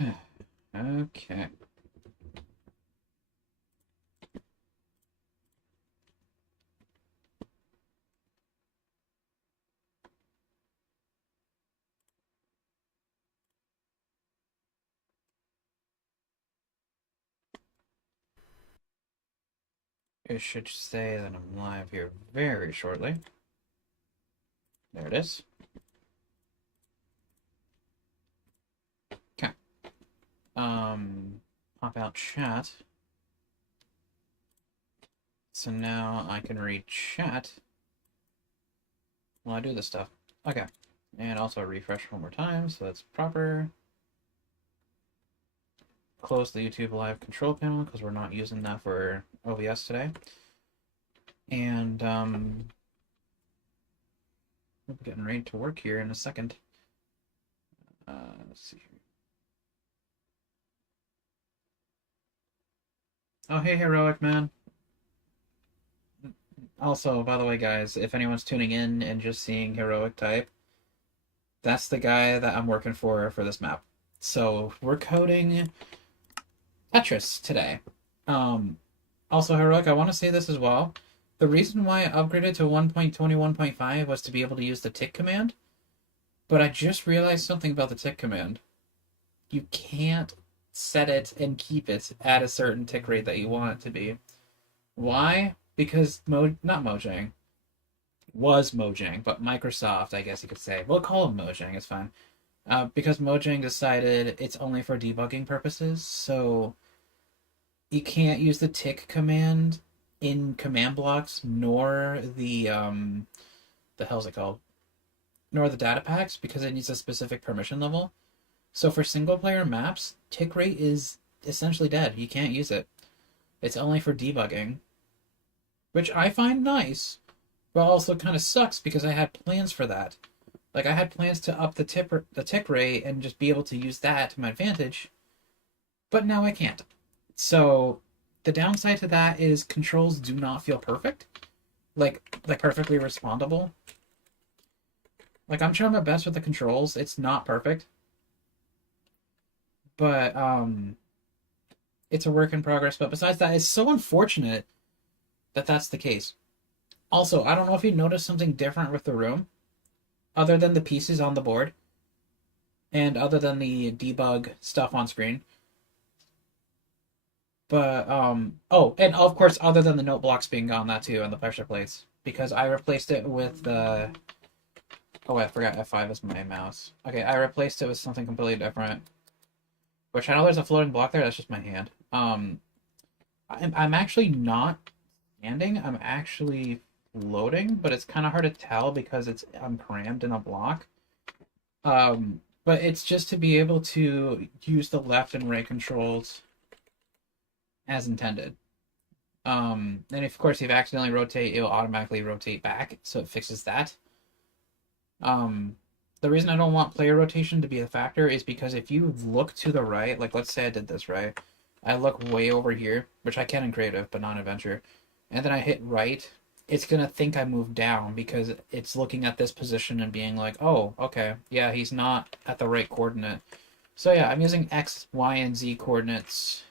Okay. It should say that I'm live here very shortly. There it is. Okay. Pop out chat. So now I can read chat while I do this stuff. Okay. And also refresh one more time so that's proper. Close the YouTube live control panel because we're not using that for OBS today. And we'll be getting ready to work here in a second. Let's see here. Oh, hey, Heroic Man. Also, by the way, guys, if anyone's tuning in and just seeing Heroic type, that's the guy that I'm working for this map. So we're coding Tetris today. Also, Heroic, I want to say this as well. The reason why I upgraded to 1.21.5 was to be able to use the tick command, but I just realized something about the tick command. You can't set it and keep it at a certain tick rate that you want it to be. Why? Because not Mojang was Mojang, but Microsoft, I guess you could say. We'll call them Mojang, it's fine. Because Mojang decided it's only for debugging purposes, so you can't use the tick command in command blocks, nor the hell's it called? Nor the data packs, because it needs a specific permission level. So for single player maps, tick rate is essentially dead. You can't use it. It's only for debugging, which I find nice, but also kind of sucks because I had plans for that. Like I had plans to up the tick rate and just be able to use that to my advantage, but now I can't. So the downside to that is controls do not feel perfect, like perfectly respondable. Like I'm trying my best with the controls. It's not perfect, but it's a work in progress. But besides that, it's so unfortunate that that's the case. Also, I don't know if you noticed something different with the room, other than the pieces on the board, and other than the debug stuff on screen. But oh, and of course, other than the note blocks being gone, that too, and the pressure plates, because I replaced it with the. Oh, I forgot F5 is my mouse. Okay, I replaced it with something completely different. Which I know there's a floating block there. That's just my hand. I'm actually not standing. I'm actually floating, but it's kind of hard to tell because I'm crammed in a block. But it's just to be able to use the left and right controls as intended. And if, of course, if you accidentally rotate, it'll automatically rotate back, so it fixes that. The reason I don't want player rotation to be a factor is because if you look to the right, like let's say I did this, right? I look way over here, which I can in creative, but not in adventure, and then I hit right, it's gonna think I moved down because it's looking at this position and being like, oh, okay, yeah, he's not at the right coordinate. So yeah, I'm using X, Y, and Z coordinates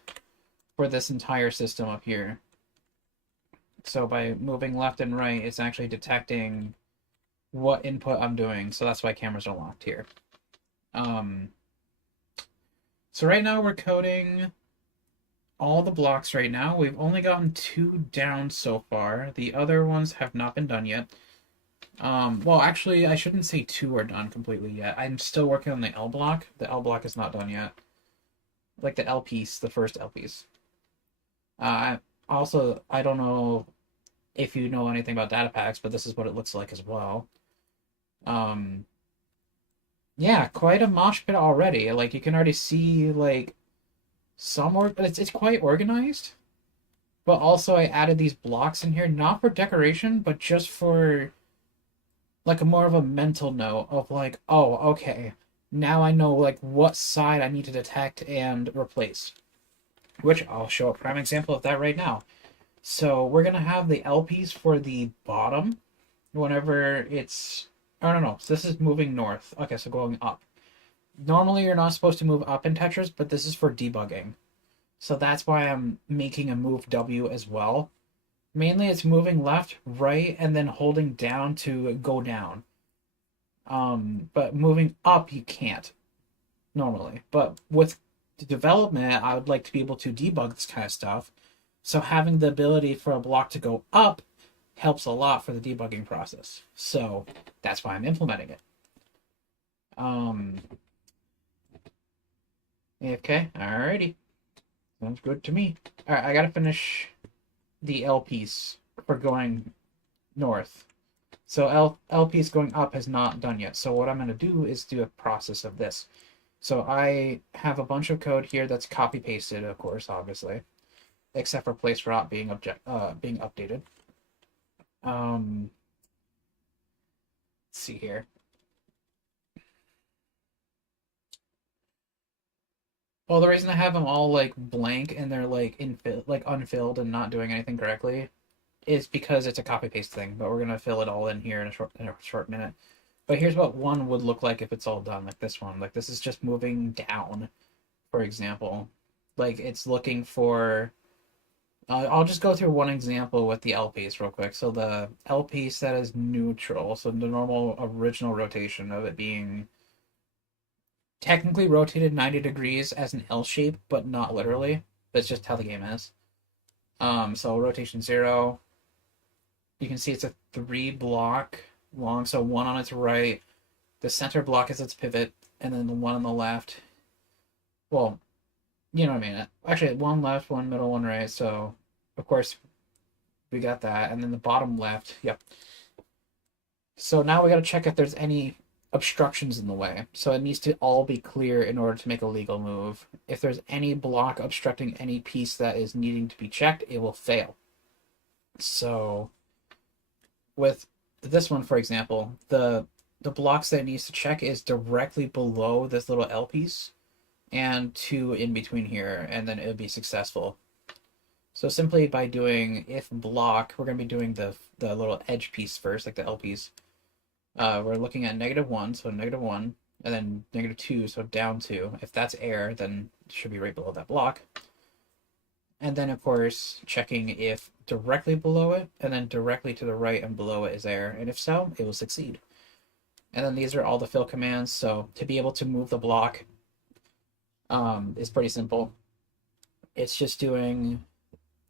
for this entire system up here. So by moving left and right, it's actually detecting what input I'm doing, so that's why cameras are locked here. So right now we're coding all the blocks right now. We've only gotten 2 down so far. The other ones have not been done yet. Well, actually, I shouldn't say 2 are done completely yet. I'm still working on the L block. The L block is not done yet. Like the L piece, the first L piece. Also, I don't know if you know anything about data packs, but this is what it looks like as well. Yeah, quite a mosh pit already. Like you can already see like it's quite organized. But also I added these blocks in here not for decoration, but just for like a more of a mental note of like, oh, okay. Now I know like what side I need to detect and replace. Which I'll show a prime example of that right now. So we're gonna have the L piece for the bottom whenever it's. Oh no, no. So this is moving north. Okay, so going up. Normally you're not supposed to move up in Tetris, but this is for debugging. So that's why I'm making a move W as well. Mainly it's moving left, right, and then holding down to go down. But moving up you can't normally. But with the development, I would like to be able to debug this kind of stuff. So having the ability for a block to go up helps a lot for the debugging process. So that's why I'm implementing it. AFK, alrighty. Sounds good to me. Alright, I gotta finish the L piece for going north. So L piece going up is not done yet. So what I'm gonna do is do a process of this. So I have a bunch of code here that's copy pasted, of course, obviously, except for place route being being updated. Let's see here. Well, the reason I have them all like blank and they're like unfilled and not doing anything correctly is because it's a copy paste thing. But we're gonna fill it all in here in a short minute. But here's what one would look like if it's all done, like this one. Like this is just moving down, for example. Like it's looking for. I'll just go through one example with the L piece real quick. So the L piece that is neutral, so the normal original rotation of it being technically rotated 90 degrees as an L shape, but not literally. That's just how the game is. So rotation 0. You can see it's a 3 block long, so 1 on its right. The center block is its pivot, and then the 1 on the left. Well, you know what I mean. Actually, 1 left, 1 middle, 1 right. So, of course, we got that. And then the bottom left. Yep. So now we got to check if there's any obstructions in the way. So it needs to all be clear in order to make a legal move. If there's any block obstructing any piece that is needing to be checked, it will fail. So with this one, for example, the blocks that it needs to check is directly below this little L piece and 2 in between here, and then it would be successful. So simply by doing if block, we're going to be doing the little edge piece first, like the L piece. We're looking at -1, so -1, and then -2, so down 2. If that's air, then it should be right below that block. And then, of course, checking if directly below it, and then directly to the right and below it is air. And if so, it will succeed. And then these are all the fill commands. So to be able to move the block is pretty simple. It's just doing,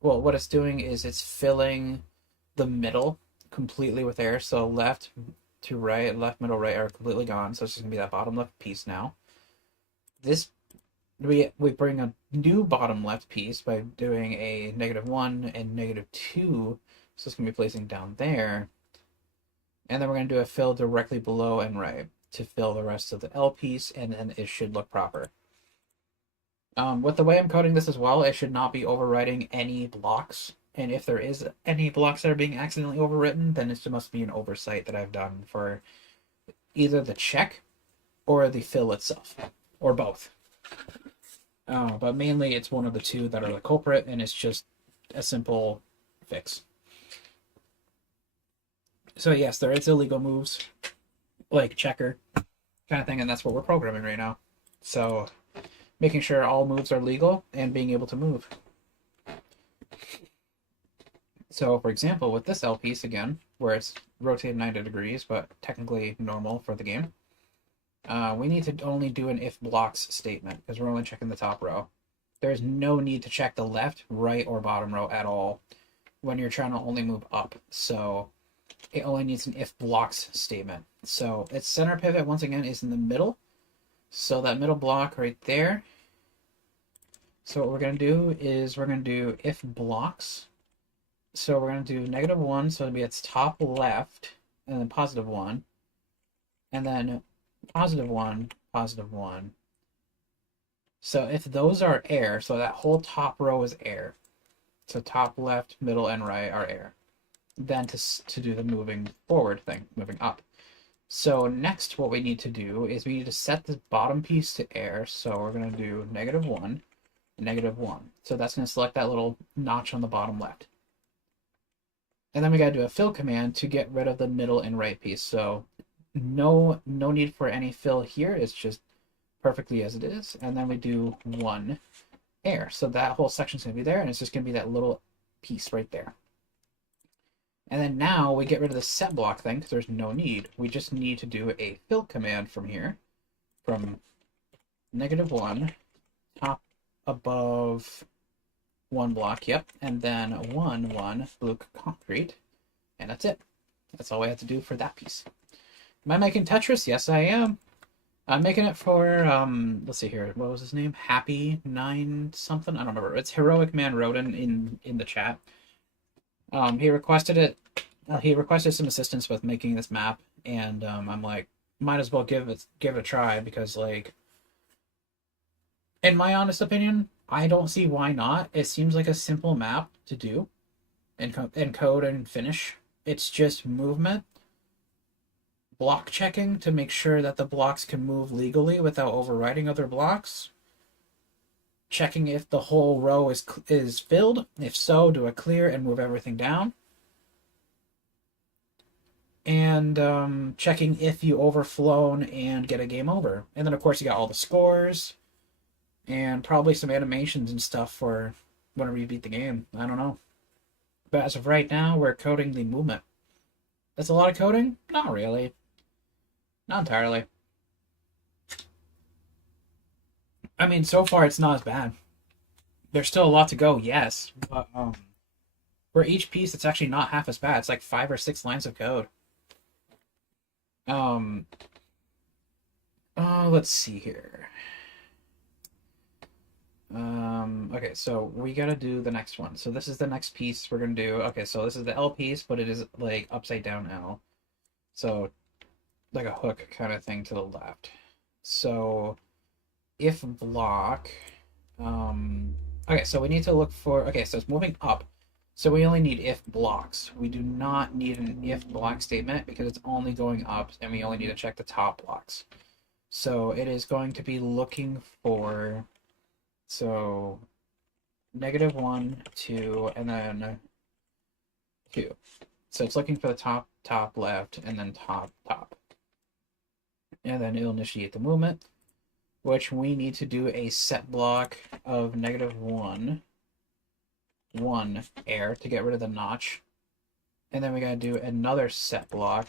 well, what it's doing is it's filling the middle completely with air. So left to right, left, middle, right are completely gone. So it's just gonna be that bottom left piece now. This we bring a new bottom left piece by doing a -1 and -2. So it's gonna be placing down there. And then we're gonna do a fill directly below and right to fill the rest of the L piece, and then it should look proper. With the way I'm coding this as well, it should not be overwriting any blocks. And if there is any blocks that are being accidentally overwritten, then it must be an oversight that I've done for either the check or the fill itself, or both. But mainly it's one of the two that are the culprit, and it's just a simple fix. So yes, there is illegal moves, like checker kind of thing, and that's what we're programming right now. So making sure all moves are legal and being able to move. So for example, with this L piece again, where it's rotated 90 degrees, but technically normal for the game, we need to only do an if blocks statement because we're only checking the top row. There's no need to check the left, right, or bottom row at all when you're trying to only move up. So it only needs an if blocks statement. So its center pivot, once again, is in the middle. So that middle block right there. So what we're going to do is we're going to do if blocks. So we're going to do -1, so it'll be its top left, and then +1, and then +1, +1. So if those are air, so that whole top row is air. So top left, middle, and right are air. Then to do the moving forward thing, moving up. So next what we need to do is we need to set this bottom piece to air. So we're going to do -1, -1. So that's going to select that little notch on the bottom left. And then we got to do a fill command to get rid of the middle and right piece. So no need for any fill here. It's just perfectly as it is, and then we do 1 air. So that whole section's going to be there, and it's just going to be that little piece right there. And then now we get rid of the set block thing because there's no need. We just need to do a fill command from here, from -1, top above 1 block, yep, and then 1, 1, blue concrete, and that's it. That's all we have to do for that piece. Am I making Tetris? Yes, I am. I'm making it for, let's see here, what was his name? Happy9 something? I don't remember. It's Heroic Man Rodin in the chat. He requested it. He requested some assistance with making this map, and I'm like, might as well give it a try because, like, in my honest opinion, I don't see why not. It seems like a simple map to do, and code and finish. It's just movement, block checking to make sure that the blocks can move legally without overriding other blocks. Checking if the whole row is filled. If so, do a clear and move everything down. And checking if you overflown and get a game over. And then, of course, you got all the scores and probably some animations and stuff for whenever you beat the game. I don't know. But as of right now, we're coding the movement. That's a lot of coding? Not really. Not entirely. I mean, so far it's not as bad. There's still a lot to go, yes, but for each piece, it's actually not half as bad. It's like 5 or 6 lines of code. Let's see here. Okay, so we gotta do the next one. So this is the next piece we're gonna do. Okay, so this is the L piece, but it is like upside down L. So like a hook kind of thing to the left. So if block, okay, so we need to look for, okay, so it's moving up. So we only need if blocks. We do not need an if block statement because it's only going up and we only need to check the top blocks. So it is going to be looking for, so -1, 2, and then 2. So it's looking for the top, top, left, and then top, top. And then it'll initiate the movement, which we need to do a set block of -1, 1 air to get rid of the notch. And then we gotta do another set block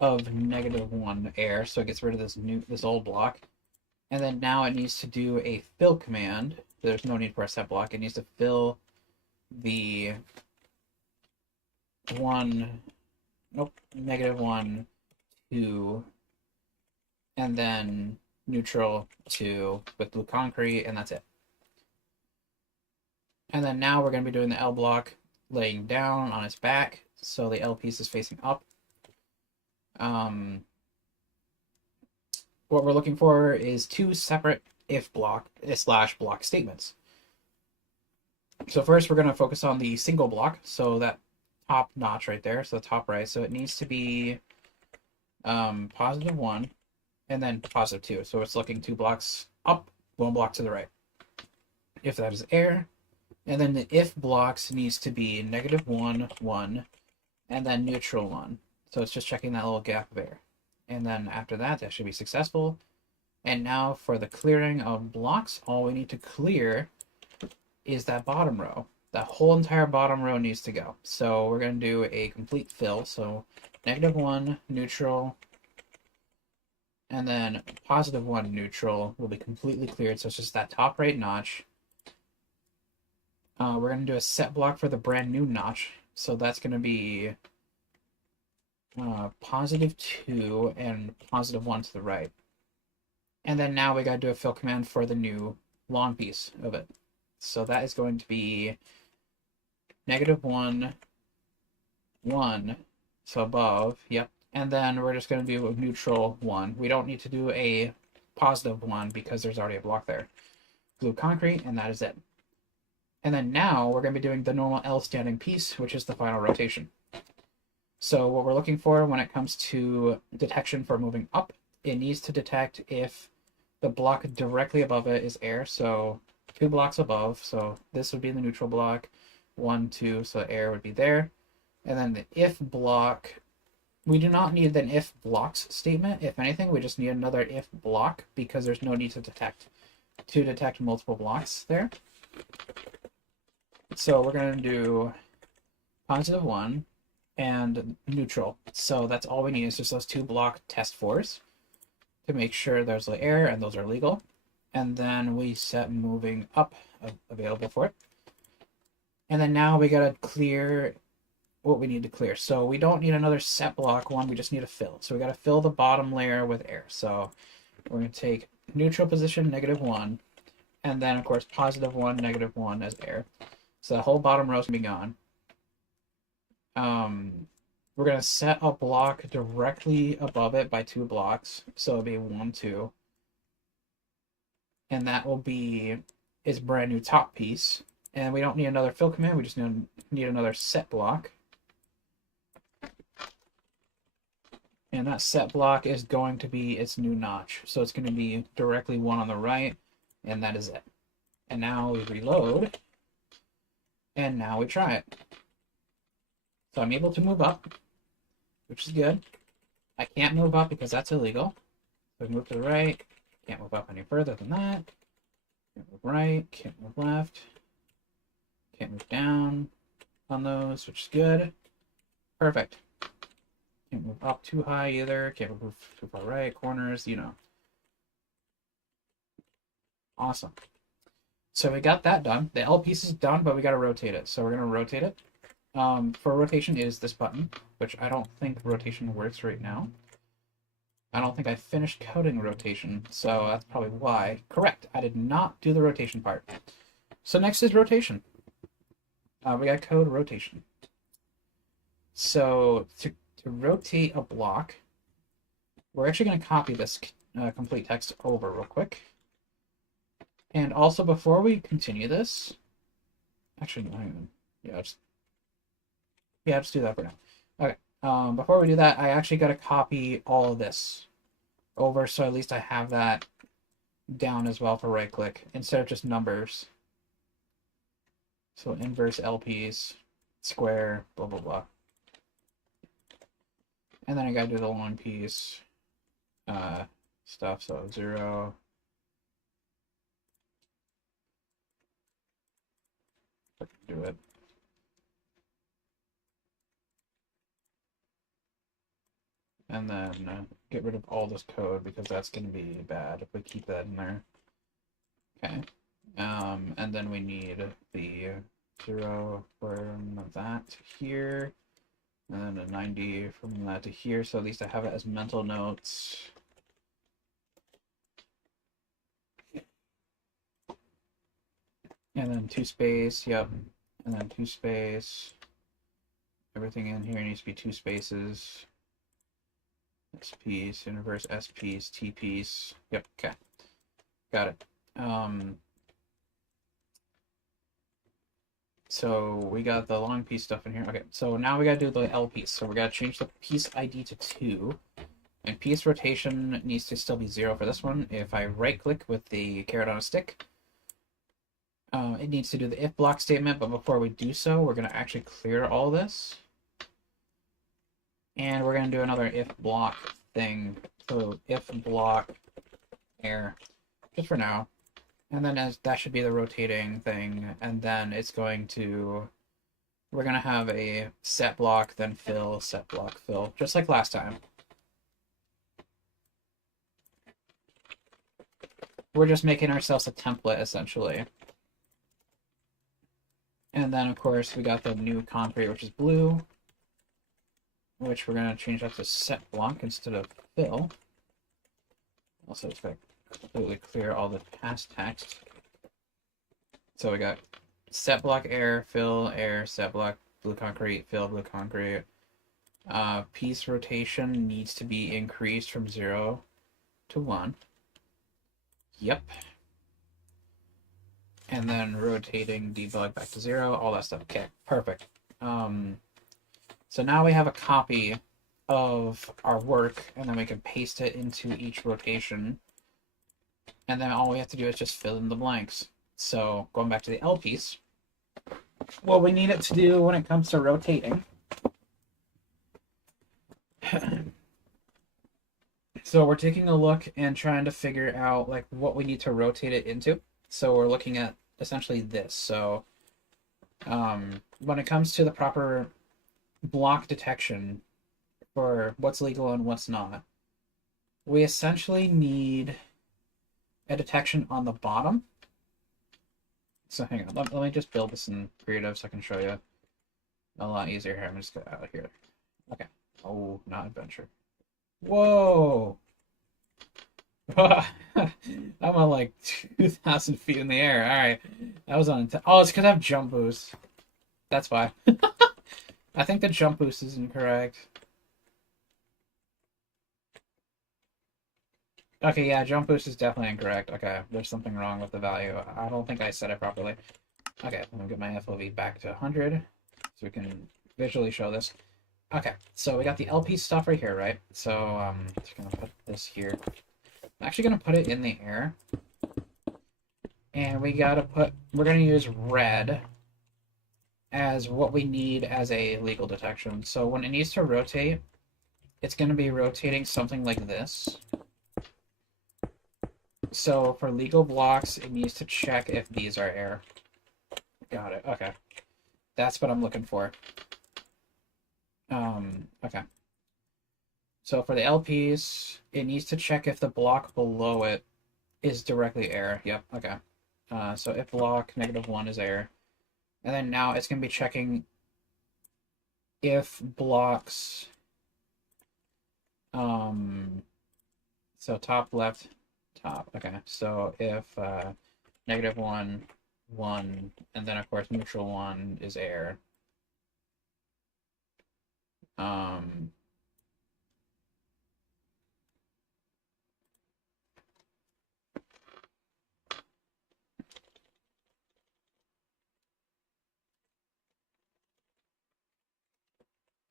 of -1 air, so it gets rid of this old block. And then now it needs to do a fill command. There's no need for a set block. It needs to fill the -1, 2, and then neutral 2 with blue concrete, and that's it. And then now we're going to be doing the L block laying down on its back, so the L piece is facing up. What we're looking for is 2 separate if block / block statements. So first we're going to focus on the single block, so that top notch right there, so the top right. So it needs to be +1 and then +2. So it's looking 2 blocks up, 1 block to the right. If that is air. And then the if blocks needs to be -1, 1, and then neutral 1. So it's just checking that little gap of air. And then after that should be successful. And now for the clearing of blocks, all we need to clear is that bottom row. That whole entire bottom row needs to go. So we're going to do a complete fill. So -1, neutral, and then +1, neutral will be completely cleared. So it's just that top right notch. We're going to do a set block for the brand new notch. So that's going to be +2 and +1 to the right. And then now we got to do a fill command for the new long piece of it. So that is going to be -1, 1, so above, yep. And then we're just going to do a neutral 1. We don't need to do a +1 because there's already a block there. Blue concrete, and that is it. And then now we're going to be doing the normal L standing piece, which is the final rotation. So what we're looking for when it comes to detection for moving up, it needs to detect if the block directly above it is air. So 2 blocks above, so this would be the neutral block, 1, 2, so air would be there. And then the if block We do not need an if blocks statement. If anything, we just need another if block because there's no need to detect multiple blocks there. So we're going to do +1 and neutral. So that's all we need is just those 2 block test fors to make sure there's the error and those are legal. And then we set moving up available for it. And then now we got to clear what we need to clear. So we don't need another set block one, we just need a fill. So we got to fill the bottom layer with air. So we're going to take neutral position -1, and then of course +1, -1 as air. So the whole bottom row is going to be gone. We're going to set a block directly above it by 2 blocks. So it'll be 1, 2. And that will be its brand new top piece. And we don't need another fill command, we just need another set block. And that set block is going to be its new notch. So it's going to be directly 1 on the right, and that is it. And now we reload, and now we try it. So I'm able to move up, which is good. I can't move up because that's illegal. So I move to the right, can't move up any further than that. Can't move right, can't move left. Can't move down on those, which is good. Perfect. Can't move up too high either. Can't move too far right. Corners, you know. Awesome. So we got that done. The L piece is done, but we got to rotate it. So we're going to rotate it. For rotation is this button, which I don't think rotation works right now. I don't think I finished coding rotation, so that's probably why. Correct. I did not do the rotation part. So next is rotation. We got code rotation. So to rotate a block, we're actually going to copy this complete text over real quick. And also, before we continue this, actually, not even, just do that for now. Okay. Before we do that, I actually got to copy all of this over, so at least I have that down as well for right click instead of just numbers. So inverse LPs, square, blah blah blah. And then I gotta do the long piece stuff, so 0. I can do it. And then get rid of all this code because that's going to be bad if we keep that in there. Okay. And then we need the 0 from that to here, and then a 90 from that to here, so at least I have it as mental notes. And then 2 space, yep. And then 2 space. Everything in here needs to be 2 spaces. S piece, inverse S piece, T piece. Yep, okay. Got it. So we got the long piece stuff in here. Okay, so now we gotta do the L piece. So we gotta change the piece ID to 2. And piece rotation needs to still be 0 for this one. If I right click with the caret on a stick, it needs to do the if block statement, but before we do so, we're gonna actually clear all this. And we're going to do another if block thing. So if block air, just for now. And then that should be the rotating thing. And then it's going to, we're going to have a set block, then fill, set block, fill, just like last time. We're just making ourselves a template, essentially. And then, of course, we got the new concrete, which is blue, which we're going to change that to set block instead of fill. Also, it's going to completely clear all the past text. So we got set block air, set block blue concrete, fill blue concrete. Piece rotation needs to be increased from 0 to 1. Yep. And then rotating debug back to 0, all that stuff. Okay, perfect. So now we have a copy of our work, and then we can paste it into each rotation. And then all we have to do is just fill in the blanks. So going back to the L piece, what we need it to do when it comes to rotating So we're taking a look and trying to figure out like what we need to rotate it into. So we're looking at essentially this. So when it comes to the proper block detection for what's legal and what's not, we essentially need a detection on the bottom. So hang on, let me just build this in creative so I can show you a lot easier here. I'm just going out of here. Okay. Oh, not adventure. Whoa! I'm on like 2,000 feet in the air. All right, that was on. Oh, it's because I have jump boost. That's why. I think the jump boost is incorrect. Okay, yeah, jump boost is definitely incorrect. Okay, there's something wrong with the value. I don't think I set it properly. Okay, let me get my FOV back to 100 so we can visually show this. Okay, so we got the LP stuff right here, right? So just gonna put this here. I'm actually gonna put it in the air. And we're gonna use red as what we need as a legal detection. So when it needs to rotate, it's gonna be rotating something like this. So for legal blocks, it needs to check if these are air. Got it, okay. That's what I'm looking for. Okay. So for the LPs, it needs to check if the block below it is directly air. Yep, okay. So if block -1 is air. And then now it's going to be checking if blocks, so top left, top. Okay, so if -1, 1, and then of course neutral 1 is air.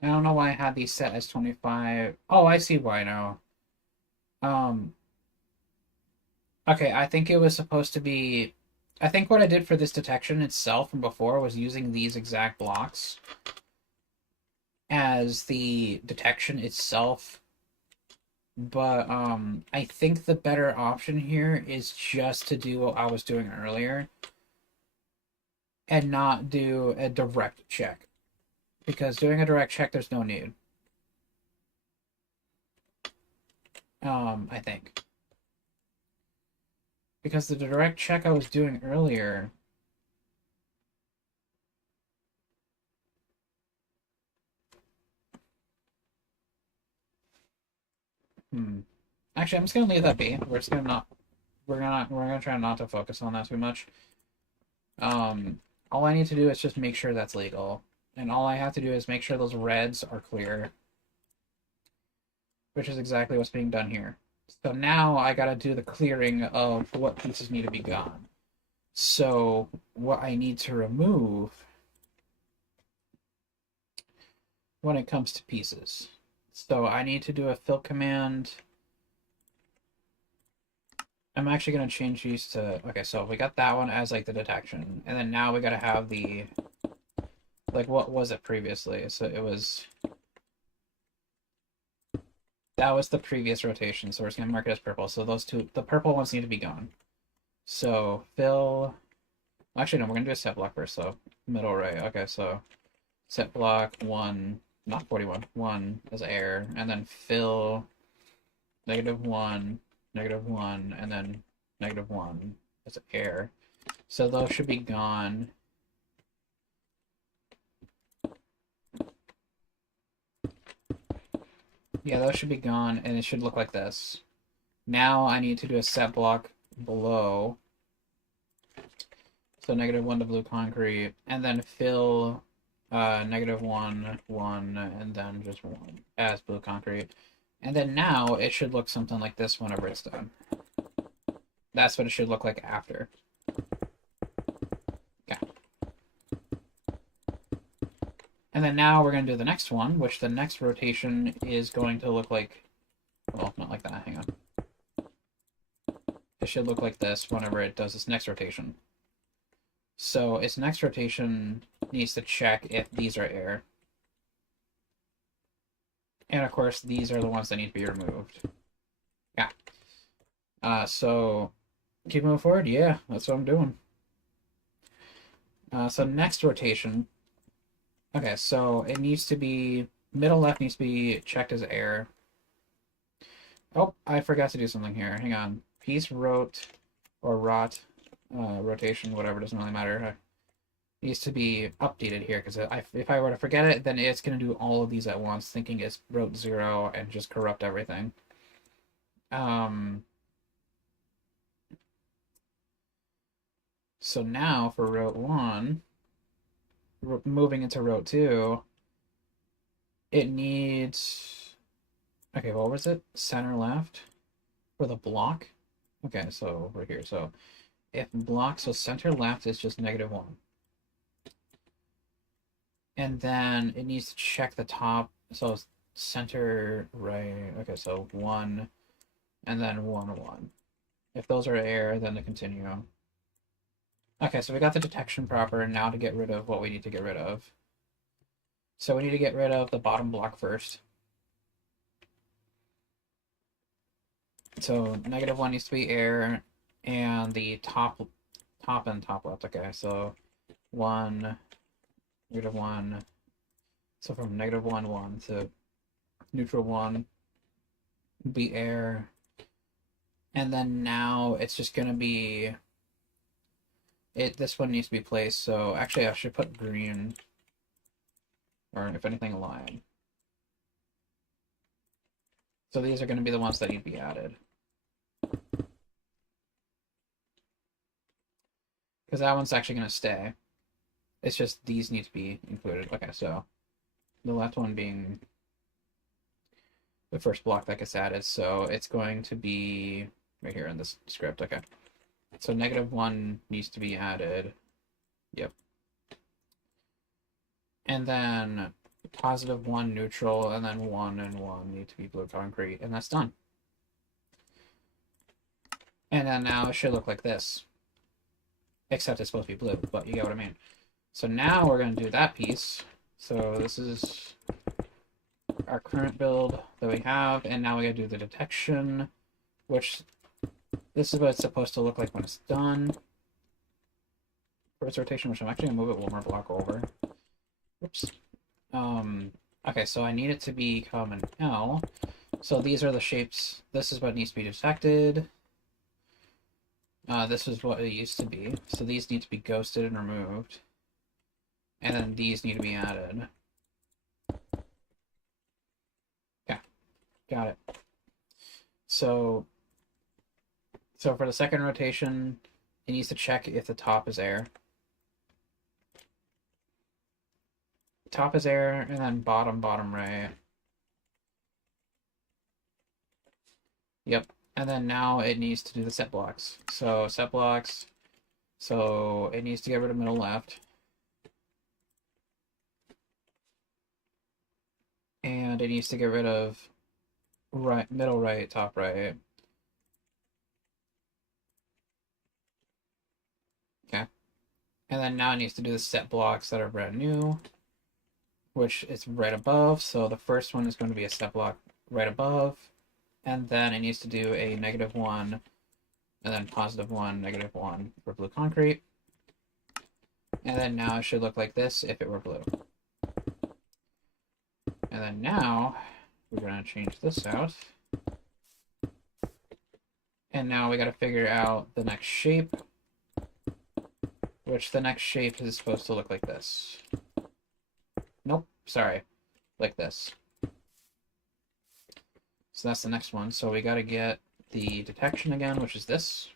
I don't know why I had these set as 25. Oh, I see why now. Okay, I think it was supposed to be. I think what I did for this detection itself from before was using these exact blocks as the detection itself. But I think the better option here is just to do what I was doing earlier and not do a direct check. Because doing a direct check, there's no need. I think. Because the direct check I was doing earlier. Actually, I'm just gonna leave that be. We're just gonna not. We're gonna try not to focus on that too much. All I need to do is just make sure that's legal, and all I have to do is make sure those reds are clear, which is exactly what's being done here. So now I gotta do the clearing of what pieces need to be gone. So what I need to remove when it comes to pieces. So I need to do a fill command. I'm actually going to change these to, okay, so we got that one as like the detection. And then now we got to have the, like what was it previously? So it was, that was the previous rotation. So we're just going to mark it as purple. So those two, the purple ones need to be gone. So fill, actually no, we're going to do a set block first. So middle right. Okay, so set block 1, not 41, 1 as air. And then fill -1, -1, and then -1 as air. So those should be gone. Yeah, those should be gone, and it should look like this. Now I need to do a set block below. So -1 to blue concrete, and then fill -1, 1, and then just 1 as blue concrete. And then now it should look something like this whenever it's done. That's what it should look like after. Okay. And then now we're going to do the next one, which the next rotation is going to look like, well, not like that, hang on. It should look like this whenever it does its next rotation. So its next rotation needs to check if these are air. And of course, these are the ones that need to be removed. Yeah. So keep moving forward. Yeah, that's what I'm doing. So next rotation. Okay, so it needs to be middle left needs to be checked as air. Oh, I forgot to do something here. Hang on. Piece rot or rot rotation, whatever, doesn't really matter. Needs to be updated here because if I were to forget it, then it's going to do all of these at once, thinking it's rote 0 and just corrupt everything. So now for rote 1, moving into rote 2, it needs. Okay, what was it? Center left for the block? Okay, so over here. So if block, so center left is just -1. And then it needs to check the top. So center right. Okay, so 1 and then 1, 1. If those are air, then the continue. Okay, so we got the detection proper, and now to get rid of what we need to get rid of. So we need to get rid of the bottom block first. So -1 needs to be air, and the top and top left. Okay, so 1, -1. So from -1, 1 to neutral 1 be air. And then now it's just gonna be this one needs to be placed, so actually I should put green, or if anything lime. So these are going to be the ones that need to be added. Because that one's actually going to stay. It's just these need to be included. Okay, so the left one being the first block that gets added, so it's going to be right here in this script. Okay, so -1 needs to be added. Yep. And then +1 neutral, and then 1 and 1 need to be blue concrete, and that's done. And then now it should look like this. Except it's supposed to be blue, but you get what I mean. So now we're going to do that piece. So this is our current build that we have, and now we got to do the detection, which this is what it's supposed to look like when it's done. For its rotation, which I'm actually going to move it one more block over. Oops. Okay, so I need it to become an L. So these are the shapes. This is what needs to be detected. This is what it used to be. So these need to be ghosted and removed. And then these need to be added. Yeah, got it. So for the second rotation, it needs to check if the top is air. Top is air, and then bottom right. Yep. And then now it needs to do the set blocks. So set blocks, so it needs to get rid of middle left. And it needs to get rid of right, middle right, top right. Okay. And then now it needs to do the set blocks that are brand new, which is right above. So the first one is going to be a set block right above. And then it needs to do a -1, and then +1, -1 for blue concrete. And then now it should look like this if it were blue. And then now we're going to change this out. And now we got to figure out the next shape, which the next shape is supposed to look like this. Nope, sorry, like this. So that's the next one. So we got to get the detection again, which is this.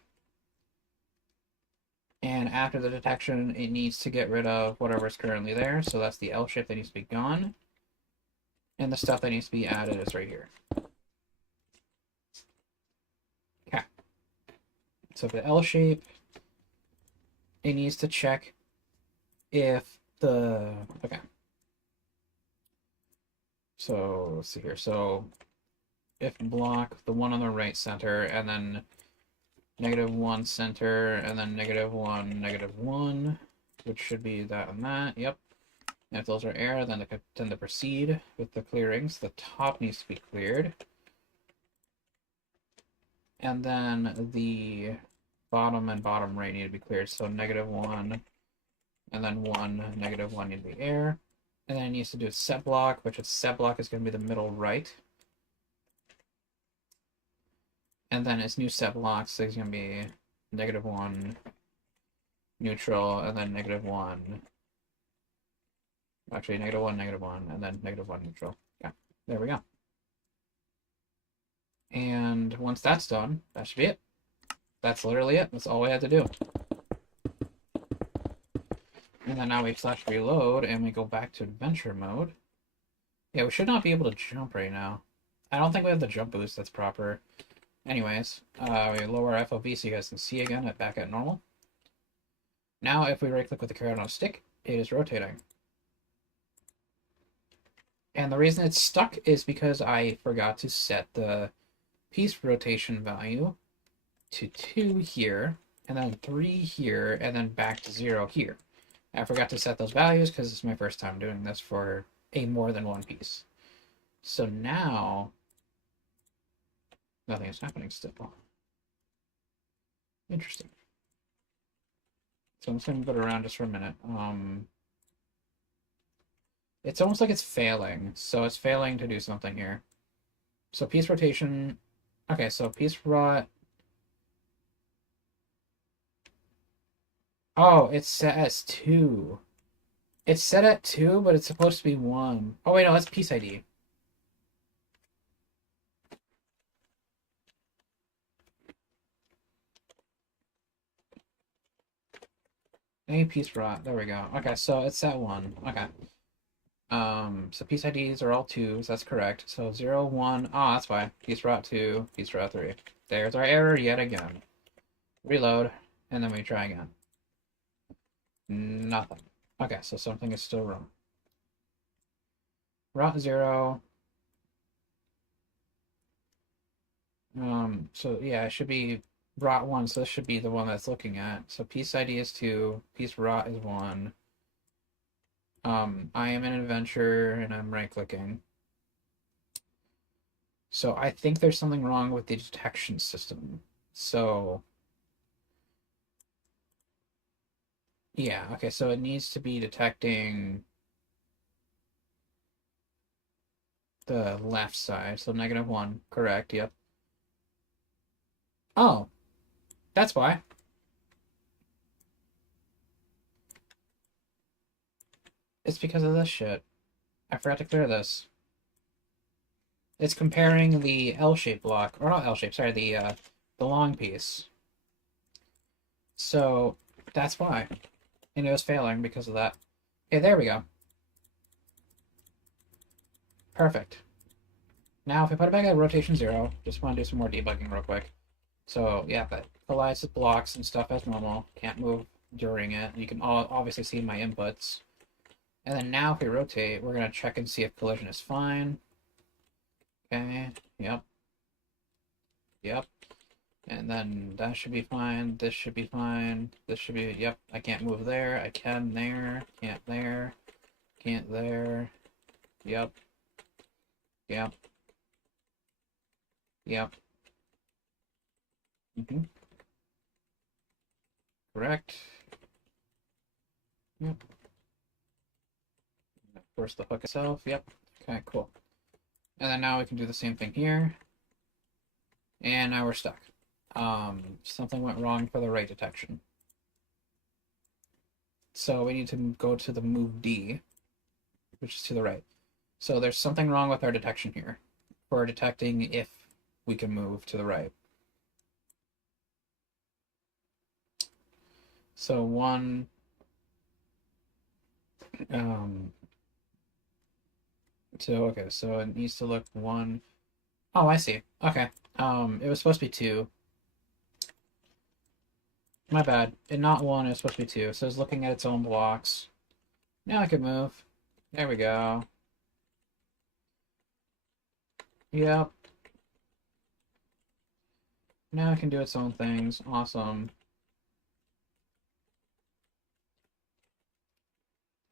And after the detection, it needs to get rid of whatever's currently there. So that's the L shape that needs to be gone. And the stuff that needs to be added is right here. Okay. So for the L shape, it needs to check if the... Okay. So let's see here. So if block, the one on the right center, and then -1 center, and then -1, -1, which should be that and that. Yep. And if those are air, then they tend to proceed with the clearings. The top needs to be cleared. And then the bottom and bottom right need to be cleared. So -1, and then 1, -1 need to be air. And then it needs to do a set block, which its set block is going to be the middle right. And then its new set blocks is going to be -1, neutral, and then -1. Actually, -1, -1, and then -1 neutral. Yeah, there we go. And once that's done, that should be it. That's literally it. That's all we had to do. And then now we slash reload and we go back to adventure mode. Yeah, we should not be able to jump right now. I don't think we have the jump boost that's proper. Anyways, we lower our FOV so you guys can see again back at normal. Now if we right click with the carrot on a stick, it is rotating. And the reason it's stuck is because I forgot to set the piece rotation value to 2 here, and then 3 here, and then back to 0 here. I forgot to set those values because it's my first time doing this for a more than one piece. So now, nothing is happening still. Interesting. So I'm just going to move it around just for a minute. It's almost like it's failing. So it's failing to do something here. So piece rotation. Okay, so piece rot. Oh, it's set as 2. It's set at 2, but it's supposed to be 1. Oh, wait, no, that's piece ID. Any piece rot. There we go. Okay, so it's set 1. Okay. So piece IDs are all 2s, that's correct. So 0, 1. Oh, that's why. Piece rot 2, piece rot 3. There's our error yet again. Reload, and then we try again. Nothing. Okay, so something is still wrong. Rot 0. So yeah, it should be rot 1, so this should be the one that's looking at. So piece ID is 2, piece rot is 1. I am in adventure and I'm right clicking. So I think there's something wrong with the detection system. So yeah, okay, so it needs to be detecting the left side. So -1, correct, yep. Oh, that's why. It's because of this shit. I forgot to clear this. It's comparing the L-shaped block, or not L-shaped, sorry, the long piece. So that's why. And it was failing because of that. Okay, there we go. Perfect. Now if we put it back at rotation 0, just want to do some more debugging real quick. So yeah, that collides with blocks and stuff as normal. Can't move during it. You can obviously see my inputs. And then now if we rotate, we're going to check and see if collision is fine. Okay, yep. Yep. And then that should be fine. This should be fine. This should be, yep. I can't move there. I can there. Can't there. Can't there. Yep. Yep. Yep. Correct. Yep. Of course, the hook itself. Yep. Okay, cool. And then now we can do the same thing here. And now we're stuck. Something went wrong for the right detection. So we need to go to the move D, which is to the right. So there's something wrong with our detection here. For detecting if we can move to the right. So one, okay, so it needs to look 1. Oh, I see. Okay. It was supposed to be 2. My bad. And not 1, it was supposed to be 2. So it's looking at its own blocks. Now I can move. There we go. Yep. Now it can do its own things. Awesome.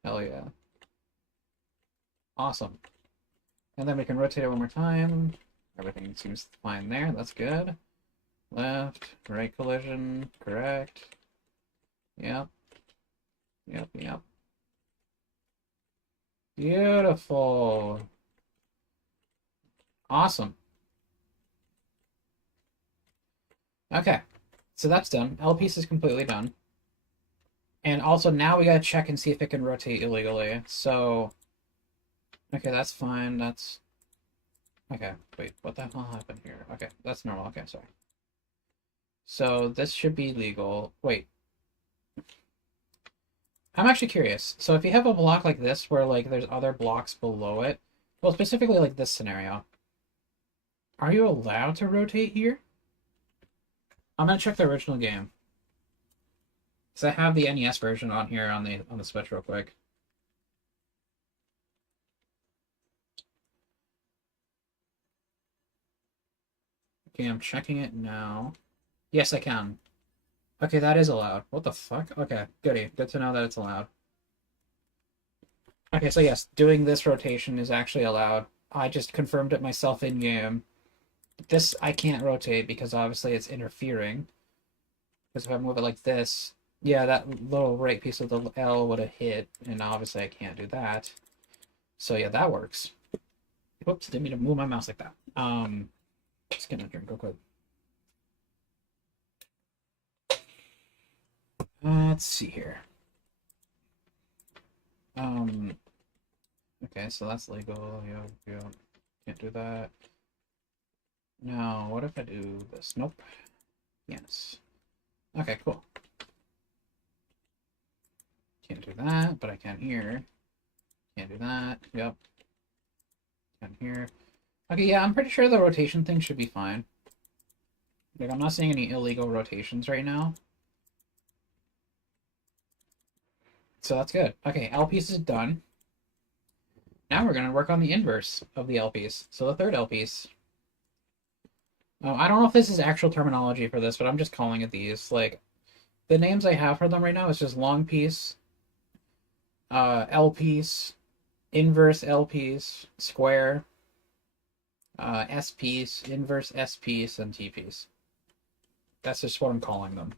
Hell yeah. Awesome. And then we can rotate it one more time. Everything seems fine there. That's good. Left, right collision, correct. Yep. Yep, yep. Beautiful. Awesome. Okay. So that's done. L piece is completely done. And also now we gotta check and see if it can rotate illegally. So, okay, that's fine. That's okay. Wait, what the hell happened here? Okay, that's normal. Okay, sorry. So this should be legal. Wait, I'm actually curious. So if you have a block like this where like there's other blocks below it, well, specifically like this scenario, are you allowed to rotate here? I'm gonna check the original game. Because I have the NES version on here on the Switch real quick. Okay, I'm checking it now. Yes, I can. Okay, that is allowed. What the fuck? Okay, goody. Good to know that it's allowed. Okay, so yes, doing this rotation is actually allowed. I just confirmed it myself in game. This I can't rotate because obviously it's interfering. Because if I move it like this, yeah, that little right piece of the L would have hit, and obviously I can't do that. So yeah, that works. Whoops, didn't mean to move my mouse like that. Just gonna drink real quick. Let's see here. Okay, so that's legal. Yeah, can't do that. No, what if I do this? Nope. Yes. Okay, cool. Can't do that, but I can here. Can't do that. Yep. Can here. Okay, yeah, I'm pretty sure the rotation thing should be fine. Like, I'm not seeing any illegal rotations right now. So that's good. Okay, L piece is done. Now we're going to work on the inverse of the L piece. So the third L piece. I don't know if this is actual terminology for this, but I'm just calling it these. Like, the names I have for them right now is just long piece, L piece, inverse L piece, square, S piece, inverse S piece, and T piece. That's just what I'm calling them.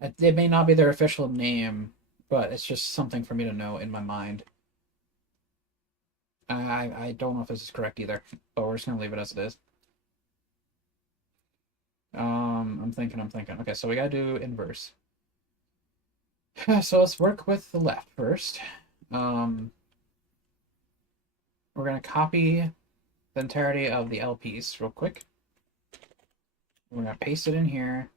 It may not be their official name, but it's just something for me to know in my mind. I don't know if this is correct either, but we're just gonna leave it as it is. I'm thinking. Okay, so we gotta do inverse. So let's work with the left first. We're gonna copy the entirety of the L piece real quick. We're gonna paste it in here,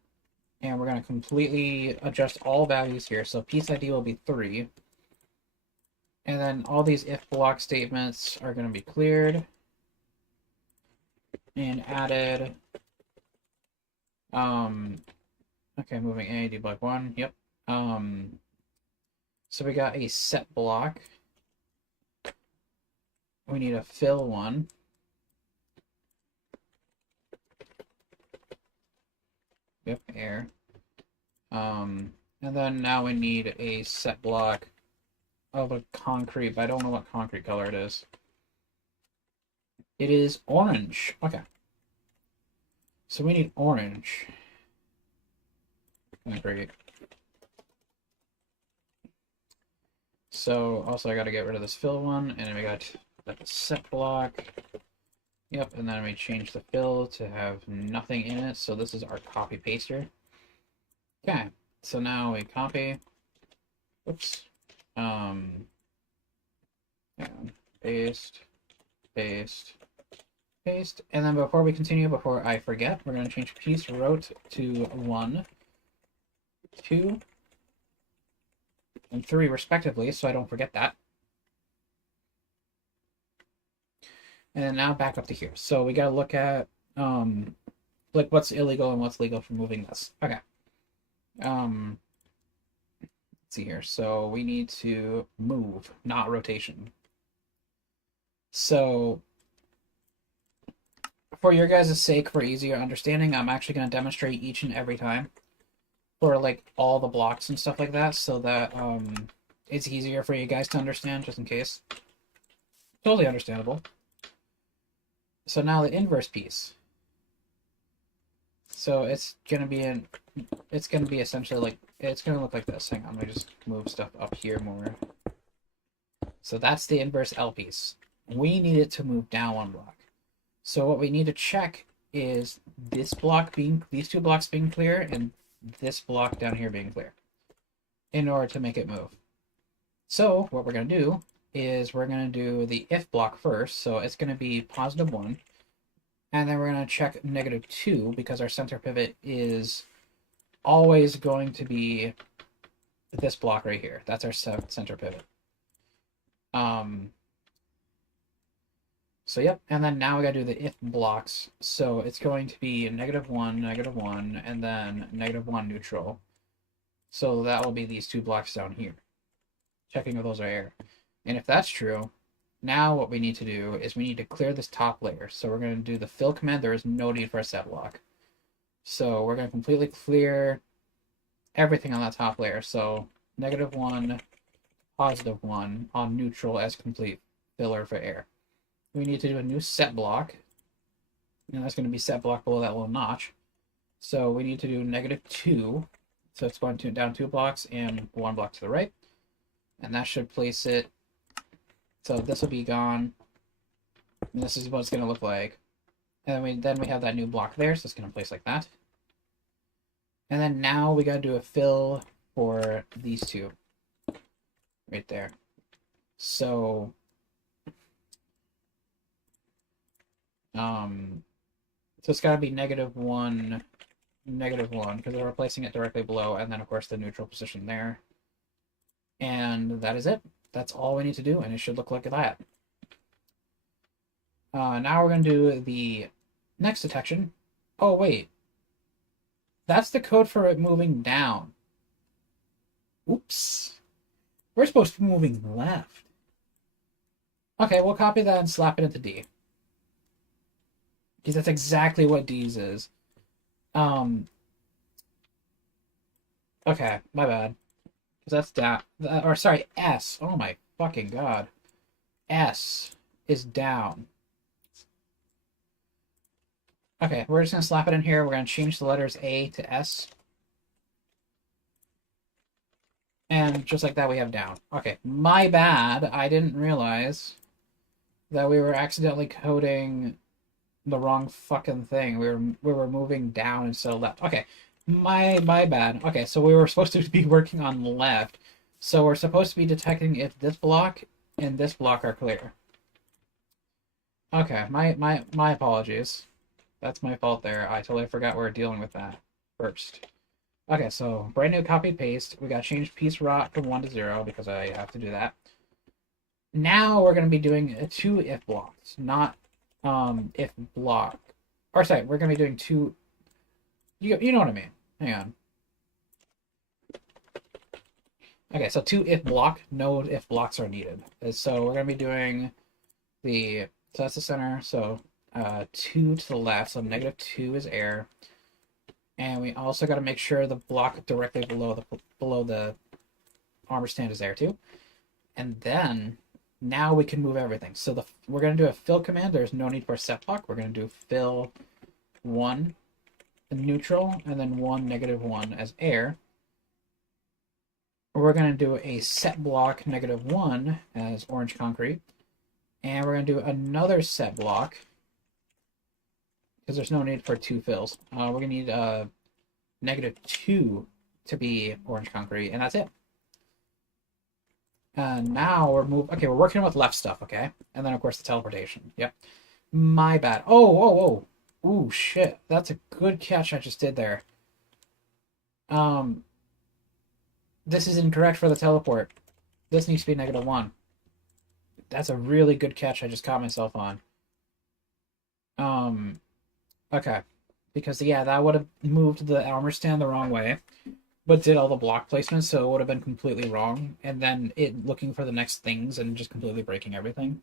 and we're gonna completely adjust all values here. So piece ID will be 3. And then all these if block statements are going to be cleared and added. Okay, moving A, D block 1. Yep. So we got a set block. We need a fill one. Yep, air. And then now we need a set block of a concrete, but I don't know what concrete color it is. It is orange. Okay. So we need orange. Concrete. So also I gotta get rid of this fill one, and then we got like a set block. Yep, and then we change the fill to have nothing in it, so this is our copy paster. Okay, so now we copy. Oops. Paste, paste, paste. And then before we continue, before I forget, we're going to change piece rote to 1, 2, and 3 respectively, so I don't forget that. And then now back up to here. So we got to look at like what's illegal and what's legal for moving this. Okay. Let's see here. So we need to move, not rotation. So for your guys' sake, for easier understanding, I'm actually going to demonstrate each and every time for like all the blocks and stuff like that, so that it's easier for you guys to understand, just in case. Totally understandable. So now the inverse piece. So it's gonna be essentially like, it's gonna look like this. Hang on, let me just move stuff up here more. So that's the inverse L piece. We need it to move down one block. So what we need to check is these two blocks being clear and this block down here being clear in order to make it move. So what we're going to do is we're going to do the if block first. So it's going to be +1. And then we're going to check -2 because our center pivot is always going to be this block right here. That's our center pivot. So yep, and then now we gotta do the if blocks. So it's going to be -1, -1, and then -1 neutral. So that will be these two blocks down here. Checking if those are air. And if that's true, now what we need to do is we need to clear this top layer. So we're going to do the fill command. There is no need for a set block. So we're going to completely clear everything on that top layer. So -1, +1 on neutral as complete filler for air. We need to do a new set block. And that's going to be set block below that little notch. So we need to do -2. So it's going down 2 blocks and 1 block to the right. And that should place it. So this will be gone. And this is what it's going to look like. And then we have that new block there. So it's going to place like that. And then now we got to do a fill for these two. Right there. So it's got to be -1, -1, because we're replacing it directly below, and then of course the neutral position there. And that is it. That's all we need to do, and it should look like that. Now we're going to do the next detection. Oh, wait. That's the code for it moving down. Oops. We're supposed to be moving left. Okay, we'll copy that and slap it into D. Because that's exactly what D's is. Okay, my bad. Because that's down. Or sorry, S. Oh my fucking god. S is down. Okay, we're just going to slap it in here. We're going to change the letters A to S. And just like that, we have down. Okay, my bad. I didn't realize that we were accidentally coding the wrong fucking thing. We were moving down instead of left. Okay, my bad. Okay, so we were supposed to be working on left. So we're supposed to be detecting if this block and this block are clear. Okay, my apologies. That's my fault there. I totally forgot we were dealing with that first. Okay, so brand new copy paste. We got to change piece rot from 1 to 0 because I have to do that. Now we're going to be doing 2 if blocks, not if block. Or sorry, we're going to be doing 2. You know what I mean. Hang on. Okay, so 2 if block, no if blocks are needed. So we're going to be doing so that's the center. So 2 to the left, so -2 is air. And we also got to make sure the block directly below the armor stand is there too. And then now we can move everything. So we're going to do a fill command. There's no need for a set block. We're going to do fill 1 neutral and then 1 -1 as air. We're going to do a set block -1 as orange concrete. And we're going to do another set block because there's no need for 2 fills. We're going to need -2 to be orange concrete, and that's it. Now we're working with left stuff, okay? And then, of course, the teleportation. Yep. My bad. Oh. Ooh, shit. That's a good catch I just did there. This is incorrect for the teleport. This needs to be -1. That's a really good catch I just caught myself on. Okay. Because, yeah, that would have moved the armor stand the wrong way, but did all the block placements, so it would have been completely wrong. And then it looking for the next things and just completely breaking everything.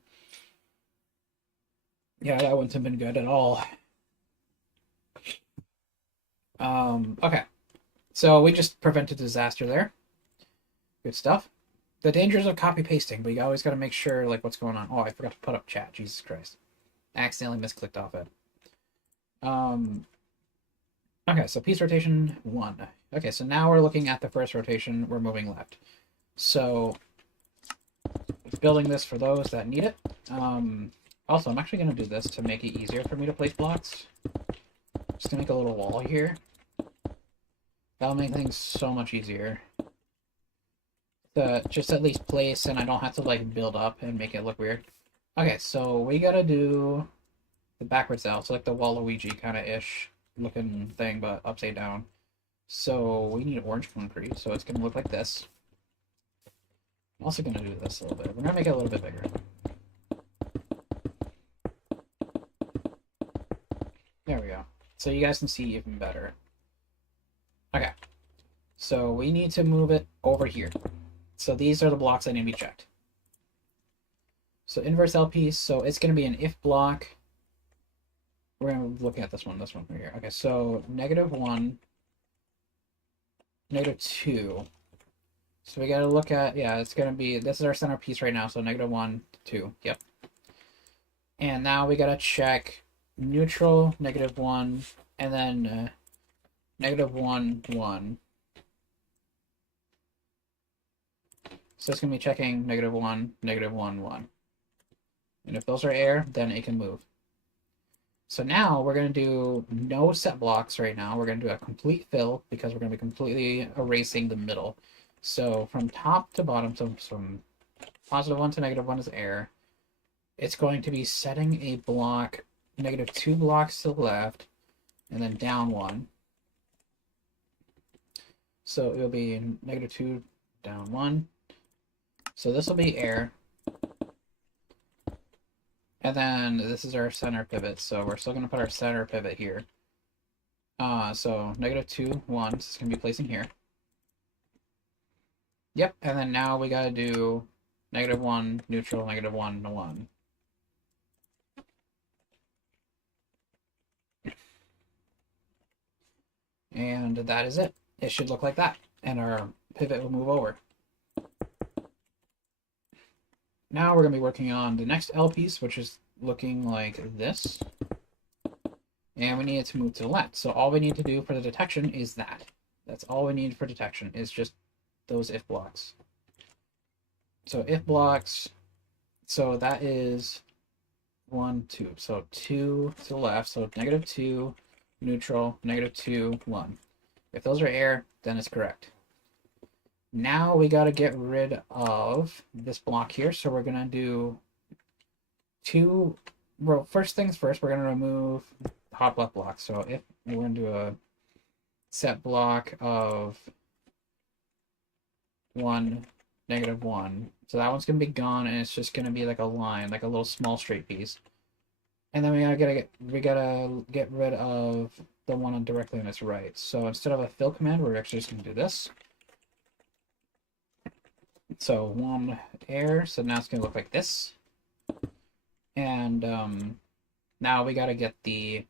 Yeah, that wouldn't have been good at all. Okay. So we just prevented disaster there. Good stuff. The dangers of copy pasting, but you always got to make sure like what's going on. Oh, I forgot to put up chat. Jesus Christ, I accidentally misclicked off it. Okay, so piece rotation 1. Okay, so now we're looking at the first rotation. We're moving left. So building this for those that need it. Also, I'm actually going to do this to make it easier for me to place blocks. Just to make a little wall here. That'll make things so much easier. To just at least place, and I don't have to like build up and make it look weird. Okay, so we gotta do the backwards out, so like the Waluigi kind of ish looking thing, but upside down. So we need orange concrete, so it's gonna look like this. I'm also gonna do this a little bit. We're gonna make it a little bit bigger. There we go. So you guys can see even better. Okay. So we need to move it over here. So these are the blocks that need to be checked. So inverse L piece, so it's going to be an if block. We're going to look at this one right here. Okay, so -1, -2. So we got to look at, yeah, it's going to be, this is our center piece right now, so -1, 2, yep. And now we got to check neutral, -1, and then -1, 1. So it's going to be checking -1, -1, 1. And if those are air, then it can move. So now we're going to do no set blocks right now. We're going to do a complete fill because we're going to be completely erasing the middle. So from top to bottom, so from +1 to -1 is air. It's going to be setting a block, -2 blocks to the left, and then down 1. So it'll be -2, down 1. So this will be air. And then this is our center pivot. So we're still going to put our center pivot here. So -2, 1. So it's going to be placing here. Yep. And then now we got to do -1, neutral, -1, 1. And that is it. It should look like that. And our pivot will move over. Now we're going to be working on the next L piece, which is looking like this. And we need it to move to the left. So all we need to do for the detection is that. That's all we need for detection, is just those if blocks. So if blocks, so that is 1, 2. So 2 to the left, so -2, neutral, -2, 1. If those are air, then it's correct. Now we got to get rid of this block here. So we're going to do two, well, first things first, we're going to remove hot block. So if we're going to do a set block of 1, -1. So that one's going to be gone, and it's just going to be like a line, like a little small straight piece. And then we gotta get rid of the one on directly on its right. So instead of a fill command, we're actually just going to do this. So 1 air, so now it's going to look like this. And now we got to get the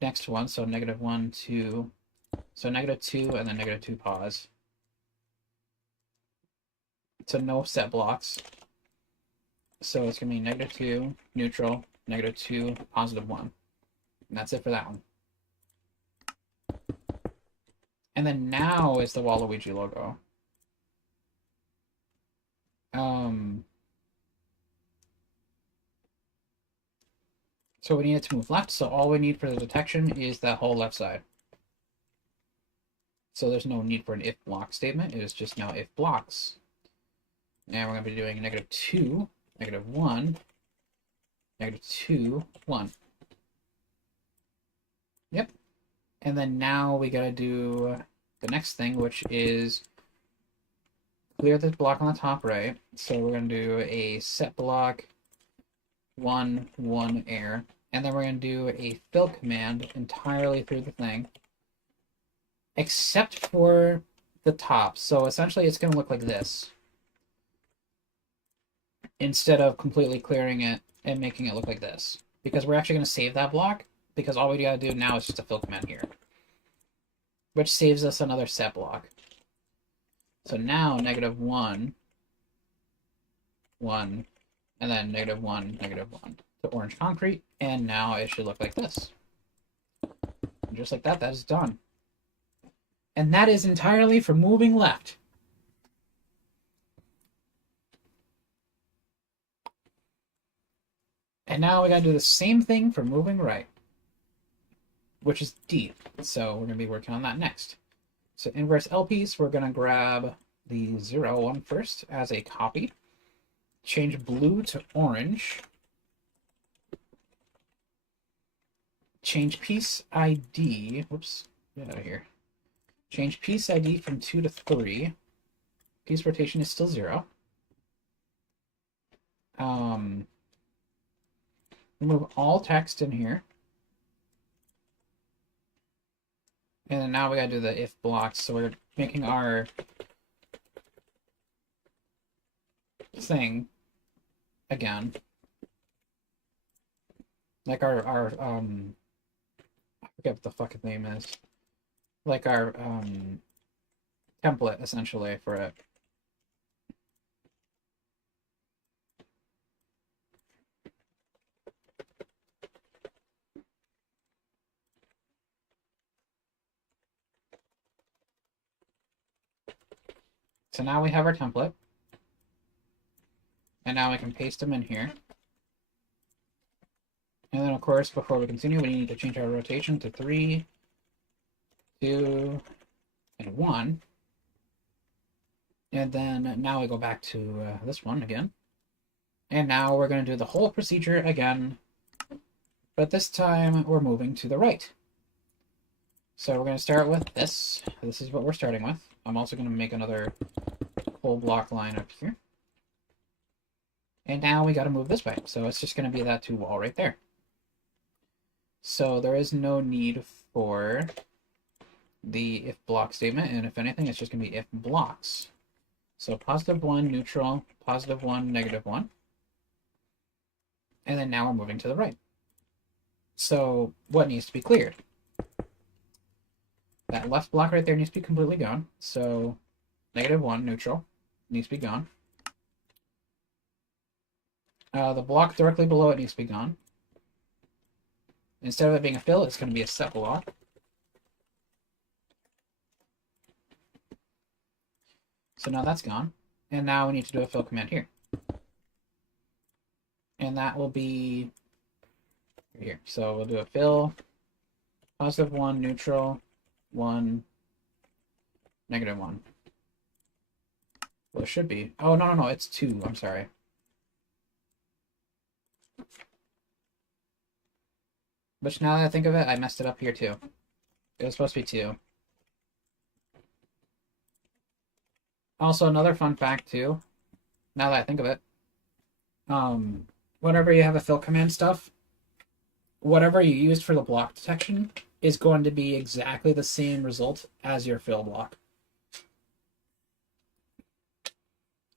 next one, so -1, 2. So -2 and then -2 pause. So no set blocks. So it's going to be -2, neutral, -2, +1. And that's it for that one. And then now is the Waluigi logo. So we need it to move left, so all we need for the detection is that whole left side. So there's no need for an if block statement, it is just now if blocks. And we're going to be doing -2, -1, -2, 1. Yep. And then now we got to do the next thing, which is clear this block on the top right. So we're going to do a set block 1, 1 air. And then we're going to do a fill command entirely through the thing, except for the top. So essentially it's going to look like this, instead of completely clearing it and making it look like this. Because we're actually going to save that block, because all we got to do now is just a fill command here, which saves us another set block. So now -1, 1, and then -1, -1 to orange concrete, and now it should look like this. And just like that, that is done. And that is entirely for moving left. And now we gotta do the same thing for moving right, which is D. So we're gonna be working on that next. So inverse L piece, we're gonna grab the 0 one first as a copy. Change blue to orange. Change piece ID. Whoops, get out of here. Change piece ID from 2 to 3. Piece rotation is still 0. Remove all text in here. And then now we gotta do the if blocks. So we're making our thing again. Like our I forget what the fucking name is. Like our template essentially for it. So now we have our template. And now we can paste them in here. And then, of course, before we continue, we need to change our rotation to 3, 2, and 1. And then now we go back to this one again. And now we're going to do the whole procedure again. But this time, we're moving to the right. So we're going to start with this. This is what we're starting with. I'm also going to make another whole block line up here. And now we got to move this way. So it's just going to be that 2 wall right there. So there is no need for the if block statement. And if anything, it's just going to be if blocks. So +1, neutral, +1, -1. And then now we're moving to the right. So what needs to be cleared? That left block right there needs to be completely gone. So -1, neutral, needs to be gone. The block directly below it needs to be gone. Instead of it being a fill, it's going to be a set block. So now that's gone. And now we need to do a fill command here. And that will be here. So we'll do a fill, +1, neutral, 1, -1. Well, it should be. Oh, no, it's 2. I'm sorry. Which now that I think of it, I messed it up here too. It was supposed to be 2. Also, another fun fact too, now that I think of it, whenever you have a fill command stuff, whatever you used for the block detection is going to be exactly the same result as your fill block.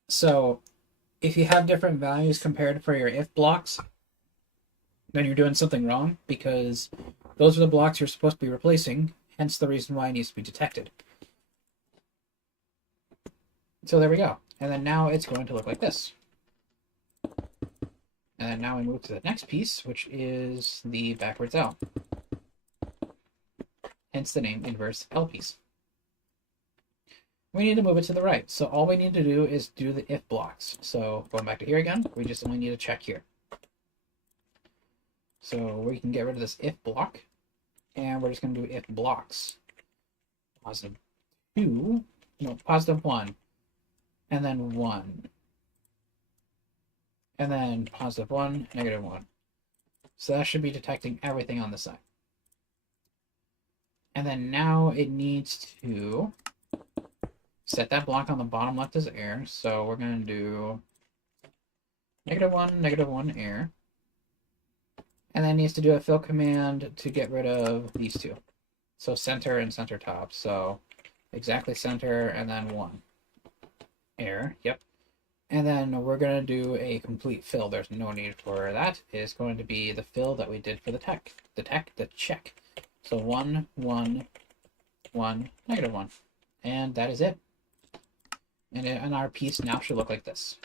So if you have different values compared for your if blocks, then you're doing something wrong, because those are the blocks you're supposed to be replacing, hence the reason why it needs to be detected. So there we go. And then now it's going to look like this. And then now we move to the next piece, which is the backwards L. Hence the name inverse L piece. We need to move it to the right. So all we need to do is do the if blocks. So going back to here again, we just only need to check here. So we can get rid of this if block, and we're just going to do if blocks. +2, no, +1, and then 1. And then +1, -1. So that should be detecting everything on the side. And then now it needs to set that block on the bottom left as air. So we're going to do -1, -1 air. And then it needs to do a fill command to get rid of these 2. So center and center top. So exactly center and then 1. Air, yep. And then we're going to do a complete fill. There's no need for that. It's going to be the fill that we did for the check. So 1, 1, 1, -1. And that is it. And our piece now should look like this.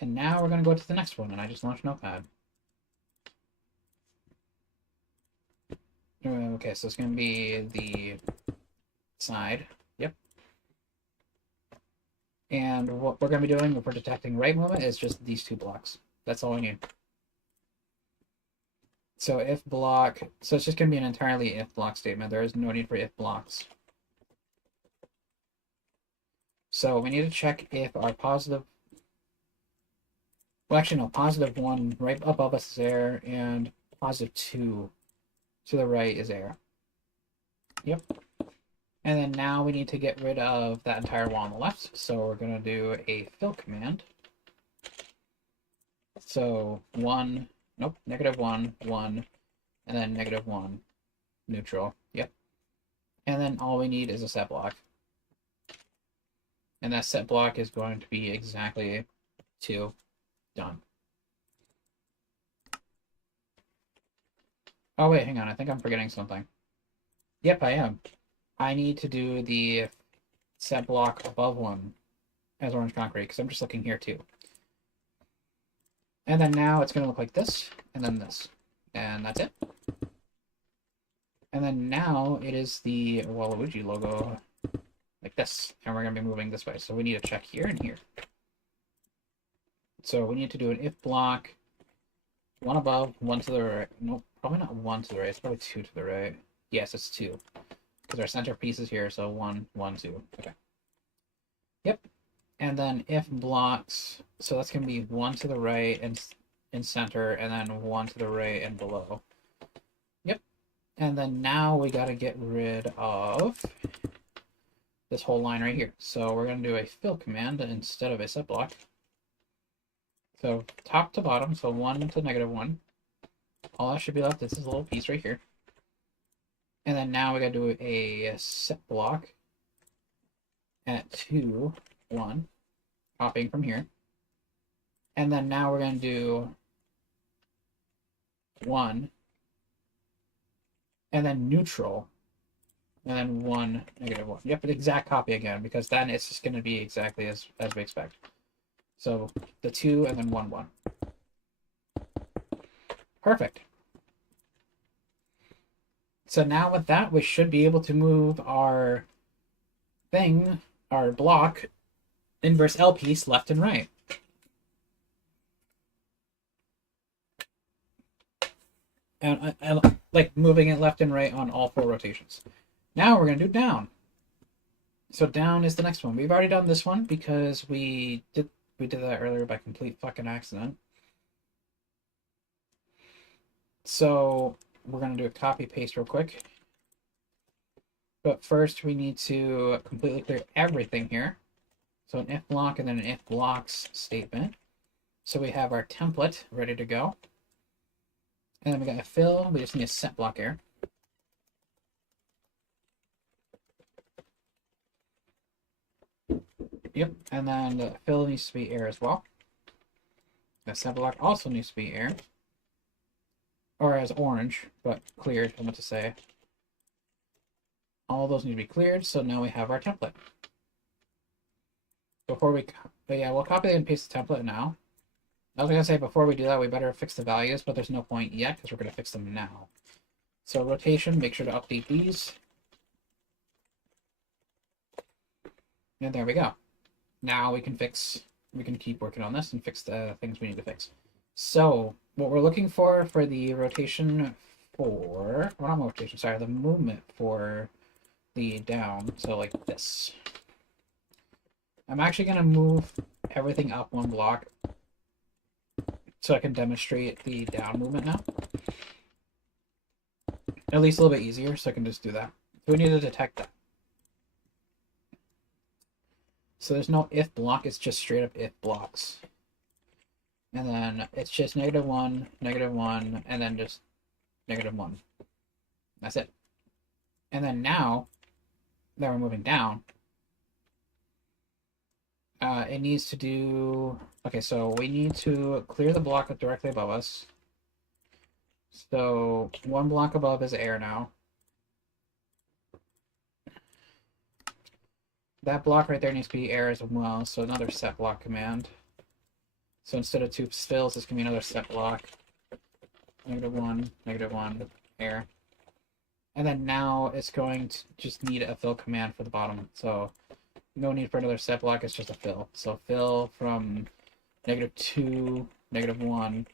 And now we're going to go to the next one, and I just launched Notepad. Okay, so it's going to be the side. Yep. And what we're going to be doing if we're detecting right movement is just these two blocks. That's all I need. So if block, so it's just going to be an entirely if block statement. There is no need for if blocks. So we need to check if our positive, well actually no, positive 1 right above us is air, and positive 2 to the right is air. Yep. And then now we need to get rid of that entire wall on the left. So we're going to do a fill command. So 1, nope, -1, 1, and then -1, neutral. Yep. And then all we need is a set block. And that set block is going to be exactly 2. Done. Oh wait, hang on, I think I'm forgetting something. Yep, I am. I need to do the set block above 1 as orange concrete, because I'm just looking here too. And then now it's going to look like this, and then this. And that's it. And then now it is the Waluigi logo like this. And we're going to be moving this way. So we need to check here and here. So we need to do an if block. 1 above, 1 to the right. Nope, probably not 1 to the right. It's probably 2 to the right. Yes, it's 2. Because our centerpiece is here, so 1, 1, 2. Okay. Yep. And then if blocks, so that's going to be 1 to the right and in center, and then 1 to the right and below. Yep. And then now we got to get rid of this whole line right here. So we're going to do a fill command instead of a set block. So top to bottom, so 1 to -1. All that should be left is this little piece right here. And then now we got to do a set block at 2, 1, copying from here. And then now we're going to do 1, and then neutral, and then 1, -1. Yep, an exact copy again, because then it's just going to be exactly as we expect. So the 2 and then 1, 1. Perfect. So now with that, we should be able to move our thing, our block, inverse L piece left and right. And I like moving it left and right on all 4 rotations. Now we're going to do down. So down is the next one. We've already done this one because we did that earlier by complete fucking accident. So we're going to do a copy paste real quick. But first we need to completely clear everything here. So an if block and then an if blocks statement. So we have our template ready to go. And then we got a fill. We just need a set block here. Yep, and then the fill needs to be air as well. The set block also needs to be air. Or as orange, but cleared, I meant to say. All those need to be cleared, so now we have our template. Before we, but yeah, we'll copy and paste the template now. I was going to say before we do that, we better fix the values, but there's no point yet because we're going to fix them now. So rotation, make sure to update these. And there we go. Now we can keep working on this and fix the things we need to fix. So what we're looking for the rotation for, well, not rotation, sorry, the movement for the down, so like this. I'm actually going to move everything up 1 block so I can demonstrate the down movement now. At least a little bit easier, so I can just do that. So we need to detect that. So there's no if block, it's just straight up if blocks. And then it's just -1, -1, and then just -1. That's it. And then now that we're moving down, it needs to do, okay, so we need to clear the block directly above us. So 1 block above is air now. That block right there needs to be air as well, so another set block command. So instead of 2 fills, this can be another set block. -1, air. And then now it's going to just need a fill command for the bottom. So no need for another set block, it's just a fill. So fill from -2, -1,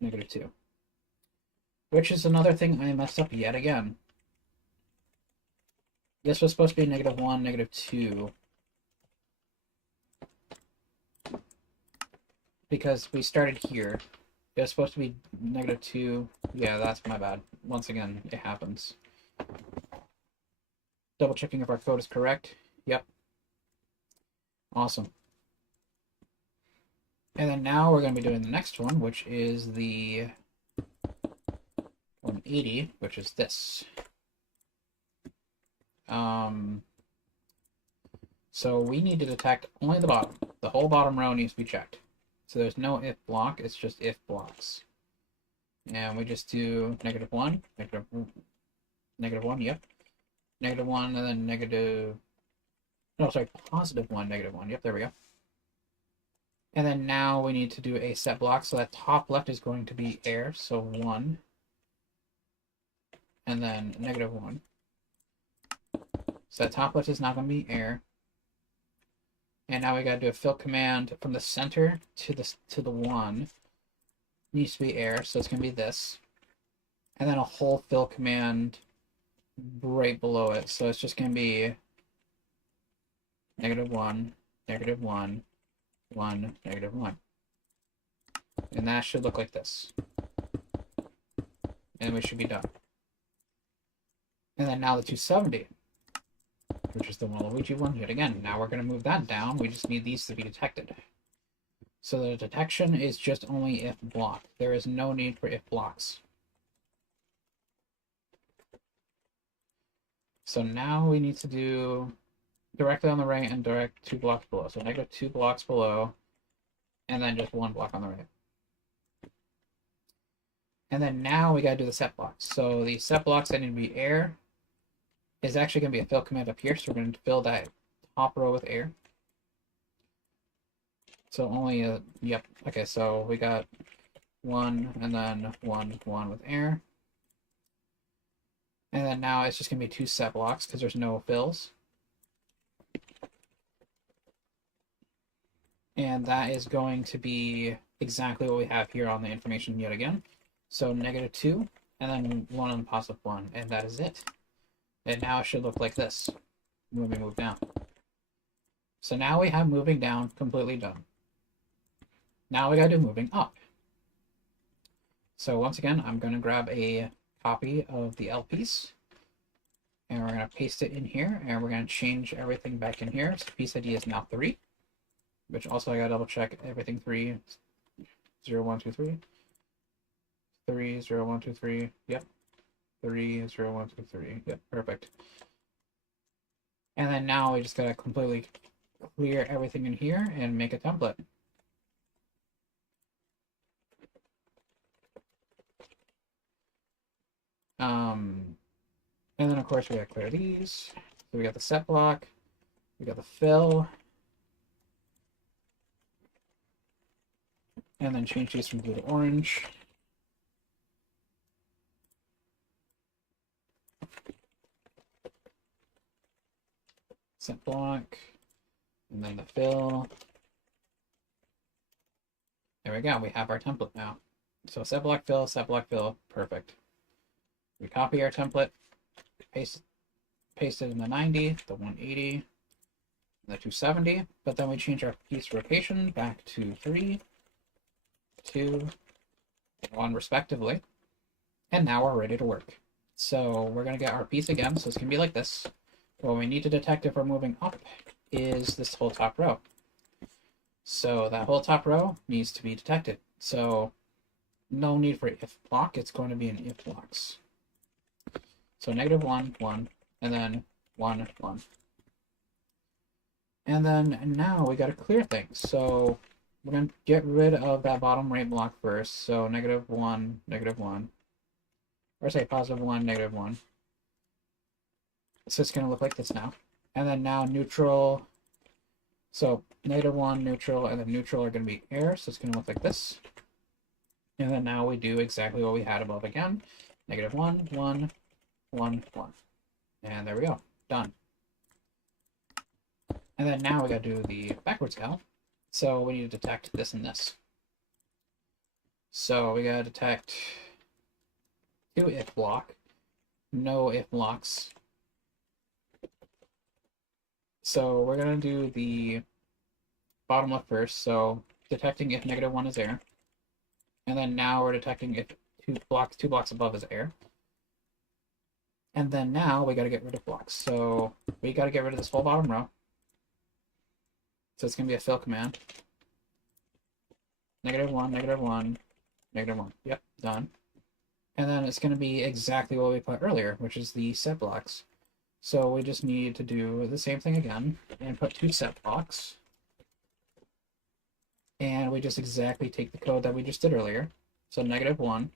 -2. Which is another thing I messed up yet again. This was supposed to be -1, -2. Because we started here. It was supposed to be -2. Yeah, that's my bad. Once again, it happens. Double checking if our code is correct. Yep. Awesome. And then now we're going to be doing the next one, which is the 180, which is this. So we need to detect only the bottom. The whole bottom row needs to be checked. So there's no if block, it's just if blocks. And we just do -1, -1, yep. -1, and then negative, no, sorry, +1, -1, yep, there we go. And then now we need to do a set block, so that top left is going to be air, so 1, and then -1. So that top left is not going to be air. And now we got to do a fill command from the center to the 1. Needs to be air, so it's going to be this. And then a whole fill command right below it. So it's just going to be -1, -1, 1, -1. And that should look like this. And we should be done. And then now the 270. Which is the Waluigi one yet again. Now we're going to move that down. We just need these to be detected. So the detection is just only if block. There is no need for if blocks. So now we need to do directly on the right and direct 2 blocks below. So -2 blocks below, and then just 1 block on the right. And then now we got to do the set blocks. So the set blocks that need to be air is actually going to be a fill command up here, so we're going to fill that top row with air. So only a, yep, okay, so we got 1, and then 1, 1 with air. And then now it's just going to be 2 set blocks, because there's no fills. And that is going to be exactly what we have here on the information yet again. So -2, and then 1 and +1, and that is it. And now it should look like this when we move down. So now we have moving down completely done. Now we gotta do moving up. So once again, I'm gonna grab a copy of the L piece, and we're gonna paste it in here, and we're gonna change everything back in here. So piece ID is now 3, which also I gotta double check everything 3, 0, 1, 2, 3. 3, 0, 1, 2, 3, yep. 3, 0, 1, 2, 3. Yep, perfect. And then now we just gotta completely clear everything in here and make a template. And then of course we gotta clear these. So we got the set block, we got the fill, and then change these from blue to orange. Set block, and then the fill. There we go, we have our template now. So set block fill, perfect. We copy our template, paste it in the 90, the 180, and the 270, but then we change our piece rotation back to 3, 2, 1 respectively, and now we're ready to work. So we're going to get our piece again, so it's going to be like this. What we need to detect if we're moving up is this whole top row. So that whole top row needs to be detected. So no need for if block, it's going to be an if blocks. So -1, 1, and then 1, 1. And then now we got to clear things. So we're going to get rid of that bottom right block first. So -1, -1. Or say +1, -1. So it's going to look like this now. And then now neutral. So -1, neutral, and then neutral are going to be air. So it's going to look like this. And then now we do exactly what we had above again. -1, 1, 1, 1. And there we go. Done. And then now we got to do the backwards cal. So we need to detect this and this. So we got to detect 2 if block, no if blocks. So we're going to do the bottom left first. So detecting if -1 is air. And then now we're detecting if two blocks above is air. And then now we got to get rid of blocks. So we got to get rid of this whole bottom row. So it's going to be a fill command. -1, -1, -1. Yep, done. And then it's going to be exactly what we put earlier, which is the set blocks. So we just need to do the same thing again and put 2 set blocks. And we just exactly take the code that we just did earlier. So -1,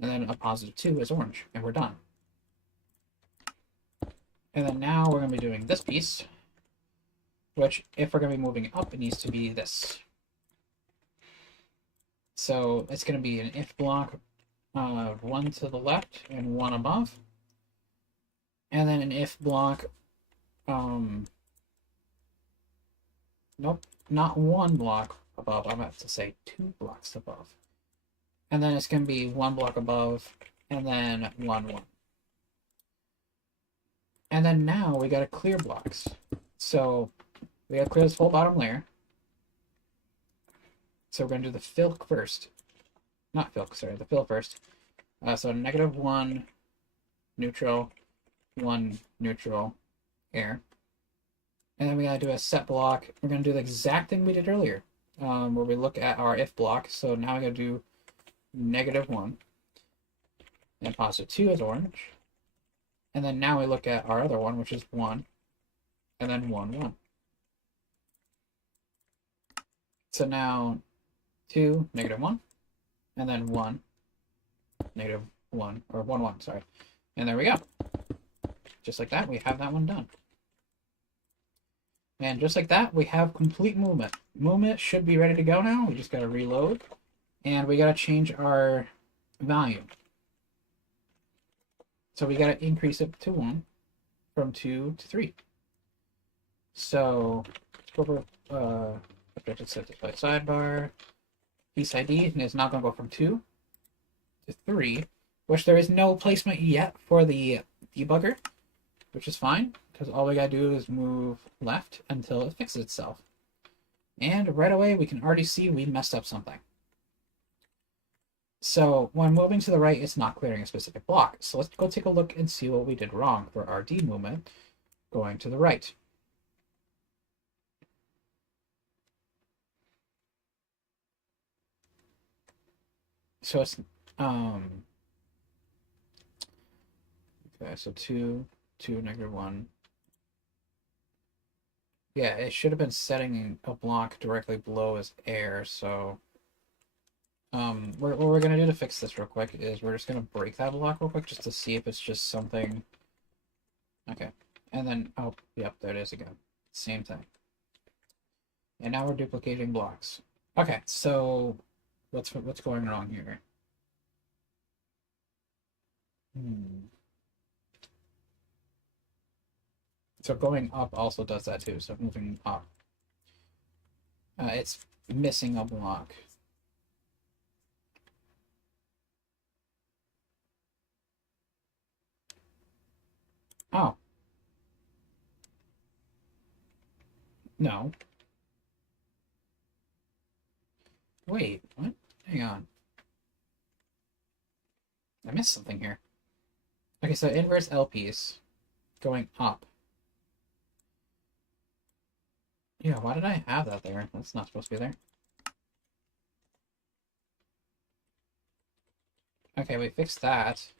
and then a +2 is orange, and we're done. And then now we're going to be doing this piece, which if we're going to be moving up, it needs to be this. So it's going to be an if block, 1 to the left and 1 above. And then an if block, nope, not 1 block above. I'm about to say 2 blocks above. And then it's going to be 1 block above, and then 1, 1. And then now we got to clear blocks. So we got to clear this whole bottom layer. So we're going to do the fill first. Not fill, sorry, the fill first. So -1, neutral, 1, neutral, air. And then we got to do a set block. We're going to do the exact thing we did earlier, where we look at our if block. So now we got to do -1, and +2 is orange. And then now we look at our other one, which is 1, and then 1, 1. So now 2, -1, and then 1, -1, or 1, 1, sorry. And there we go. Just like that, we have that one done. And just like that, we have complete movement. Movement should be ready to go now. We just got to reload. And we got to change our value. So we got to increase it to 1 from 2 to 3. So over objective set display sidebar. Piece ID is now going to go from 2 to 3, which there is no placement yet for the debugger, which is fine because all we got to do is move left until it fixes itself. And right away we can already see we messed up something. So when moving to the right, it's not clearing a specific block. So let's go take a look and see what we did wrong for our D movement going to the right. So it's okay, so 2, 2, -1. Yeah, it should have been setting a block directly below as air, so what we're gonna do to fix this real quick is we're just gonna break that block real quick just to see if it's just something. Okay, and then oh yep, there it is again. Same thing. And now we're duplicating blocks. Okay, so what's going wrong here? So going up also does that too. So moving up, it's missing a block. Oh. No. Wait, what? Hang on. I missed something here. Okay, so inverse LPs going up. Yeah, why did I have that there? That's not supposed to be there. Okay, we fixed that.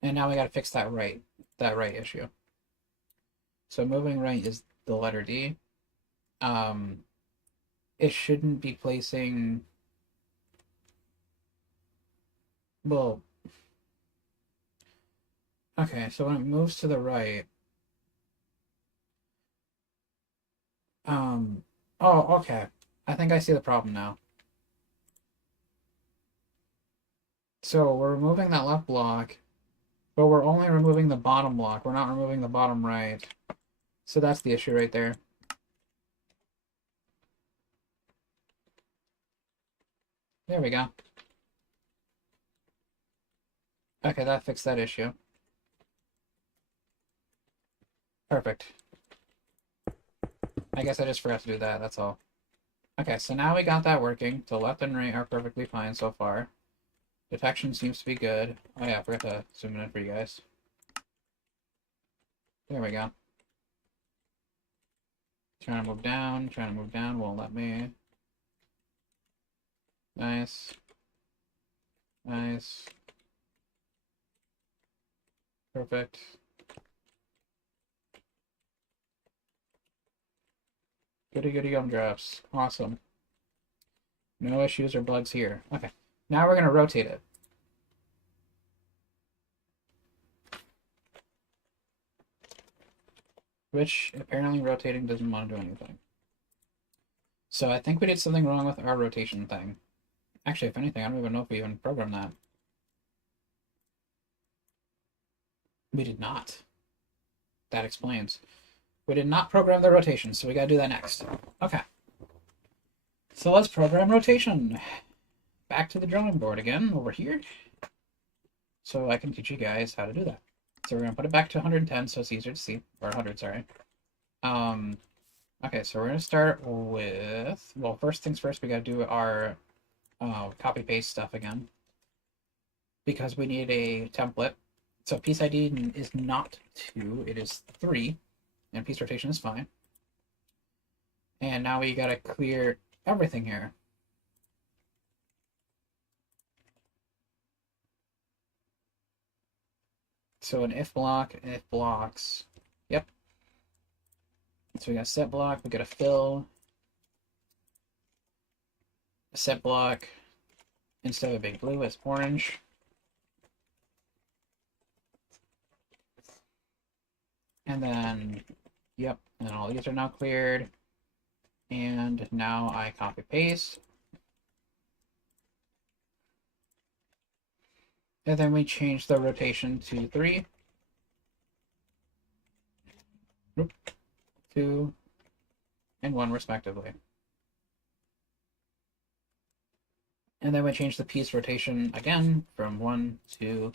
And now we gotta fix that right issue. So moving right is the letter D. It shouldn't be placing. Well, Okay, so when it moves to the right, um, oh, okay. I think I see the problem now. So we're removing that left block, but we're only removing the bottom block. We're not removing the bottom right. So that's the issue right there. There we go. Okay, that fixed that issue. Perfect. I guess I just forgot to do that, that's all. Okay, so now we got that working. The left and right are perfectly fine so far. Detection seems to be good. Oh yeah, I forgot to zoom in for you guys. There we go. Trying to move down, won't let me. Nice. Nice. Perfect. Goody goody gumdrops. Awesome. No issues or bugs here. Okay. Now we're going to rotate it. Which apparently rotating doesn't want to do anything. So I think we did something wrong with our rotation thing. Actually, if anything, I don't even know if we even programmed that. We did not. That explains. We did not program the rotation, so we gotta do that next. Okay. So let's program rotation. Back to the drawing board again, over here. So I can teach you guys how to do that. So we're gonna put it back to 110 so it's easier to see. Or 100, sorry. Okay, so we're gonna start with, well, first things first, we gotta do our copy paste stuff again. Because we need a template. So piece ID is not 2, it is 3. And piece rotation is fine. And now we gotta clear everything here. So an if block, if blocks. Yep. So we got a set block, we got a fill. A set block, instead of being blue, it's orange. And then, yep, and all these are now cleared. And now I copy paste. And then we change the rotation to 3. 2, and 1 respectively. And then we change the piece rotation again from 1, 2,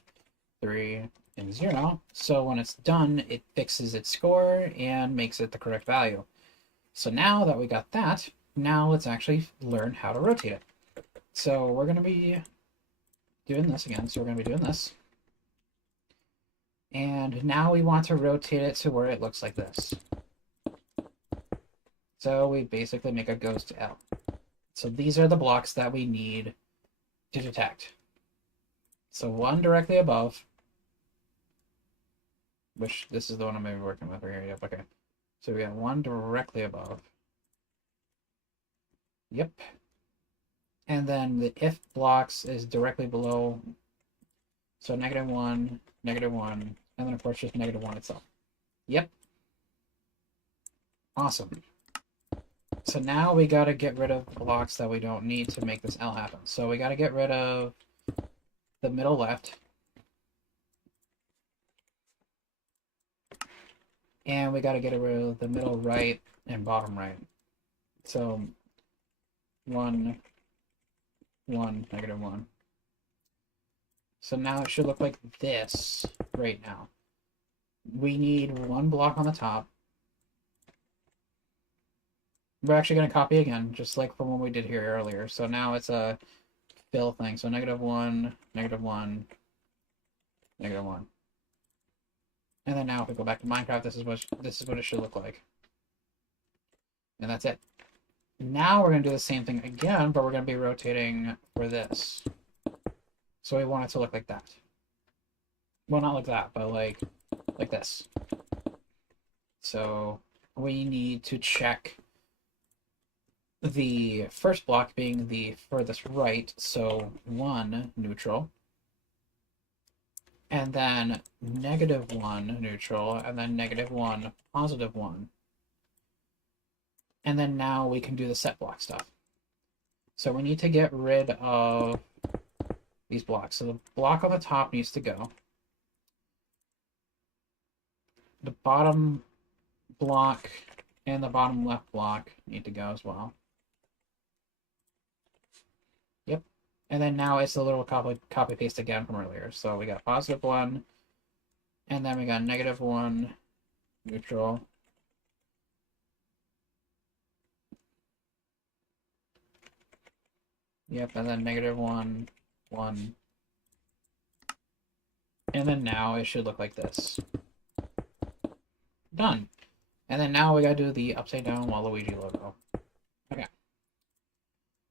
3, and 0. So when it's done, it fixes its score and makes it the correct value. So now that we got that, now let's actually learn how to rotate it. So we're going to be doing this again. So we're going to be doing this. And now we want to rotate it to where it looks like this. So we basically make a ghost L. So these are the blocks that we need to detect. So one directly above, which this is the one I'm going to be working with right here. Yep, okay. So we got one directly above. Yep. And then the if blocks is directly below. So -1, -1, and then of course just -1 itself. Yep. Awesome. So now we got to get rid of blocks that we don't need to make this L happen. So we got to get rid of the middle left. And we got to get rid of the middle right and bottom right. So 1, 1, -1. So now it should look like this right now. We need one block on the top. We're actually going to copy again, just like from what we did here earlier. So now it's a fill thing. So -1, -1, -1. And then now if we go back to Minecraft, this is what it should look like. And that's it. Now we're going to do the same thing again, but we're going to be rotating for this. So we want it to look like that. Well, not like that, but like this. So we need to check the first block being the furthest right, so 1 neutral. and then -1 neutral, and then -1 +1. And then now we can do the set block stuff. So we need to get rid of these blocks. So the block on the top needs to go. The bottom block and the bottom left block need to go as well. Yep. And then now it's a little copy paste again from earlier. So we got +1, and then we got -1 neutral. Yep, and then -1, 1. And then now it should look like this. Done. And then now we gotta do the upside down Waluigi logo. Okay.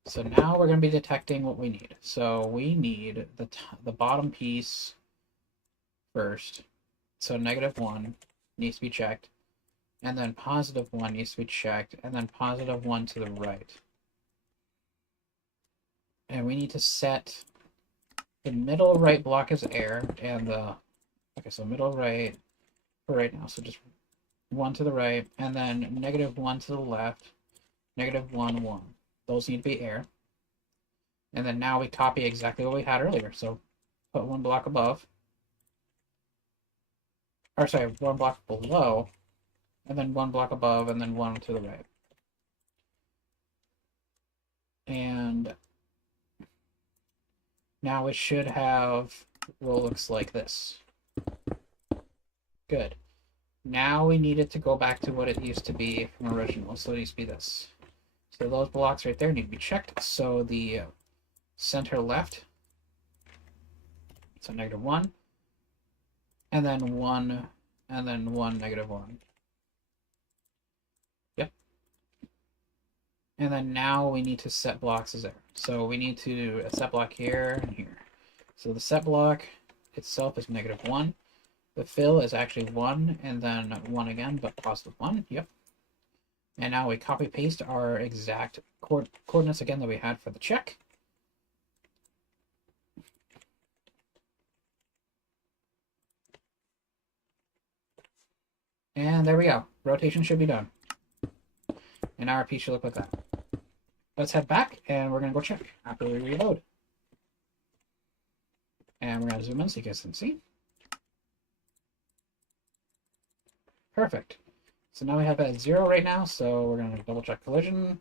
So now we're gonna be detecting what we need. So we need the bottom piece first. So -1 needs to be checked. And then +1 needs to be checked. And then +1 to the right. And we need to set the middle right block as air and the, okay, so middle right for right now. So just 1 to the right, and then -1 to the left, -1, 1. Those need to be air. And then now we copy exactly what we had earlier. So put 1 block above, or sorry, 1 block below, and then 1 block above, and then 1 to the right. And now it should have what looks like this. Good. Now we need it to go back to what it used to be from original. So it needs to be this. So those blocks right there need to be checked. So the center left, so -1, and then 1, and then 1, -1. Yep. And then now we need to set blocks as there. So we need to do a set block here and here. So the set block itself is -1. The fill is actually 1, and then 1 again, but +1. Yep. And now we copy paste our exact coordinates again that we had for the check. And there we go. Rotation should be done. And now our piece should look like that. Let's head back, and we're going to go check after we reload. And we're going to zoom in so you guys can see. Perfect. So now we have it at 0 right now, so we're going to double check collision.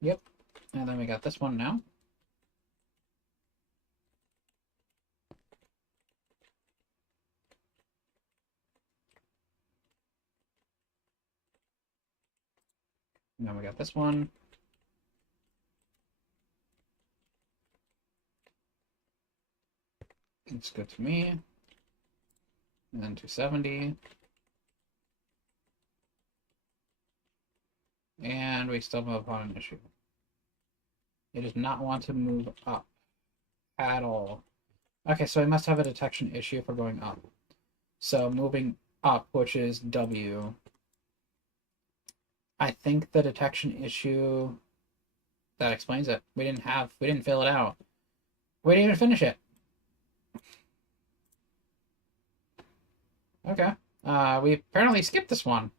Yep. And then we got this one now. And then we got this one. Looks good to me. And then 270. And we still move on an issue. It does not want to move up at all. Okay, so I must have a detection issue for going up. So moving up, which is W. I think the detection issue, that explains it. We didn't fill it out. We didn't even finish it. Okay. We apparently skipped this one.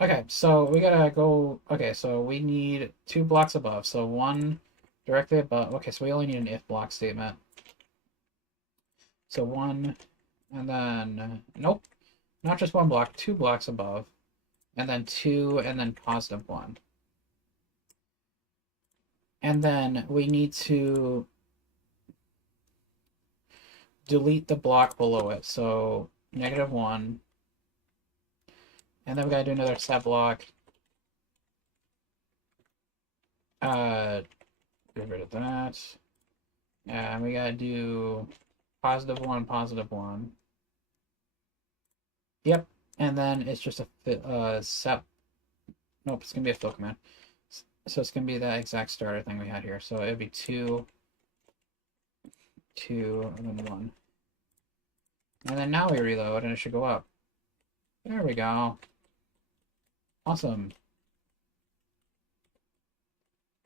Okay, so we gotta go. Okay, so we need 2 blocks above. So 1 directly above. Okay, so we only need an if block statement. So 1, and then nope, not just 1 block, 2 blocks above, and then 2, and then +1. And then we need to delete the block below it. So -1. And then we gotta do another set block. Get rid of that. And we gotta do +1, +1. Yep. And then it's just a set. Nope, it's gonna be a fill command. So it's gonna be that exact starter thing we had here. So it'd be 2, 2, and then 1. And then now we reload, and it should go up. There we go. Awesome.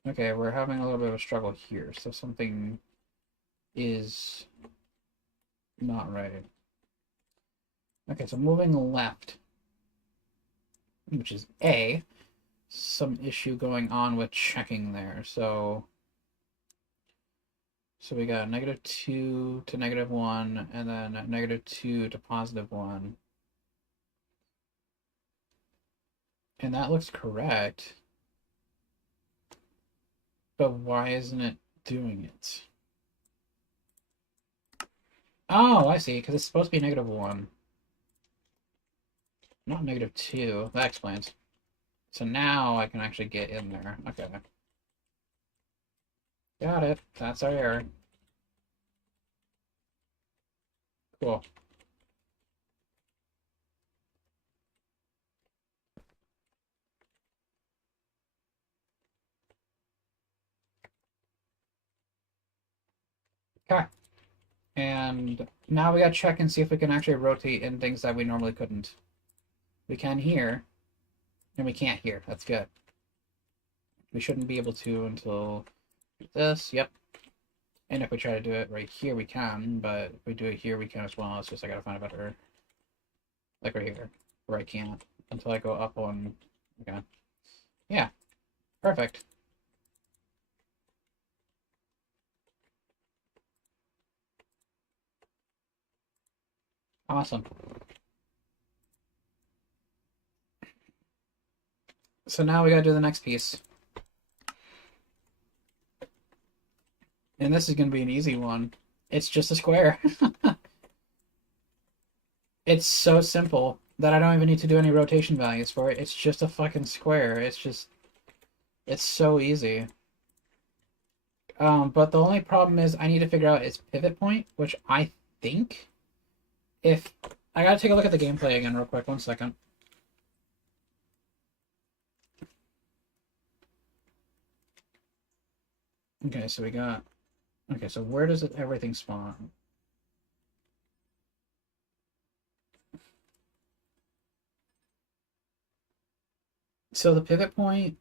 Okay, we're having a little bit of a struggle here, so something is not right. Okay, so moving left, which is A, some issue going on with checking there. So we got -2 to -1, and then -2 to +1. And that looks correct. But why isn't it doing it? Oh, I see, because it's supposed to be -1. Not -2. That explains. So now I can actually get in there. Okay. Got it. That's our error. Cool. Okay. And now we gotta check and see if we can actually rotate in things that we normally couldn't. We can here, and we can't here. That's good. We shouldn't be able to until this. Yep. And if we try to do it right here, we can, but if we do it here, we can as well. It's just I gotta find a better, like right here, where I can't until I go up one. Okay. Yeah. Perfect. Awesome. So now we gotta do the next piece. And this is gonna be an easy one. It's just a square. It's so simple that I don't even need to do any rotation values for it. It's just a fucking square. It's so easy. But the only problem is I need to figure out its pivot point, which I think if I gotta take a look at the gameplay again real quick. 1 second. Okay, so we got. Okay, so where does everything spawn? So the pivot point.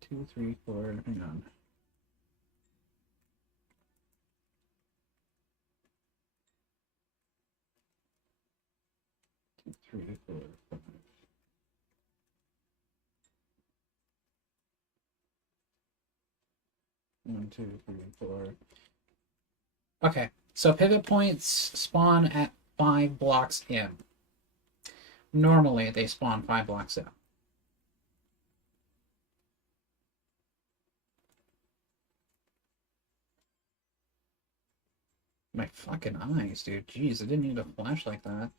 2, 3, 4. Hang on. 2, 3, 4, 5. 1, 2, 3, 4. Okay, so pivot points spawn at 5 blocks in. Normally, they spawn 5 blocks in. My fucking eyes, dude. Jeez, I didn't need a flash like that.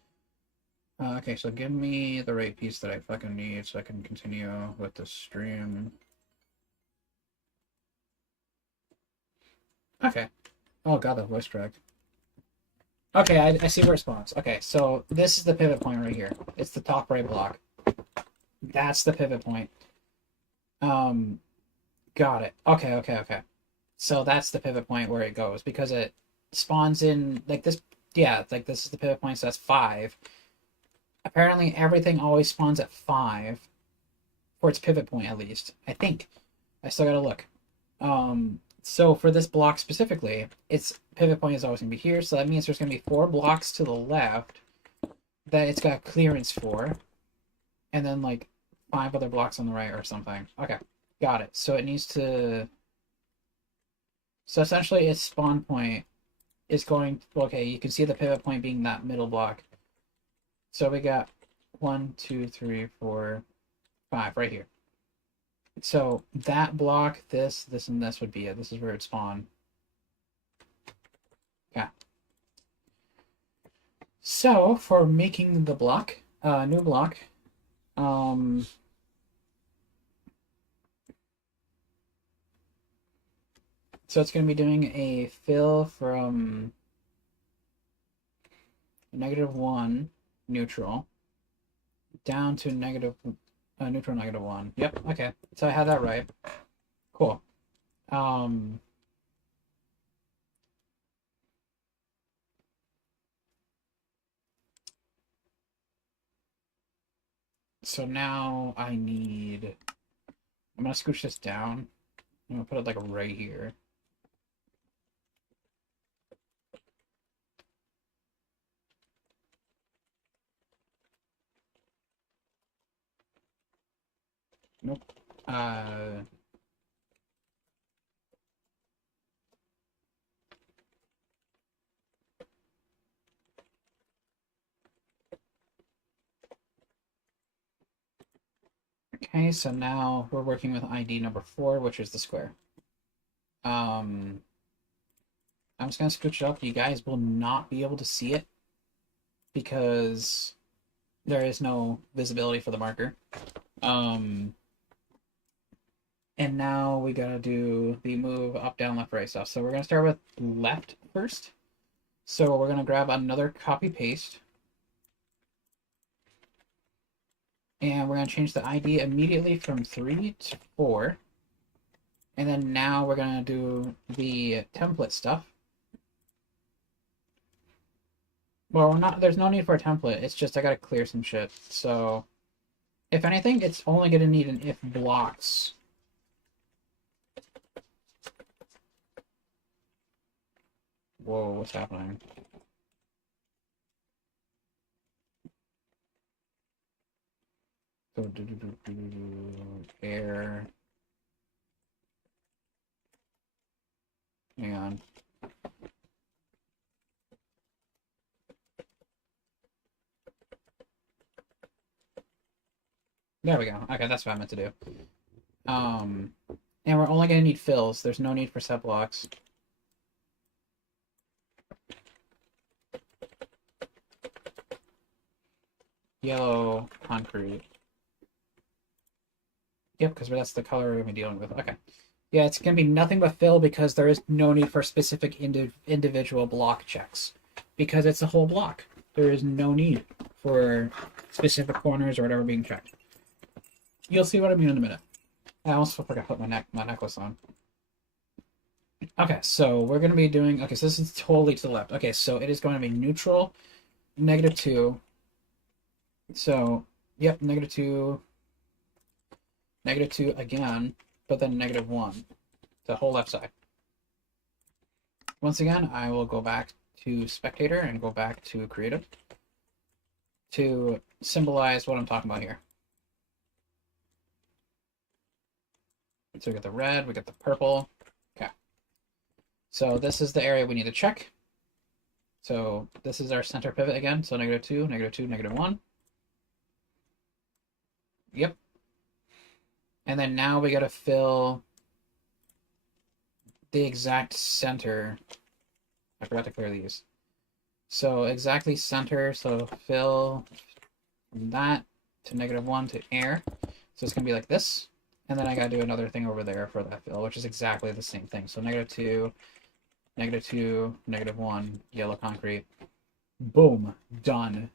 Okay, so give me the right piece that I fucking need so I can continue with the stream. Okay. Oh god, that voice cracked. Okay, I see where it spawns. Okay, so this is the pivot point right here. It's the top right block. That's the pivot point. Um, got it. Okay. So that's the pivot point where it goes because it spawns in like this. Yeah, like this is the pivot point, so that's 5. Apparently, everything always spawns at 5 for its pivot point, at least. I think. I still gotta look. So for this block specifically, its pivot point is always gonna be here, so that means there's gonna be 4 blocks to the left that it's got clearance for, and then like 5 other blocks on the right or something. Okay, got it. So it needs to. So essentially, its spawn point is going. Okay, you can see the pivot point being that middle block. So we got 1, 2, 3, 4, 5 right here. So that block, this, and this would be it. This is where it spawned. Yeah. So for making the block, new block, so it's going to be doing a fill from -1 neutral down to negative neutral -1. Yep. Okay. So I had that right. Cool. So now I need. I'm gonna scooch this down I'm gonna put it like right here. Nope. Okay, so now we're working with ID number 4, which is the square. I'm just gonna switch it up. You guys will not be able to see it because there is no visibility for the marker. And now we gotta do the move up, down, left, right stuff. So we're gonna start with left first. So we're gonna grab another copy paste. And we're gonna change the ID immediately from 3 to 4. And then now we're gonna do the template stuff. Well, there's no need for a template. It's just I gotta clear some shit. So if anything, it's only gonna need an if blocks. Whoa, what's happening? So air. Hang on. There we go. Okay, that's what I meant to do. And we're only gonna need fills. There's no need for set blocks. Yellow concrete. Yep, because that's the color we're gonna be dealing with. Okay. Yeah, it's gonna be nothing but fill because there is no need for specific individual block checks. Because it's a whole block. There is no need for specific corners or whatever being checked. You'll see what I mean in a minute. I almost forgot to put my necklace on. Okay, so we're going to be doing... Okay, so this is totally to the left. Okay, so it is going to be neutral, -2. So, yep, -2, -2 again, but then -1. The whole left side. Once again, I will go back to spectator and go back to creative to symbolize what I'm talking about here. So we got the red, we got the purple. Okay. So this is the area we need to check. So this is our center pivot again. So -2, -2, -1. Yep. And then now we got to fill the exact center. I forgot to clear these. So exactly center. So fill from that to -1 to air. So it's going to be like this. And then I got to do another thing over there for that fill, which is exactly the same thing. So -2, -2, -1, yellow concrete. Boom. Done.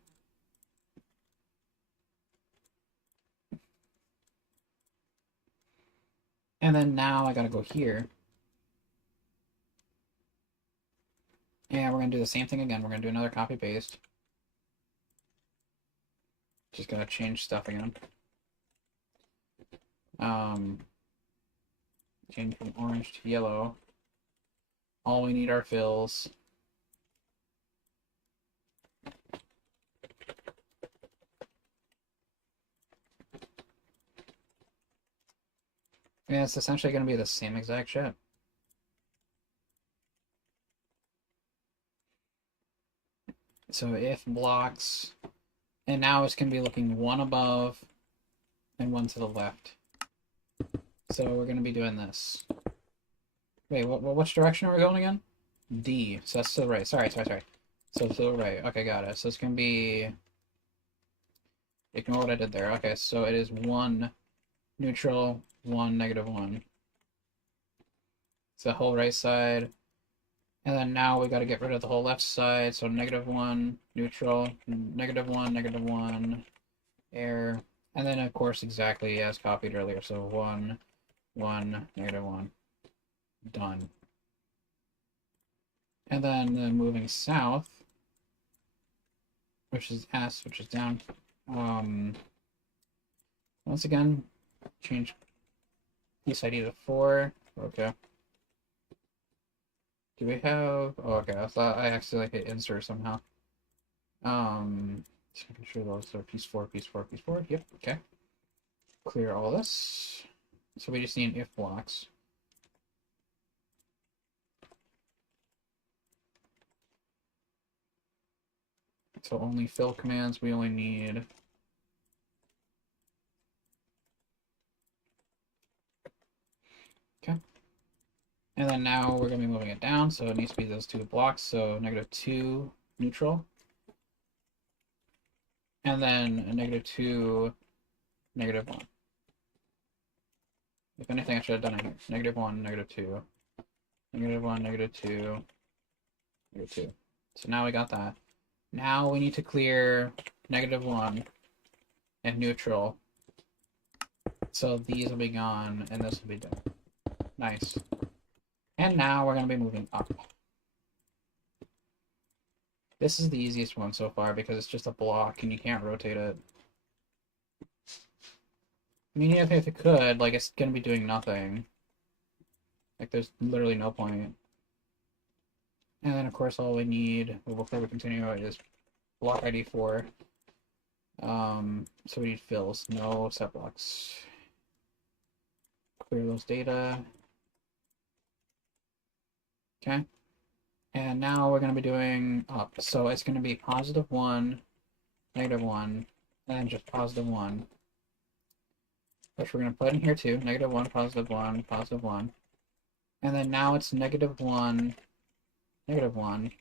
And then now I got to go here. And we're going to do the same thing again. We're going to do another copy paste. Just going to change stuff again. Change from orange to yellow. All we need are fills. And it's essentially going to be the same exact shit. So if blocks, and now it's going to be looking one above and one to the left. So we're going to be doing this. Wait, which direction are we going again? D. So that's to the right. Sorry. So to the right. Okay, got it. So it's going to be... Ignore what I did there. Okay, so it is 1 neutral, 1 -1. It's the whole right side. And then now we got to get rid of the whole left side. So -1, neutral, -1, -1, air. And then, of course, exactly as copied earlier. So 1, 1, -1. Done. And then moving south, which is S, which is down. Once again, change piece ID to 4. Okay. Do we have... Oh, okay. I thought I accidentally hit insert somehow. Just making sure those are piece 4, piece 4, piece 4. Yep, okay. Clear all this. So we just need if blocks. So only fill commands, we only need... Okay. And then now we're going to be moving it down, so it needs to be those 2 blocks. So -2 neutral. And then a -2, -1. If anything, I should have done it here. -1, -2, -1, -2, -2. So now we got that. Now we need to clear -1 and neutral. So these will be gone, and this will be done. Nice. And now we're going to be moving up. This is the easiest one so far because it's just a block and you can't rotate it. I mean, even if it could, like, it's going to be doing nothing. Like, there's literally no point. And then, of course, all we need, well, before we continue, is block ID 4. So we need fills, no set blocks. Clear those data. Okay. And now we're going to be doing up. So it's going to be +1, -1, and just +1. Which we're going to put in here too. -1, +1, +1. And then now it's -1, -1,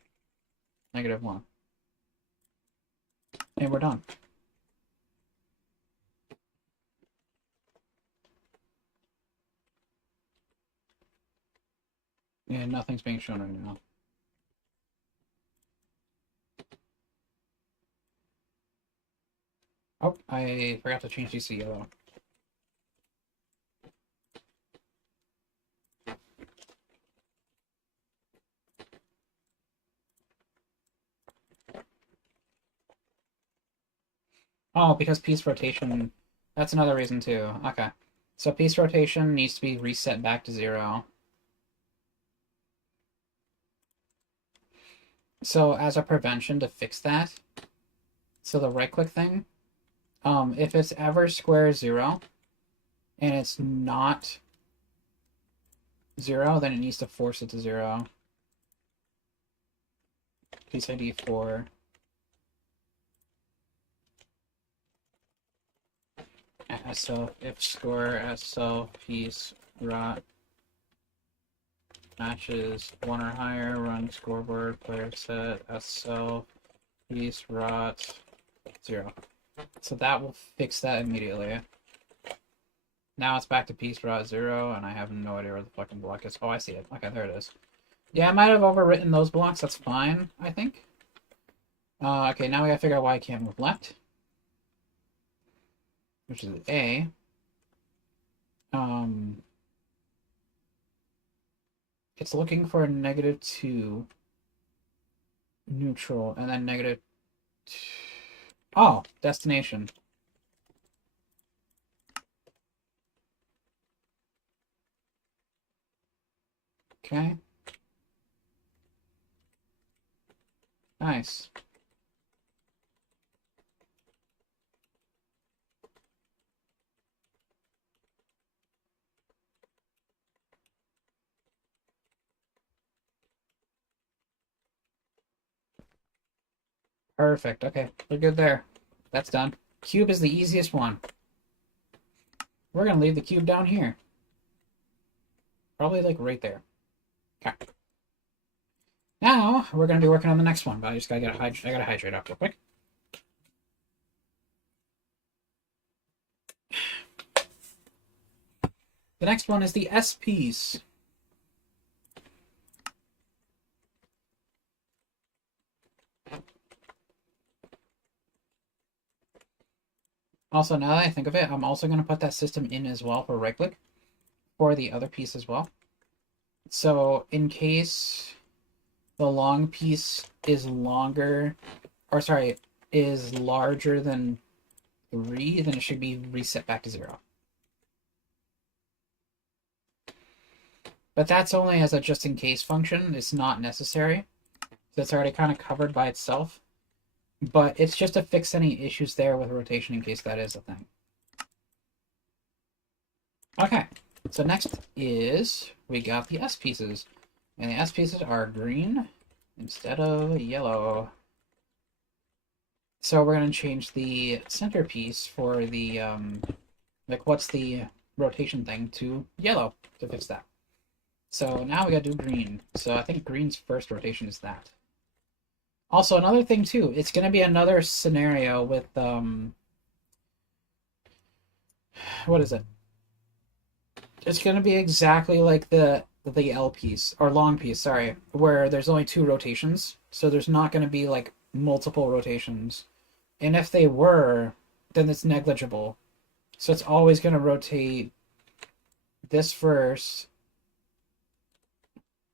-1. And we're done. And nothing's being shown right now. Oh, I forgot to change these to yellow. Oh, because piece rotation, that's another reason too. Okay. So piece rotation needs to be reset back to 0. So as a prevention to fix that, so the right-click thing, if it's ever square 0, and it's not 0, then it needs to force it to 0. Piece ID 4. So if score as self piece rot matches 1 or higher, run scoreboard player set as self piece rot 0. So that will fix that immediately. Now it's back to piece rot 0, and I have no idea where the fucking block is. Oh, I see it. Okay, there it is. Yeah, I might have overwritten those blocks. That's fine, I think. Okay, now we gotta figure out why I can't move left. Which is A. It's looking for a -2 neutral, and then -2. Oh, destination. Okay. Nice. Perfect. Okay, we're good there. That's done. Cube is the easiest one. We're going to leave the cube down here. Probably like right there. Okay. Now, we're going to be working on the next one, but I just gotta hydrate up real quick. The next one is the S piece. Also, now that I think of it, I'm also going to put that system in as well for right-click for the other piece as well. So in case the long piece is longer, or sorry, is larger than 3, then it should be reset back to 0. But that's only as a just-in-case function. It's not necessary. So it's already kind of covered by itself. But it's just to fix any issues there with rotation in case that is a thing. Okay, so next is we got the S pieces. And the S pieces are green instead of yellow. So we're going to change the centerpiece for the, like, what's the rotation thing to yellow to fix that. So now we got to do green. So I think green's first rotation is that. Also, another thing, too, it's going to be another scenario with, what is it? It's going to be exactly like the L piece, or long piece, sorry, where there's only 2 rotations. So there's not going to be, like, multiple rotations. And if they were, then it's negligible. So it's always going to rotate this first,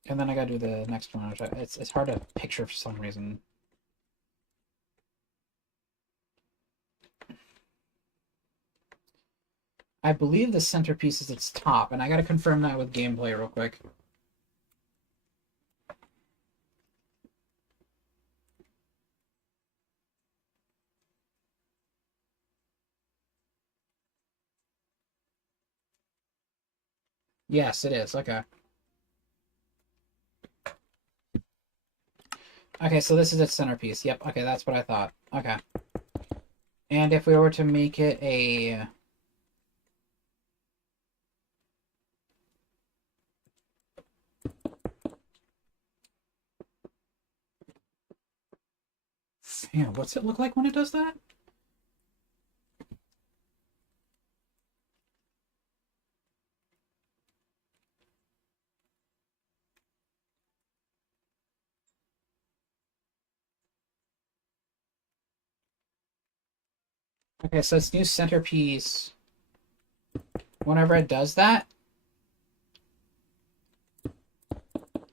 and then I gotta do the next one. Which it's hard to picture for some reason. I believe the centerpiece is its top, and I gotta confirm that with gameplay real quick. Yes, it is. Okay. Okay, so this is its centerpiece. Yep, okay, that's what I thought. Okay. And if we were to make it a... Yeah, what's it look like when it does that? Okay, so its new centerpiece, whenever it does that,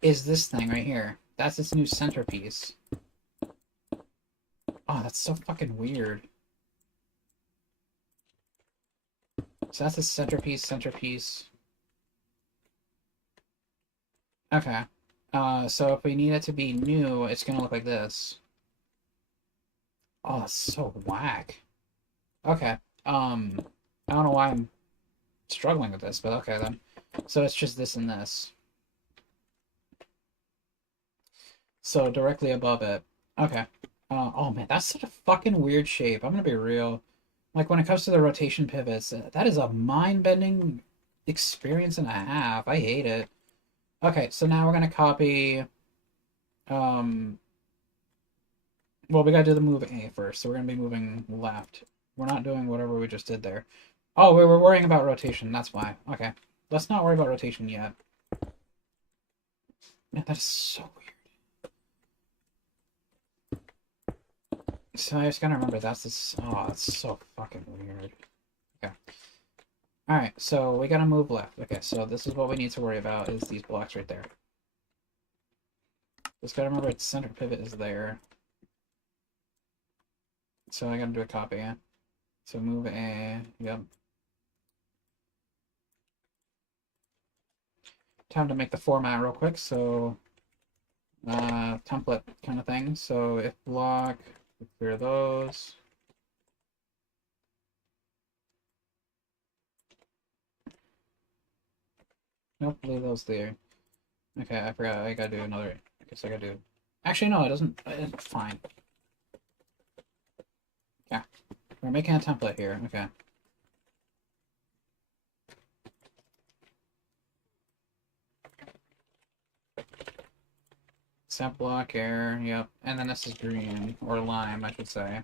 is this thing right here. That's its new centerpiece. Oh, that's so fucking weird. So that's the centerpiece. Okay. So if we need it to be new, it's gonna look like this. Oh, that's so whack. Okay. I don't know why I'm struggling with this, but okay then. So it's just this and this. So directly above it. Okay. Oh man, that's such a fucking weird shape. I'm gonna be real. Like when it comes to the rotation pivots, that is a mind-bending experience and a half. I hate it. Okay, so now we're gonna copy. Um, well, we gotta do the move A first, so we're gonna be moving left. We're not doing whatever we just did there. Oh, we were worrying about rotation. That's why. Okay, let's not worry about rotation yet. Man, that is so weird. So I just gotta remember that's this. Oh, that's so fucking weird. Okay. All right, so we gotta move left. Okay, so this is what we need to worry about is these blocks right there. Just gotta remember its center pivot is there. So I gotta do a copy. So move A. Yep. Time to make the format real quick. So template kind of thing. So if block, clear those. Nope, leave those there. Okay, I forgot. I gotta do another. I guess I gotta do. Actually, no, it doesn't. It's fine. Yeah, we're making a template here. Okay. Set block air. Yep, and then this is green or lime, I should say.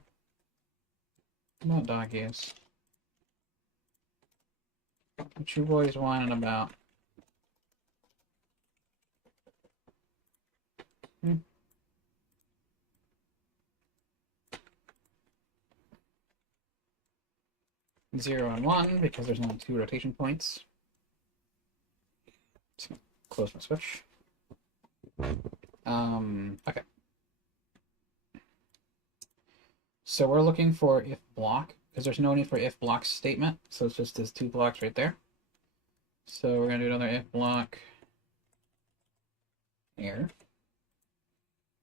What doggies? What you boys whining about? Hmm. Zero and one because there's only 2 rotation points. Just gonna close my switch. Okay. So we're looking for if block because there's no need for if block statement. So it's just these 2 blocks right there. So we're gonna do another if block. here.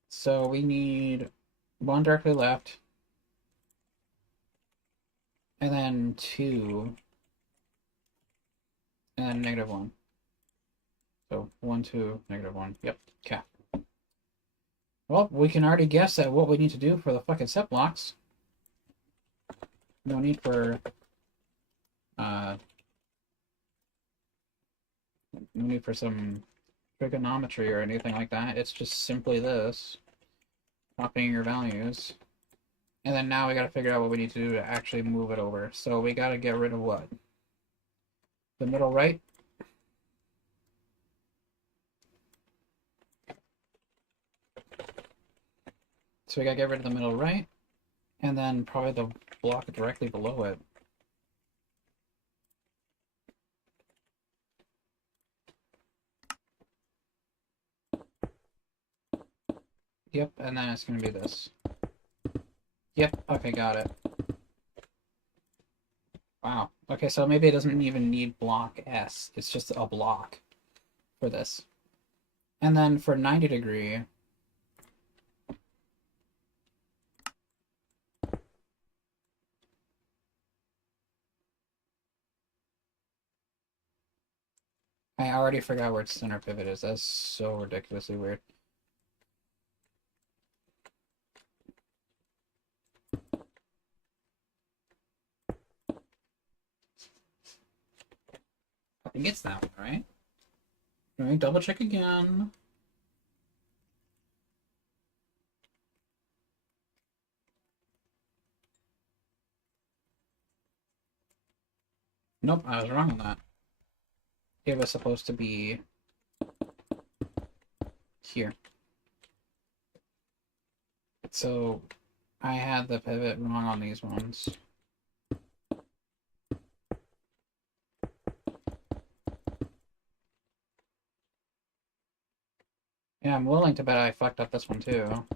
So we need one directly left, and then 2, and then -1. So 1, 2, -1. Yep. Okay. Well, we can already guess at what we need to do for the fucking set blocks. No need for no need for some trigonometry or anything like that. It's just simply this. Copying your values. And then now we gotta figure out what we need to do to actually move it over. So we gotta get rid of what? The middle right? So we gotta get rid of the middle right, and then probably the block directly below it. Yep, and then it's gonna be this. Yep, okay, got it. Wow. Okay, so maybe it doesn't even need block S. It's just a block for this. And then for 90 degree, I already forgot where its center pivot is. That's so ridiculously weird. I think it's that one, right? Let me double check again. Nope, I was wrong on that. It was supposed to be here. So I had the pivot wrong on these ones. Yeah, I'm willing to bet I fucked up this one too.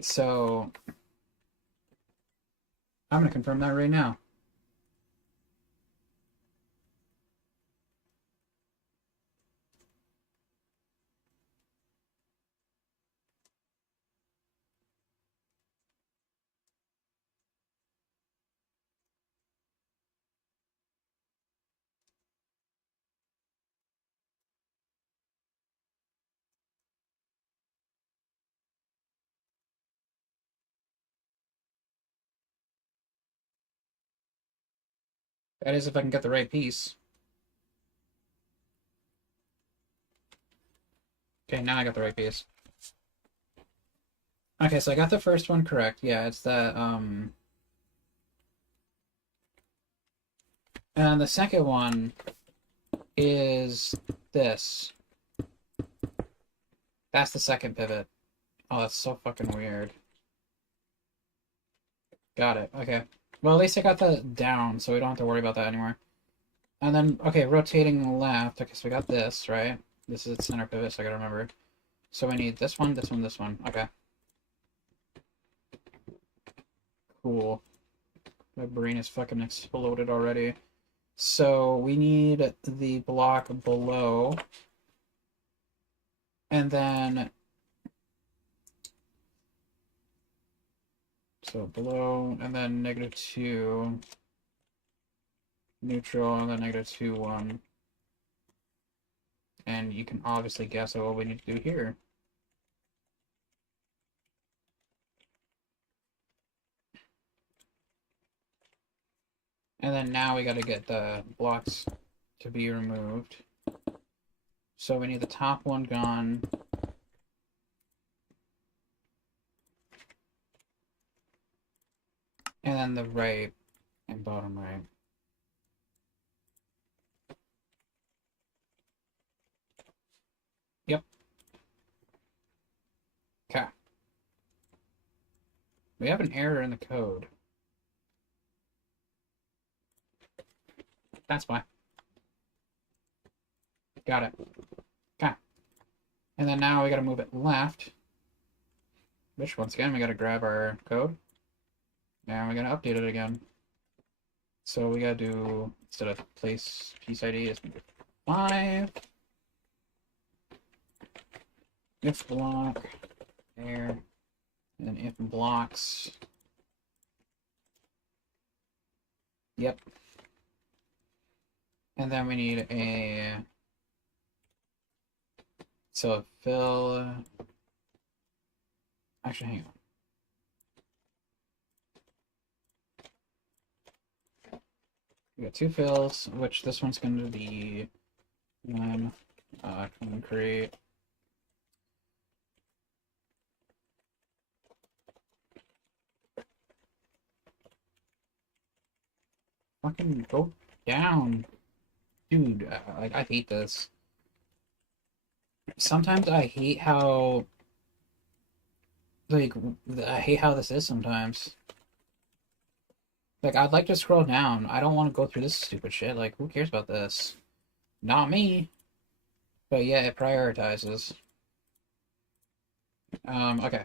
So I'm gonna confirm that right now. That is if I can get the right piece. Okay, now I got the right piece. Okay, so I got the first one correct. Yeah, it's that, and the second one is this. That's the second pivot. Oh, that's so fucking weird. Got it. Okay. Well, at least I got that down, so we don't have to worry about that anymore. And then, okay, rotating left. Okay, so we got this, right? This is its center pivot, so I gotta remember. So we need this one, this one, this one. Okay. Cool. My brain is fucking exploded already. So we need the block below. And then... So below, and then -2, neutral, and then -2, 1. And you can obviously guess at what we need to do here. And then now we got to get the blocks to be removed. So we need the top one gone. And then the right and bottom right. Yep. Okay. We have an error in the code. That's why. Got it. Okay. And then now we gotta move it left. Which, once again, we gotta grab our code. And we're gonna update it again. So we gotta do, instead of place piece ID, it's gonna be 5. If block, there, and if blocks. Yep. And then we need a, so fill, actually hang on. We got two fills, which this one's going to be one concrete. Fucking go down. Dude, like, I hate this. Sometimes I hate how, like, I hate how this is sometimes. Like, I'd like to scroll down. I don't want to go through this stupid shit. Like, who cares about this? Not me. But yeah, it prioritizes. Okay.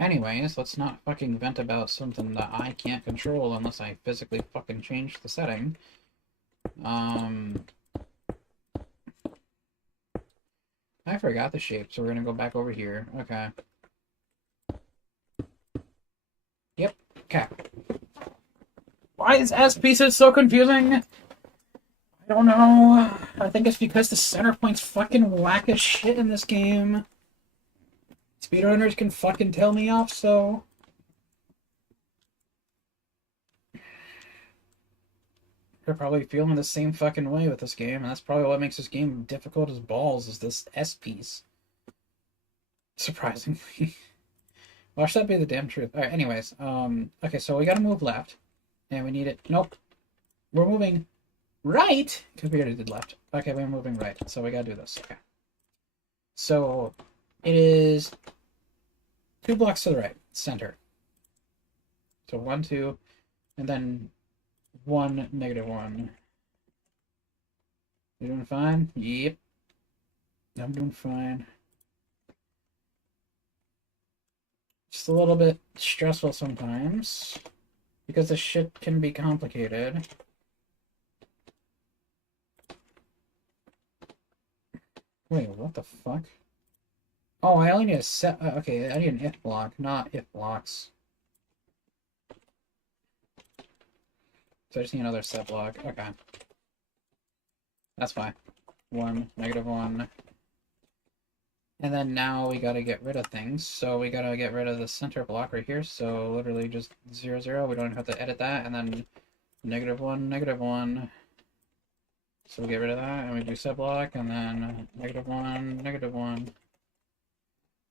Anyways, let's not fucking vent about something that I can't control unless I physically fucking change the setting. I forgot the shape, so we're gonna go back over here. Okay. Yep. Okay. Why is S pieces so confusing? I don't know. I think it's because the center point's fucking whack as shit in this game. Speedrunners can fucking tell me off, so... They're probably feeling the same fucking way with this game, and that's probably what makes this game difficult as balls, is this S piece. Surprisingly. Watch that be the damn truth. Alright, anyways, okay, so we gotta move left. And we need it... Nope. We're moving right! Because we already did left. Okay, we're moving right, so we gotta do this. Okay. So, it is 2 blocks to the right, center. So 1, 2, and then 1, -1. You doing fine? Yep. I'm doing fine. Just a little bit stressful sometimes, because this shit can be complicated. Wait, what the fuck? Oh, I only need a set. Okay, I need an if block, not if blocks. So I just need another set block. Okay. That's fine. 1, -1. And then now we gotta get rid of things. So we gotta get rid of the center block right here. So literally just 0, 0. We don't have to edit that. And then -1, -1. So we get rid of that and we do set block and then -1, -1.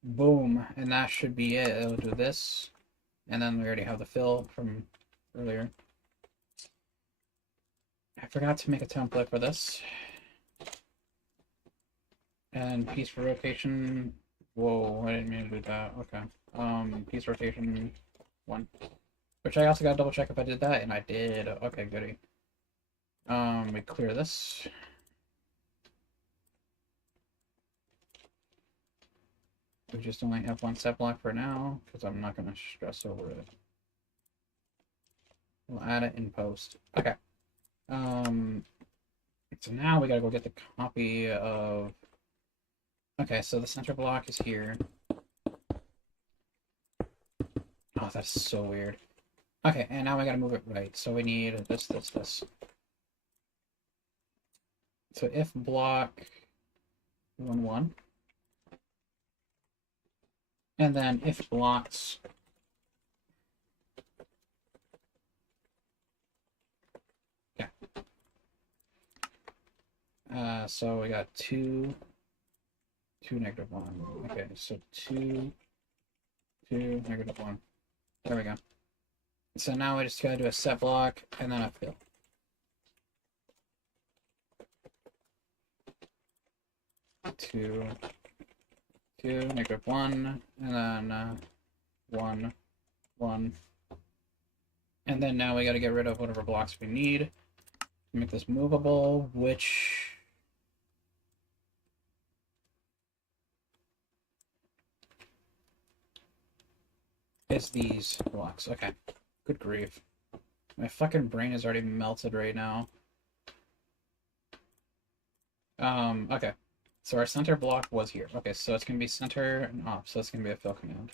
Boom. And that should be it. It'll do this. And then we already have the fill from earlier. I forgot to make a template for this. And piece for rotation. Whoa, I didn't mean to do that. Okay. Piece rotation 1. Which I also gotta double check if I did that, and I did. Okay, goody. We clear this. We just only have 1 set block for now, because I'm not gonna stress over it. We'll add it in post. Okay. So now we gotta go get the copy of... Okay, so the center block is here. Oh, that's so weird. Okay, and now we gotta move it right. So we need this, this, this. So if block 1, 1. And then if blocks... Yeah. So we got 2, 2, -1. Okay, so 2, 2, -1. There we go. So now we just gotta do a set block and then a fill. Two, -1, and then 1, 1. And then now we gotta get rid of whatever blocks we need to make this movable, which... is these blocks. Okay. Good grief. My fucking brain is already melted right now. Okay. So our center block was here. Okay, so it's going to be center and off, so it's going to be a fill command.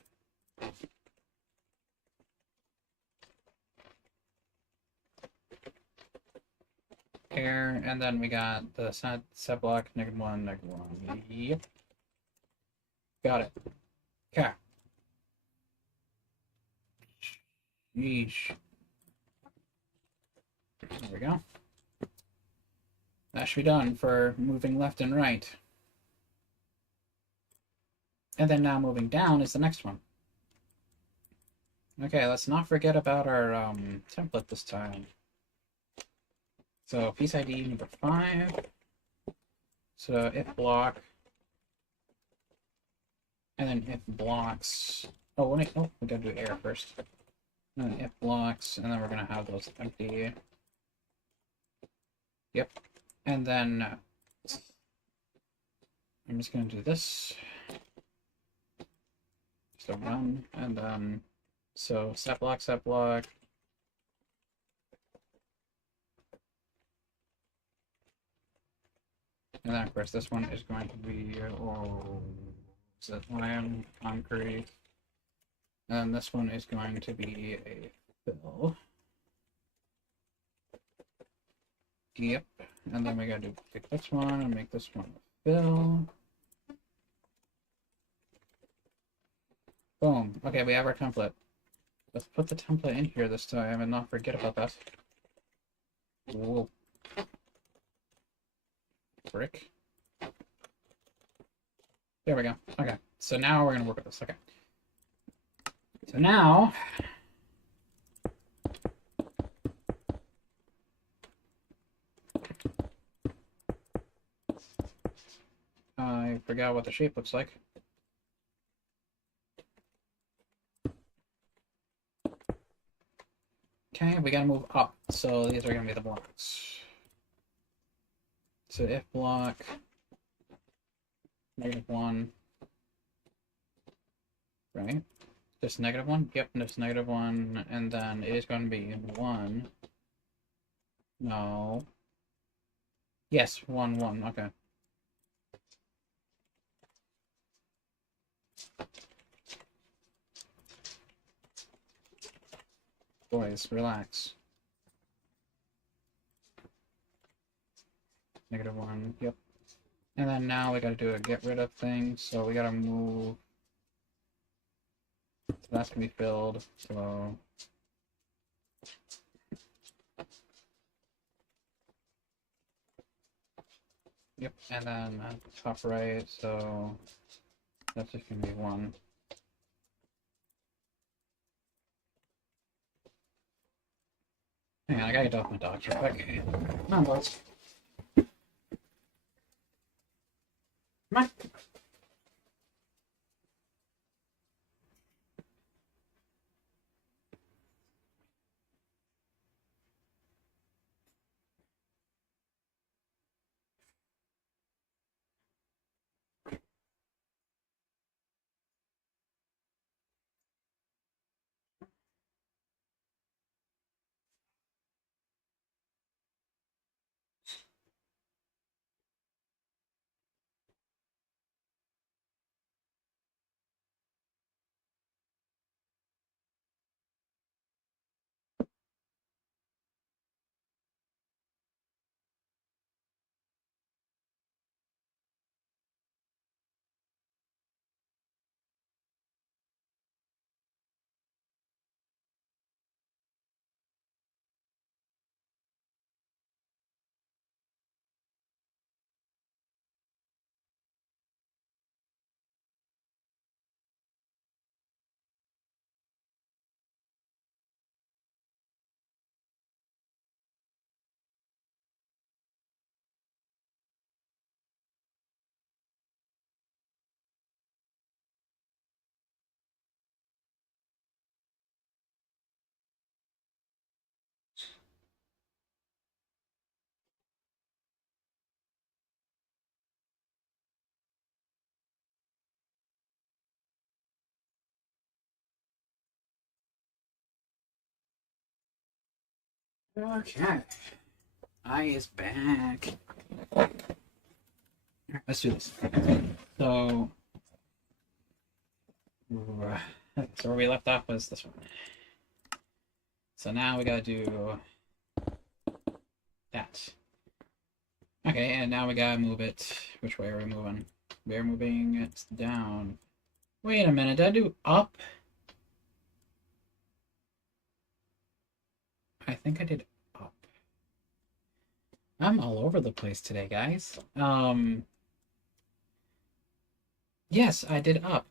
Here, and then we got the set block, -1, -1. Yep. Got it. Okay. Yeesh. There we go. That should be done for moving left and right. And then now moving down is the next one. Okay, let's not forget about our template this time. So piece ID number 5. So if block, and then if blocks. Oh wait, oh, we gotta do air first. And then if blocks, and then we're gonna have those empty. Yep. And then I'm just gonna do this. So run, and then so set block, set block. And then of course this one is going to be set lamb, concrete. And then this one is going to be a fill. Yep. And then we gotta pick this one and make this one a fill. Boom. Okay, we have our template. Let's put the template in here this time and not forget about that. Whoa. Brick. There we go. Okay, so now we're gonna work with this. Okay. So now I forgot what the shape looks like. Okay, we gotta move up. So these are gonna be the blocks. So if block -1, right? Just -1? Yep, just -1, and then it is going to be 1. No. Yes, 1, 1, okay. Boys, relax. -1, yep. And then now we gotta do a get rid of thing, so we gotta move. So that's gonna be filled, so. Yep, and then top right, so that's just gonna be 1. Hang on, I gotta get off my dock real quick. Come on, boys. Come on. Okay. I is back. Let's do this. So, where we left off was this one. So now we gotta do that. Okay, and now we gotta move it. Which way are we moving? We're moving it down. Wait a minute, did I do up? I think I did up. I'm all over the place today, guys. Yes, I did up.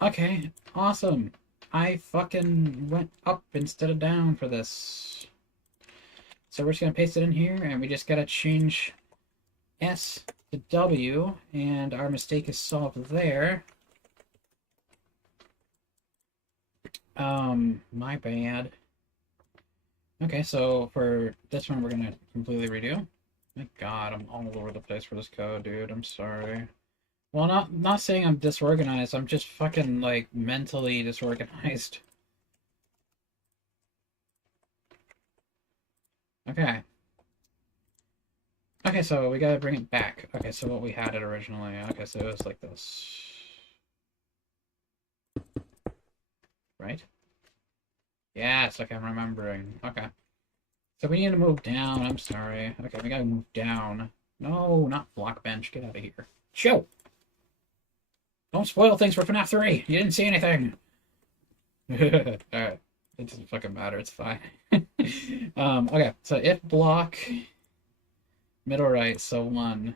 Okay, awesome. I fucking went up instead of down for this. So we're just gonna paste it in here, and we just gotta change S to W, and our mistake is solved there. My bad. Okay, so for this one, we're gonna completely redo. My God, I'm all over the place for this code, dude. I'm sorry. Well, not saying I'm disorganized. I'm just fucking like mentally disorganized. Okay. Okay, so we gotta bring it back. Okay, so what we had it originally. Okay, so it was like this. Right? Yes, okay, I'm remembering. Okay. So we need to move down. I'm sorry. Okay, we gotta move down. No, not block bench. Get out of here. Show! Don't spoil things for FNAF 3! You didn't see anything! Alright. It doesn't fucking matter. It's fine. Okay, so if block middle right, so 1.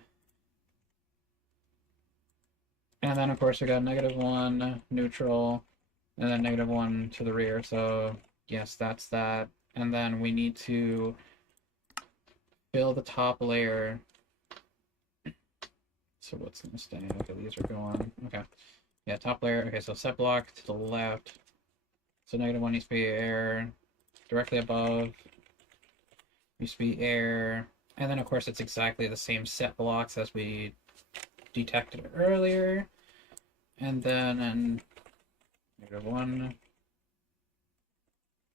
And then, of course, we got -1, neutral, and then -1 to the rear. So, yes, that's that. And then we need to fill the top layer. So what's going to stay? Okay, these are going. Okay. Yeah, top layer. Okay, so set block to the left. So -1 needs to be air. Directly above needs to be air. And then, of course, it's exactly the same set blocks as we detected earlier. And then -1,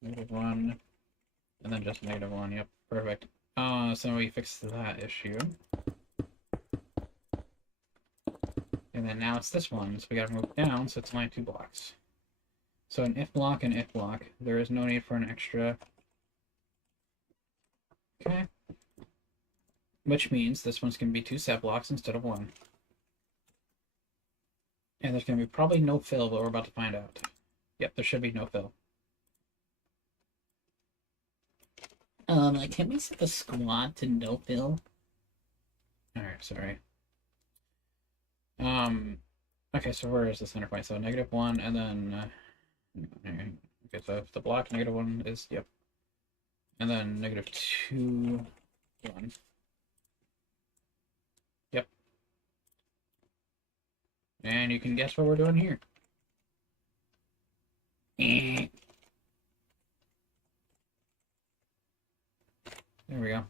-1, and then just -1. Yep, perfect. So we fixed that issue. And then now it's this one, so we gotta move down, so it's only 2 blocks. So an if block and if block. There is no need for an extra. Okay. Which means this one's gonna be 2 set blocks instead of 1. And there's gonna be probably no fill, but we're about to find out. Yep, there should be no fill. Can we set the squad to no fill? Alright, sorry. Okay, so where is the center point? So -1, and then, okay, so if the block -1 is, yep. And then -2, 1. Yep. And you can guess what we're doing here. There we go.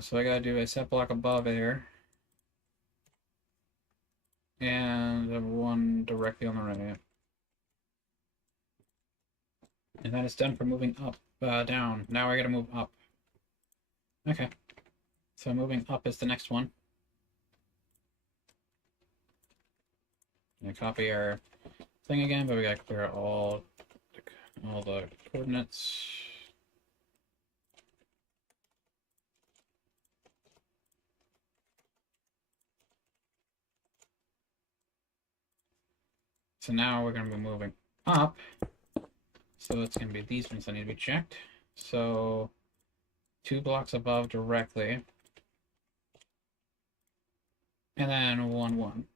So I gotta do a set block above there. And the one directly on the right. And that is done for moving up, down. Now I gotta move up. Okay. So moving up is the next one. I'm gonna copy our thing again, but we gotta clear all the coordinates. So now we're gonna be moving up. So it's gonna be these ones that need to be checked. So 2 blocks above directly. And then 1, 1.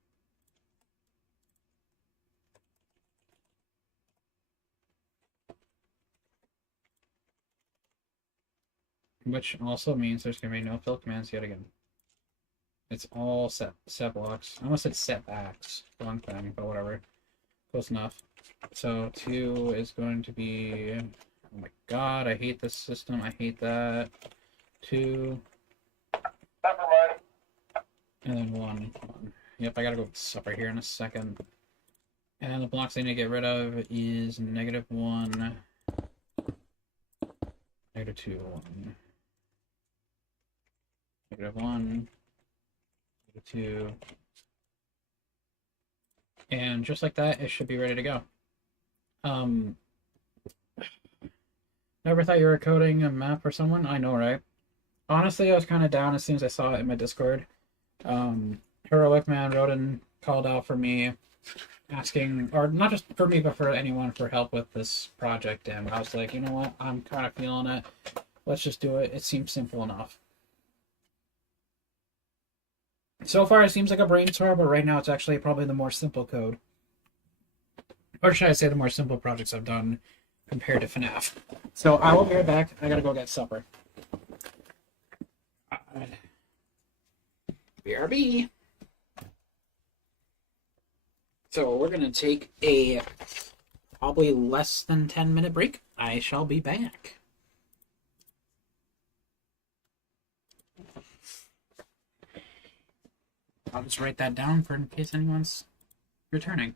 Which also means there's going to be no fill commands yet again. It's all set blocks. I almost said setbacks. Wrong thing, but whatever. Close enough. So 2 is going to be... Oh my god, I hate this system. I hate that. 2. And then 1. Yep, I gotta go supper here in a second. And the blocks I need to get rid of is -1, -2, 1. -1, -2, and just like that, it should be ready to go. Never thought you were coding a map for someone? I know, right? Honestly, I was kind of down as soon as I saw it in my Discord. Heroic Man wrote and called out for me, asking, or not just for me, but for anyone, for help with this project. And I was like, you know what? I'm kind of feeling it. Let's just do it. It seems simple enough. So far, it seems like a brainstorm, but right now it's actually probably the more simple code. Or should I say the more simple projects I've done compared to FNAF. So I will be right back. I gotta go get supper. BRB. So we're gonna take a probably less than 10-minute break. I shall be back. I'll just write that down for in case anyone's returning.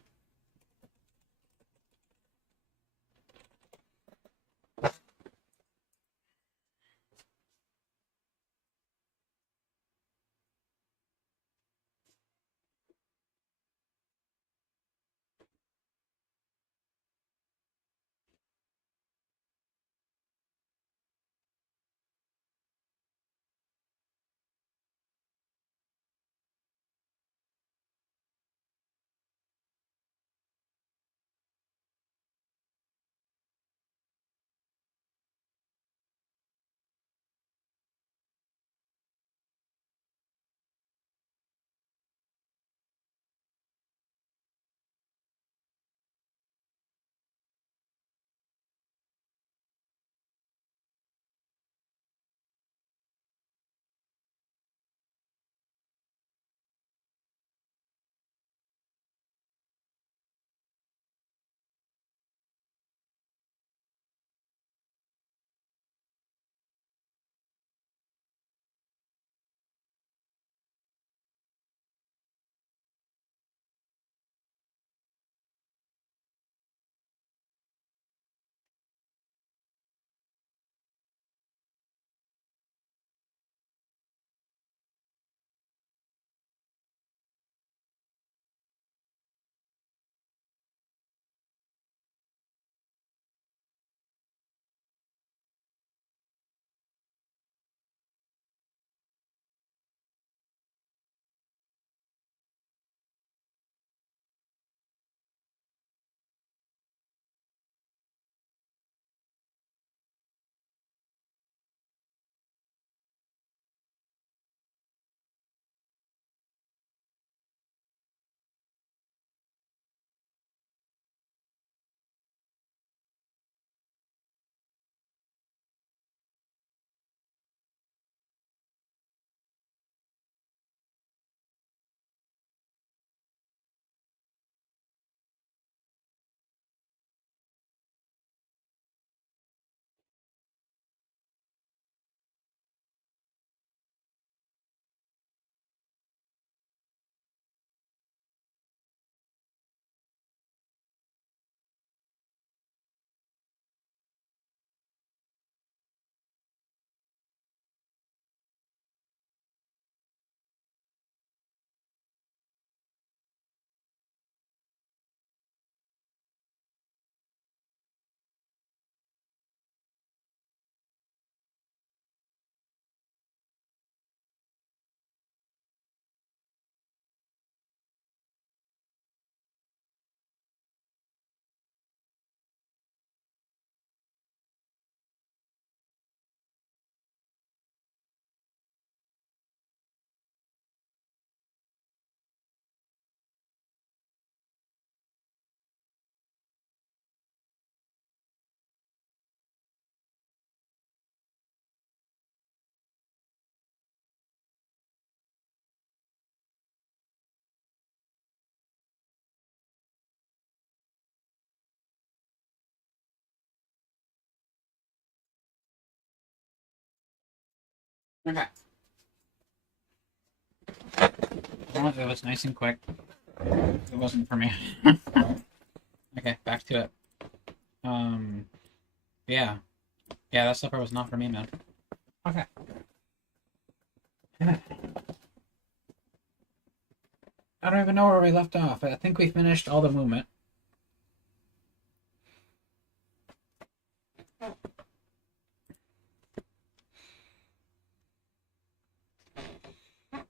Okay. Well, it was nice and quick. It wasn't for me. Okay, back to it. Yeah. Yeah, that supper was not for me, man. Okay. I don't even know where we left off. I think we finished all the movement.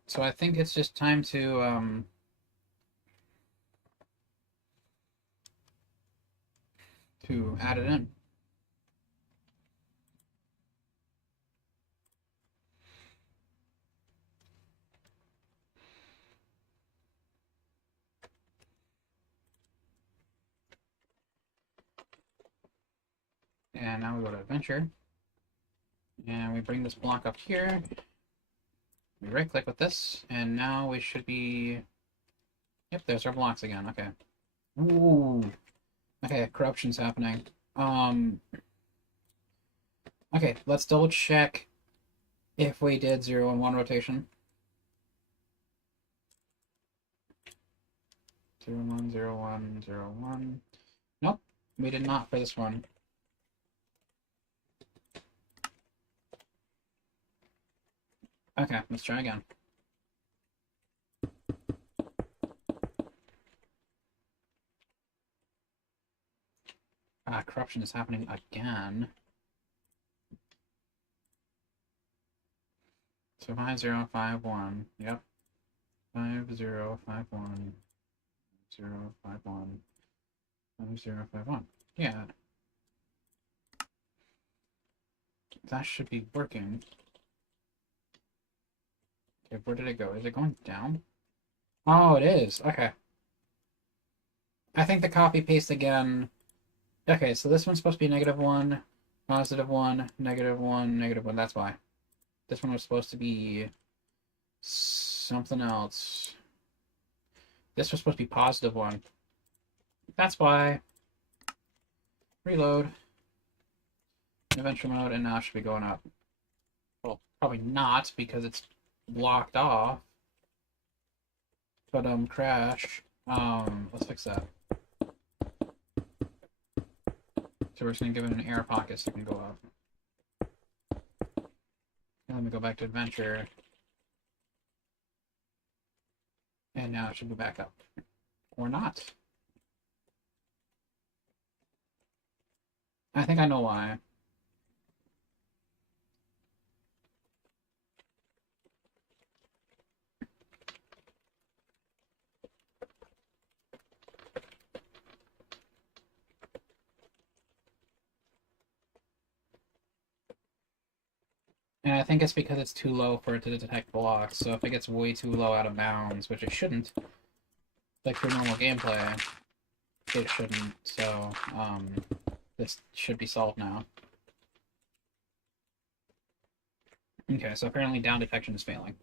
So I think it's just time to add it in. And now we go to adventure. And we bring this block up here. We right click with this, and now we should be... Yep, there's our blocks again. Okay. Ooh. Okay, corruption's happening. Okay, let's double check if we did 0 and 1 rotation. 0, 1, 0, 1, 0, 1. Nope, we did not for this one. Okay, let's try again. Corruption is happening again. So 5051. Yep. 5051. 051. 5051. Yeah. That should be working. Okay, where did it go? Is it going down? Oh, it is. Okay. I think the copy paste again. Okay, so this one's supposed to be -1, +1, -1, -1. That's why. This one was supposed to be something else. This was supposed to be +1. That's why. Reload. Adventure mode, and now it should be going up. Well, probably not because it's blocked off. But crash. Let's fix that. So we're just gonna give it an air pocket so it can go up. And let me go back to adventure. And now it should go back up. Or not. I think I know why. And I think it's because it's too low for it to detect blocks, so if it gets way too low out of bounds, which it shouldn't, like for normal gameplay, it shouldn't, so, this should be solved now. Okay, so apparently down detection is failing.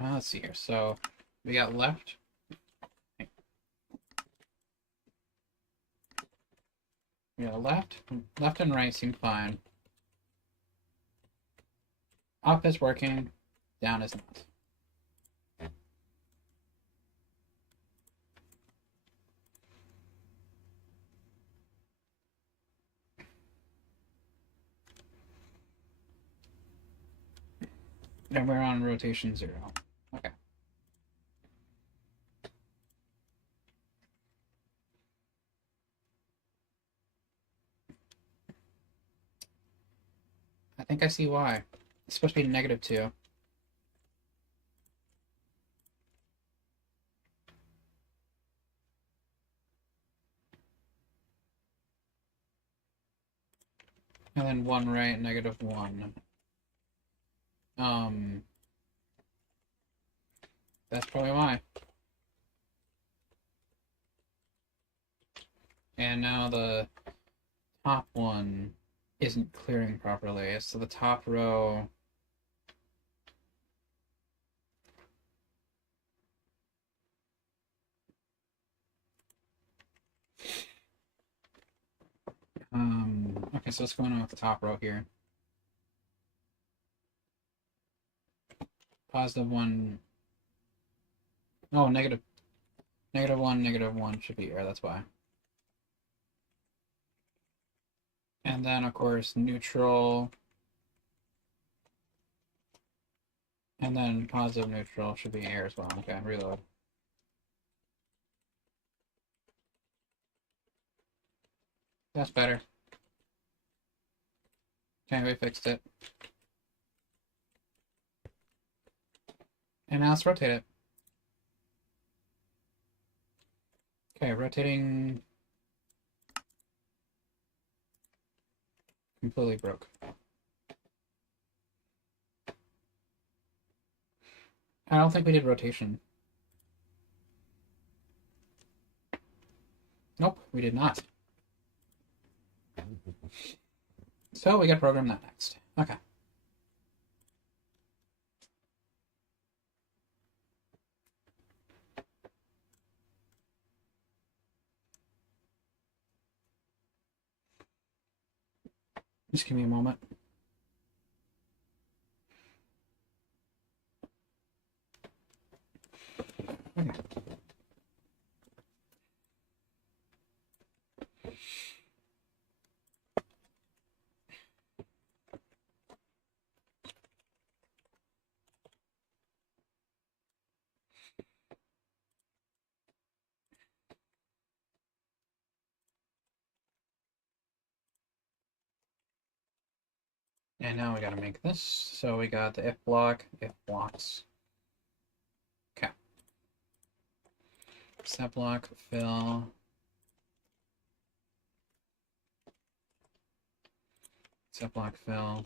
Let's see here, so we got left. Yeah, left and right seem fine. Up is working, down is not. And we're on rotation 0. Okay. I think I see why. It's supposed to be -2. And then 1 right, -1. That's probably why. And now the top one isn't clearing properly, so the top row... okay, so what's going on with the top row here? +1... Oh, -1, -1 should be here, that's why. And then, of course, neutral. And then positive neutral should be air as well. Okay, reload. That's better. Okay, we fixed it. And now let's rotate it. Okay, rotating completely broke. I don't think we did rotation. Nope, we did not. So we got to program that next. Okay. Just give me a moment. Okay. And now we got to make this. So we got the if block, if blocks. Okay. Set block, fill. Set block, fill.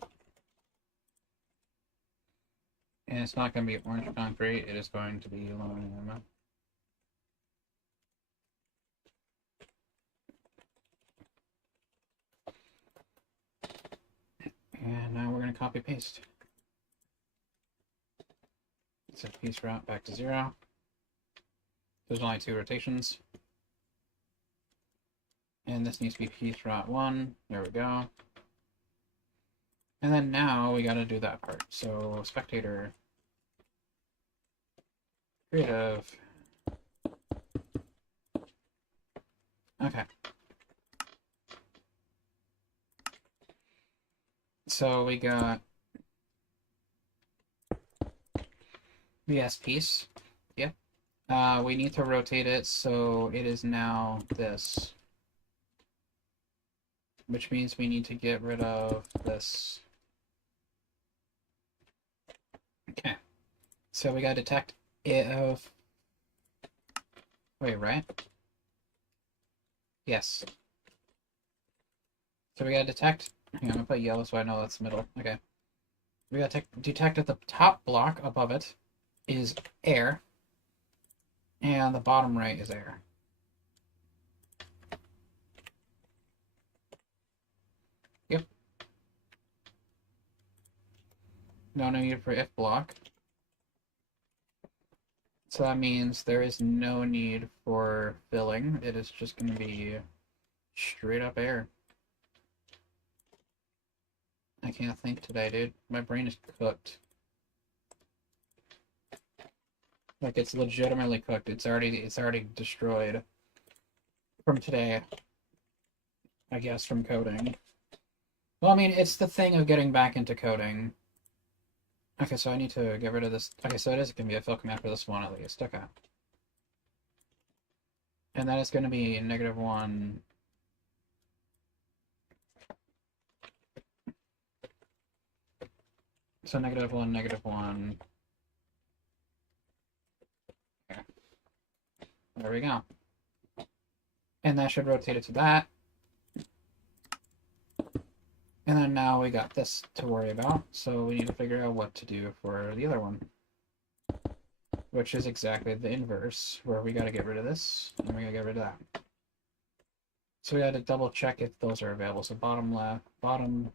And it's not going to be orange concrete, it is going to be aluminum. And now we're going to copy paste. Set piece route back to 0. There's only 2 rotations. And this needs to be piece route 1. There we go. And then now we got to do that part. So spectator, creative. Okay. So we got VS piece. Yep. We need to rotate it so it is now this. Which means we need to get rid of this. Okay. So we got to detect if... Wait, right? Yes. So we got to detect... Hang on, I'm going to put yellow so I know that's the middle. Okay. We got to detect that the top block above it is air. And the bottom right is air. Yep. No need for if block. So that means there is no need for filling. It is just going to be straight up air. I can't think today, dude. My brain is cooked. Like, it's legitimately cooked. It's already destroyed from today. I guess from coding. Well, I mean, it's the thing of getting back into coding. Okay, so I need to get rid of this. Okay, so it is going to be a fill command for this one at least. Okay. And that is going to be -1. So -1, -1. Okay. There we go. And that should rotate it to that. And then now we got this to worry about, so we need to figure out what to do for the other one. Which is exactly the inverse, where we gotta get rid of this, and we gotta get rid of that. So we gotta double check if those are available. So bottom left, bottom.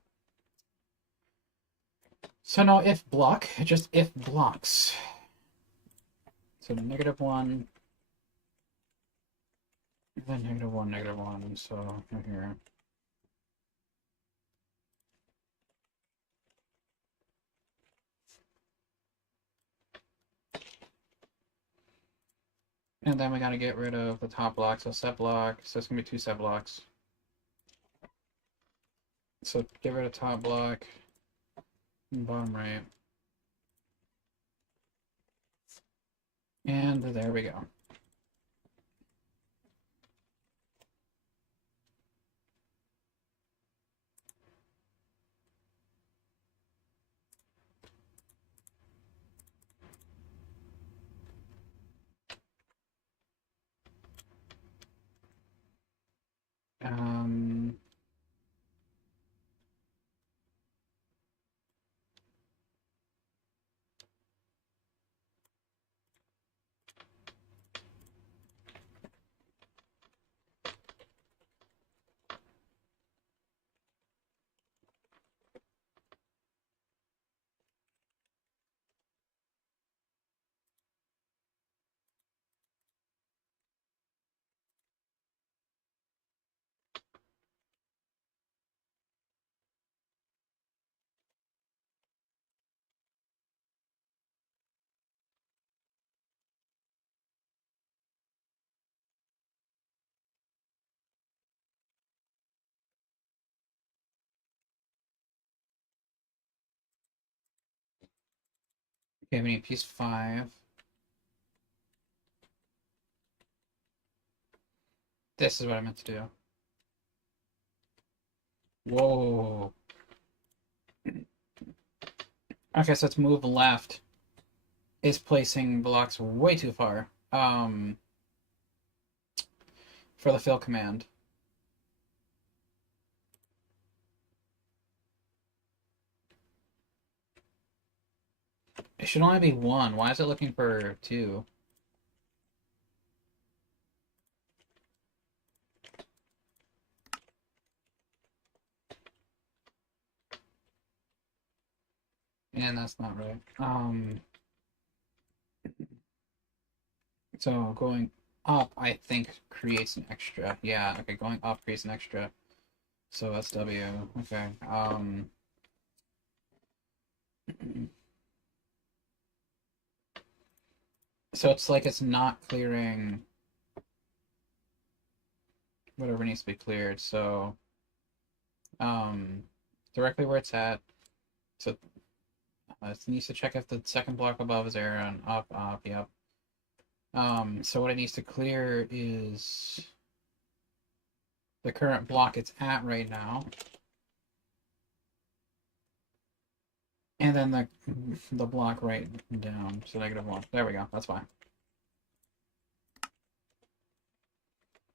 So no if block, just if blocks. So -1, then -1, -1, so here. And then we gotta get rid of the top block, so set block, so it's gonna be 2 set blocks. So get rid of top block, and bottom right. And there we go. Um, okay, we need piece 5. This is what I meant to do. Whoa. Okay, so let's move left. Is placing blocks way too far. For the fill command. It should only be 1. Why is it looking for 2? And that's not right. So going up, I think, creates an extra. Yeah, okay, going up creates an extra. So that's W. Okay. So it's like it's not clearing whatever needs to be cleared. So directly where it's at. So it needs to check if the second block above is there and up, yep. So what it needs to clear is the current block it's at right now. And then the block right down, so -1. There we go, that's fine.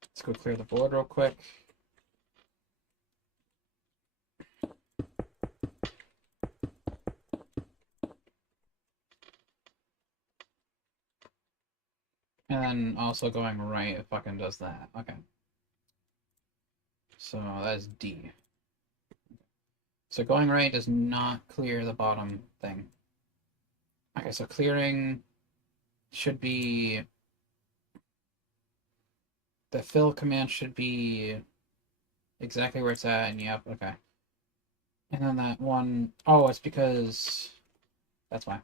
Let's go clear the board real quick. And then also going right, it fucking does that. Okay. So that's D. So going right does not clear the bottom thing. Okay, so clearing should be... The fill command should be exactly where it's at, and yep, okay. And then that one... Oh, it's because... That's why.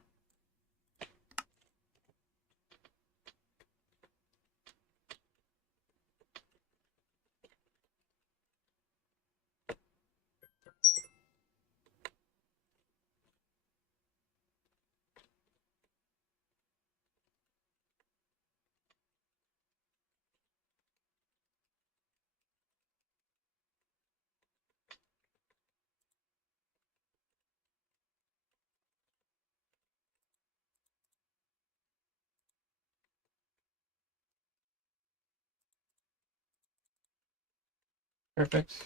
Perfect.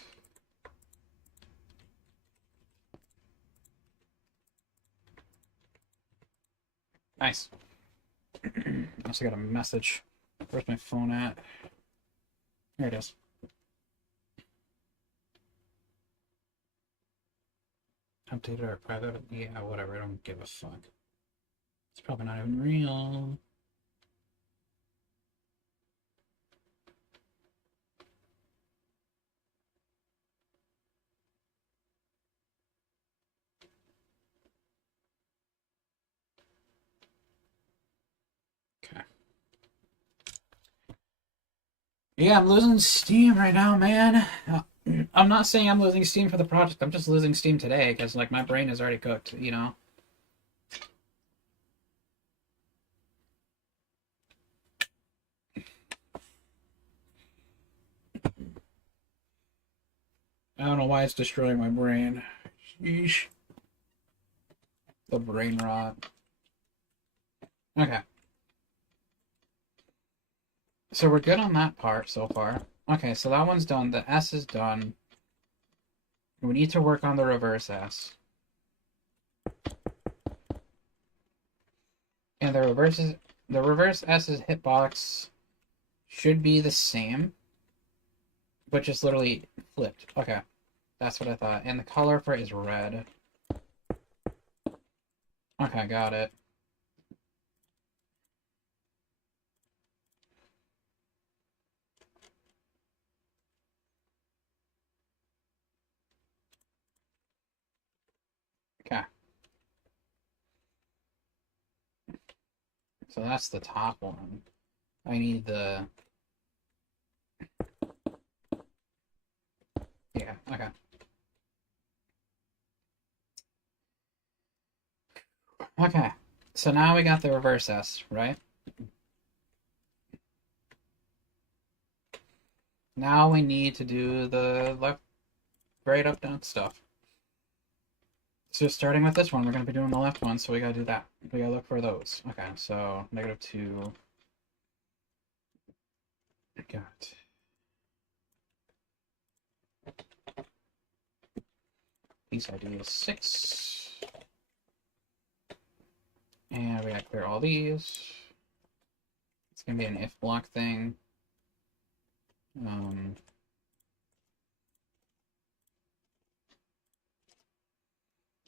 Nice. I also got a message. Where's my phone at? Here it is. Updated our private... Yeah, whatever, I don't give a fuck. It's probably not even real. Okay. Yeah, I'm losing steam right now, man. I'm not saying I'm losing steam for the project. I'm just losing steam today because, like, my brain is already cooked, you know? I don't know why it's destroying my brain. Sheesh. The brain rot. Okay. So we're good on that part so far. Okay, so that one's done. The S is done. We need to work on the reverse S. And the reverse S's hitbox should be the same, but just literally flipped. Okay, that's what I thought. And the color for it is red. Okay, got it. Okay. So that's the top one. I need the... Yeah, okay. Okay, so now we got the reverse S, right? Now we need to do the left, right, up, down stuff. So starting with this one, we're going to be doing the left one, so we got to do that. We got to look for those. Okay, so -2. Got piece ID is 6. And we got to clear all these. It's going to be an if block thing.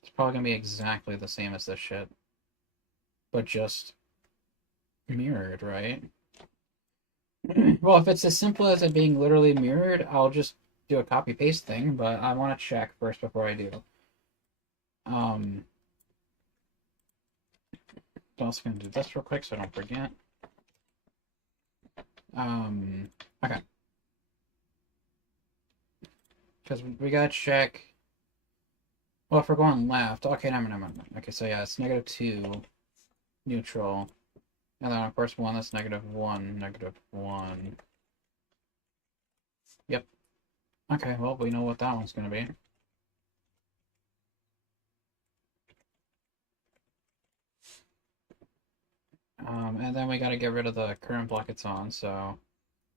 It's probably going to be exactly the same as this shit. But just mirrored, right? Well, if it's as simple as it being literally mirrored, I'll just do a copy-paste thing, but I want to check first before I do. I'm also going to do this real quick so I don't forget. Okay. Because we gotta check. Well, if we're going left, okay, never mind. Okay, so yeah, it's -2, neutral. And then, of course, one that's -1, -1. Yep. Okay, well, we know what that one's gonna be. And then we gotta get rid of the current block it's on, so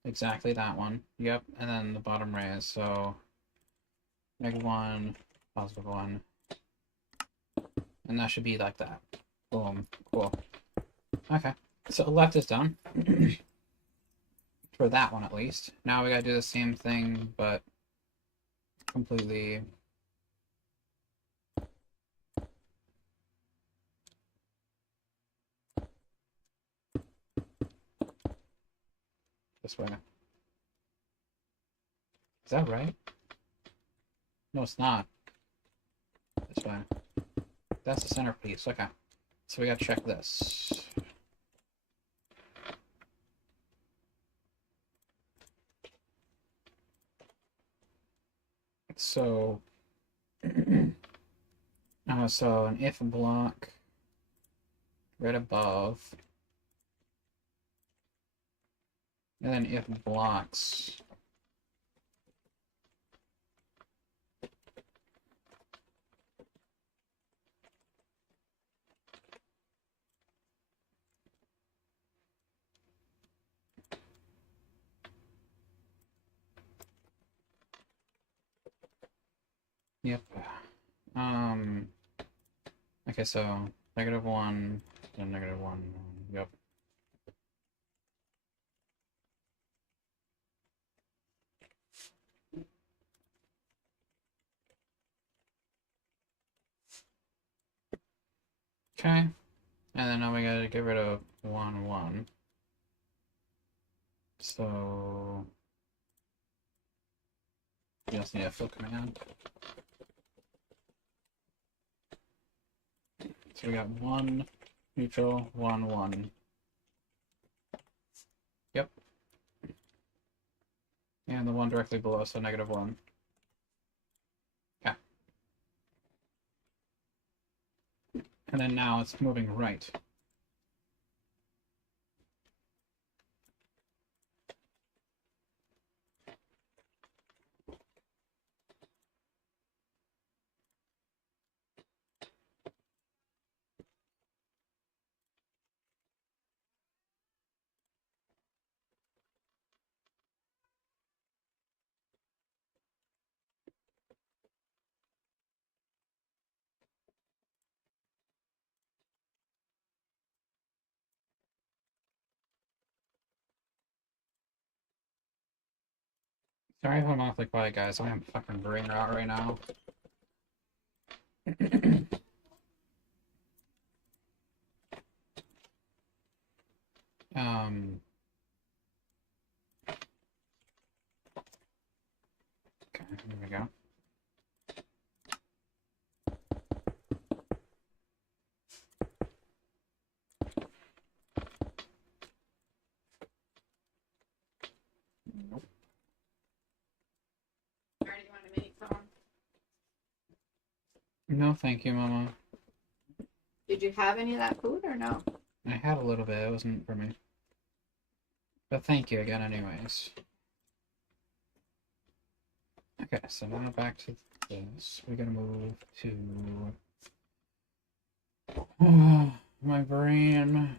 exactly that one. Yep, and then the bottom raise, so -1, +1. And that should be like that. Boom. Cool. Okay. So left is done. For that one, at least. Now we gotta do the same thing, but completely... this way. Is that right? No, it's not. This way. That's the centerpiece. Okay. So we gotta check this. So, so an if block right above, and then if blocks. Yep. Okay, so -1, then -1. Yep. Okay. And then now we gotta get rid of 1, 1. So you just need a fill command. So we got 1, neutral, 1, 1. Yep. And the one directly below, so -1. Yeah. And then now it's moving right. Sorry if I'm awfully quiet, guys. I am fucking brain rot right now. um. Okay, here we go. Nope. Already want a mini phone? No, thank you, Mama. Did you have any of that food or no? I had a little bit. It wasn't for me. But thank you again, anyways. Okay, so now back to this. We're gonna move to. My brain.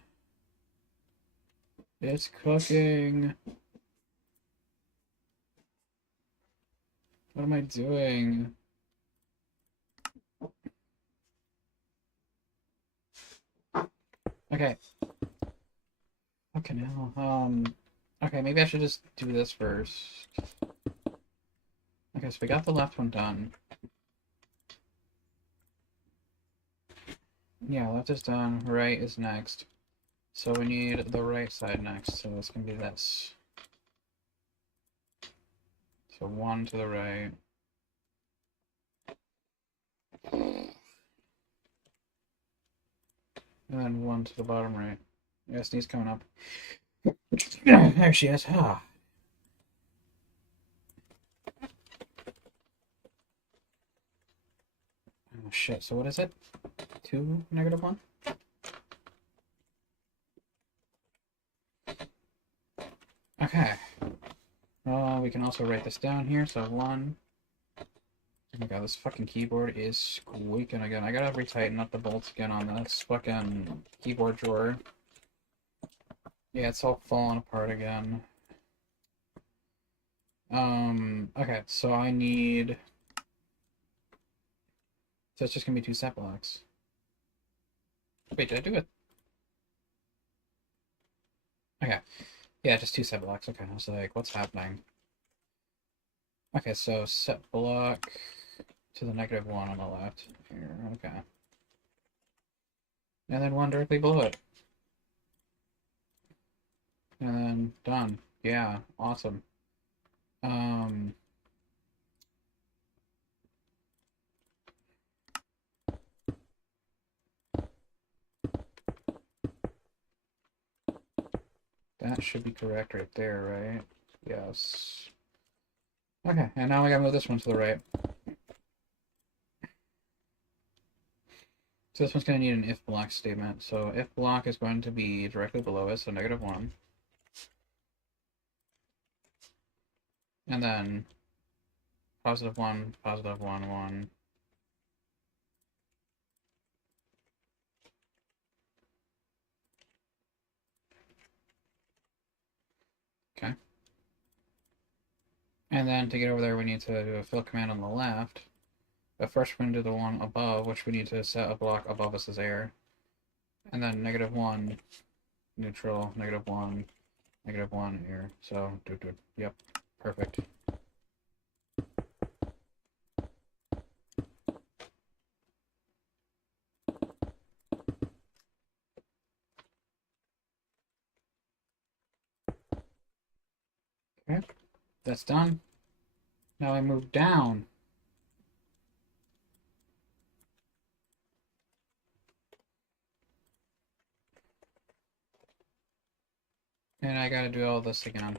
It's cooking. What am I doing? Okay. Fucking hell. Okay, maybe I should just do this first. Okay, so we got the left one done. Yeah, left is done. Right is next. So we need the right side next. So it's gonna be this. So one to the right. And then one to the bottom right. Yeah, sneeze coming up. There she is. Ah. Oh shit, so what is it? 2, -1? Okay. We can also write this down here, so 1. Oh my god, this fucking keyboard is squeaking again. I gotta retighten up the bolts again on this fucking keyboard drawer. Yeah, it's all falling apart again. Okay, so I need... So it's just gonna be 2 set blocks. Wait, did I do it? Okay. Yeah, just 2 set blocks. Okay, I was like, what's happening? Okay, so set block to the -1 on the left here. Okay. And then 1 directly below it. And then done. Yeah, awesome. Um, that should be correct right there, right? Yes. Okay, and now we gotta move this one to the right. So this one's gonna need an if block statement. So if block is going to be directly below it, so -1. And then +1, +1, 1. Okay. And then to get over there, we need to do a fill command on the left. But first, we're going to do the one above, which we need to set a block above us as air. And then -1, neutral, -1, -1, air. So, yep, perfect. Okay, that's done. Now I move down. And I gotta do all this again.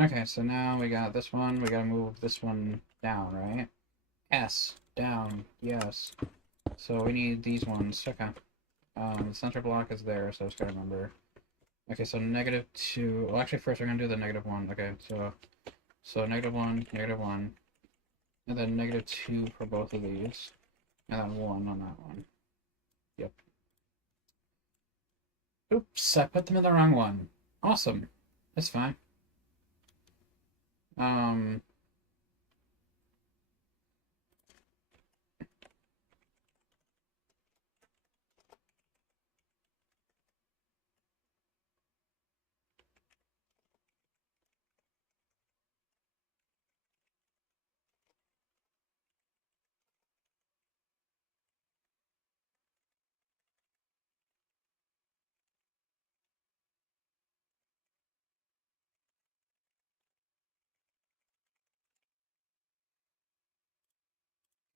Okay, so now we got this one. We gotta move this one down, right? S, down, yes. So we need these ones. Okay. The center block is there, so I just gotta remember. Okay, so -2. Well, actually, first we're gonna do the -1. Okay, so So -1, -1, and then -2 for both of these, and then 1 on that one. Yep. Oops, I put them in the wrong one. Awesome. That's fine. Um,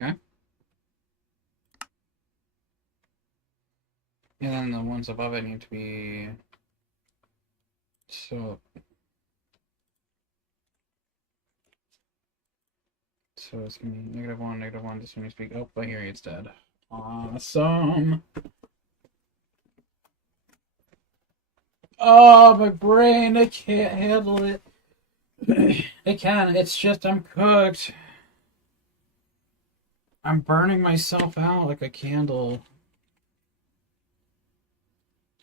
okay. And then the ones above it need to be so it's gonna be -1, -1. This one needs to be oh, but here it's dead. Awesome. Oh, my brain! I can't handle it. I can. It's just I'm cooked. I'm burning myself out like a candle.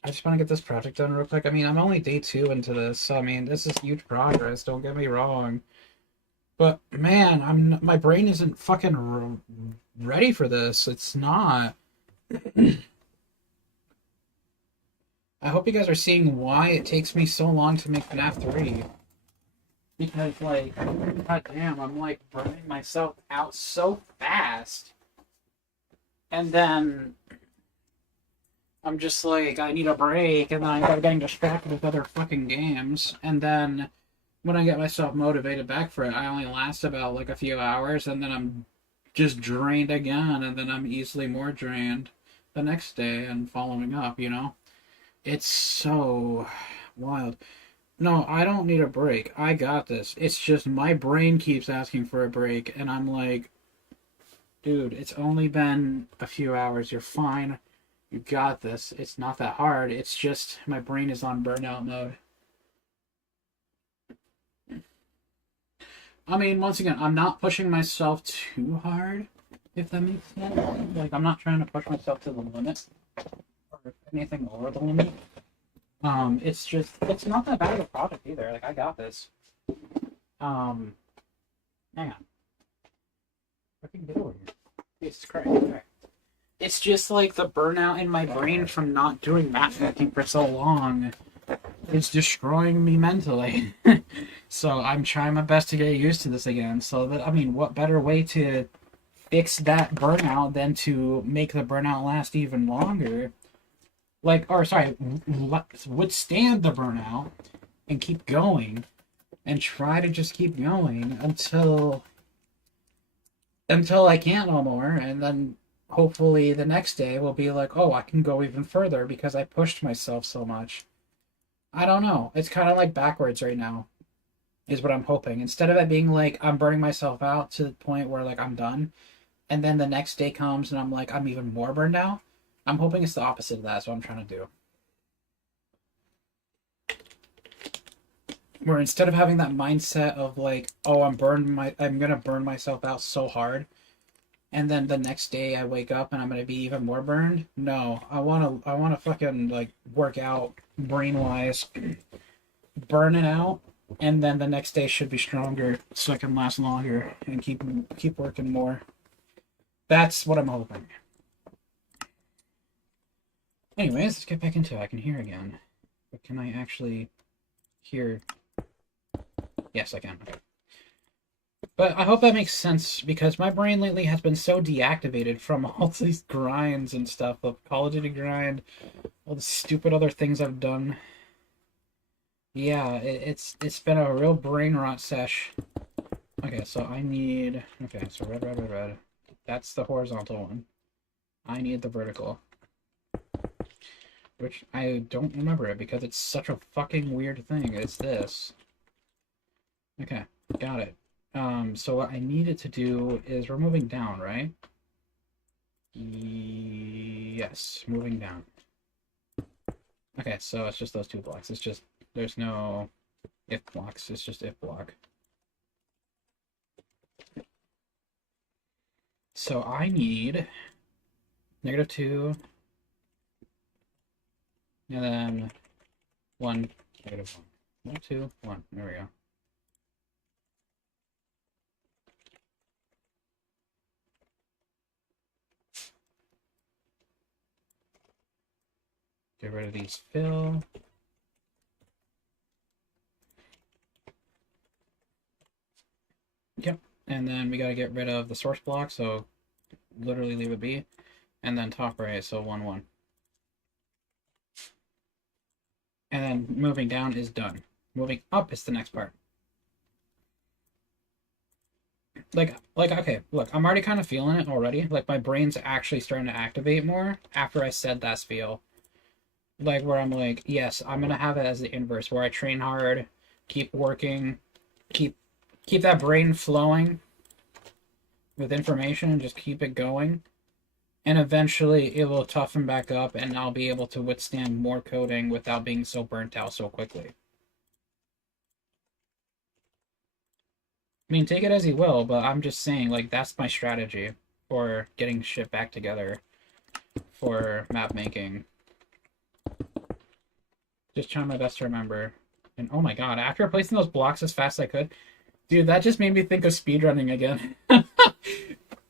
I just want to get this project done real quick. I mean, I'm only day 2 into this, so I mean, this is huge progress. Don't get me wrong. But man, my brain isn't fucking ready for this. It's not. I hope you guys are seeing why it takes me so long to make FNAF 3. Because, like, goddamn, I'm like burning myself out so fast. And then I'm just like, I need a break, and then I start getting distracted with other fucking games. And then when I get myself motivated back for it, I only last about like a few hours, and then I'm just drained again, and then I'm easily more drained the next day and following up, you know? It's so wild. No, I don't need a break. I got this. It's just my brain keeps asking for a break, and I'm like, dude, it's only been a few hours. You're fine. You got this. It's not that hard. It's just my brain is on burnout mode. I mean, once again, I'm not pushing myself too hard, if that makes sense. Like, I'm not trying to push myself to the limit, or anything over the limit. It's just, it's not that bad of a product either. Like, I got this. Hang on. Fucking get over here. Jesus Christ. Okay. It's just like the burnout in my brain from not doing matchmaking for so long. It's destroying me mentally. So I'm trying my best to get used to this again. So that, I mean, what better way to fix that burnout than to make the burnout last even longer? Like, or sorry, withstand the burnout and keep going and try to just keep going until I can't no more, and then hopefully the next day will be like, oh, I can go even further because I pushed myself so much. I don't know. It's kind of like backwards right now, is what I'm hoping. Instead of it being like I'm burning myself out to the point where like I'm done, and then the next day comes and I'm like I'm even more burned out. I'm hoping it's the opposite of that. That's what I'm trying to do. Where instead of having that mindset of like, oh, I'm gonna burn myself out so hard, and then the next day I wake up and I'm gonna be even more burned. No, I wanna fucking like work out brain wise, burn it out, and then the next day should be stronger so I can last longer and keep working more. That's what I'm hoping. Anyways, let's get back into it. I can hear again. But can I actually hear? Yes, I can. Okay. But I hope that makes sense because my brain lately has been so deactivated from all these grinds and stuff, the Call of Duty grind, all the stupid other things I've done. Yeah, it's been a real brain rot sesh. Okay, so I need so red. That's the horizontal one. I need the vertical. Which I don't remember it because it's such a fucking weird thing. It's this. Okay, got it. So what I needed to do is we're moving down, right? Yes, moving down. Okay, so it's just those two blocks. It's just, there's no if blocks, it's just if block. So I need -2, and then 1, -1. 1, 2, 1. There we go. Get rid of these fill. Yep. And then we gotta get rid of the source block, so literally leave it be. And then top right, so 1, 1. And then moving down is done. Moving up is the next part. Like okay, look, I'm already kind of feeling it already. Like my brain's actually starting to activate more after I said that spiel. Like where I'm like, yes, I'm gonna have it as the inverse, where I train hard, keep working, keep keep that brain flowing with information, and just keep it going. And eventually it will toughen back up and I'll be able to withstand more coding without being so burnt out so quickly. I mean, take it as you will, but I'm just saying, like, that's my strategy for getting shit back together for map making. Just trying my best to remember. And oh my god, after placing those blocks as fast as I could, dude, that just made me think of speedrunning again.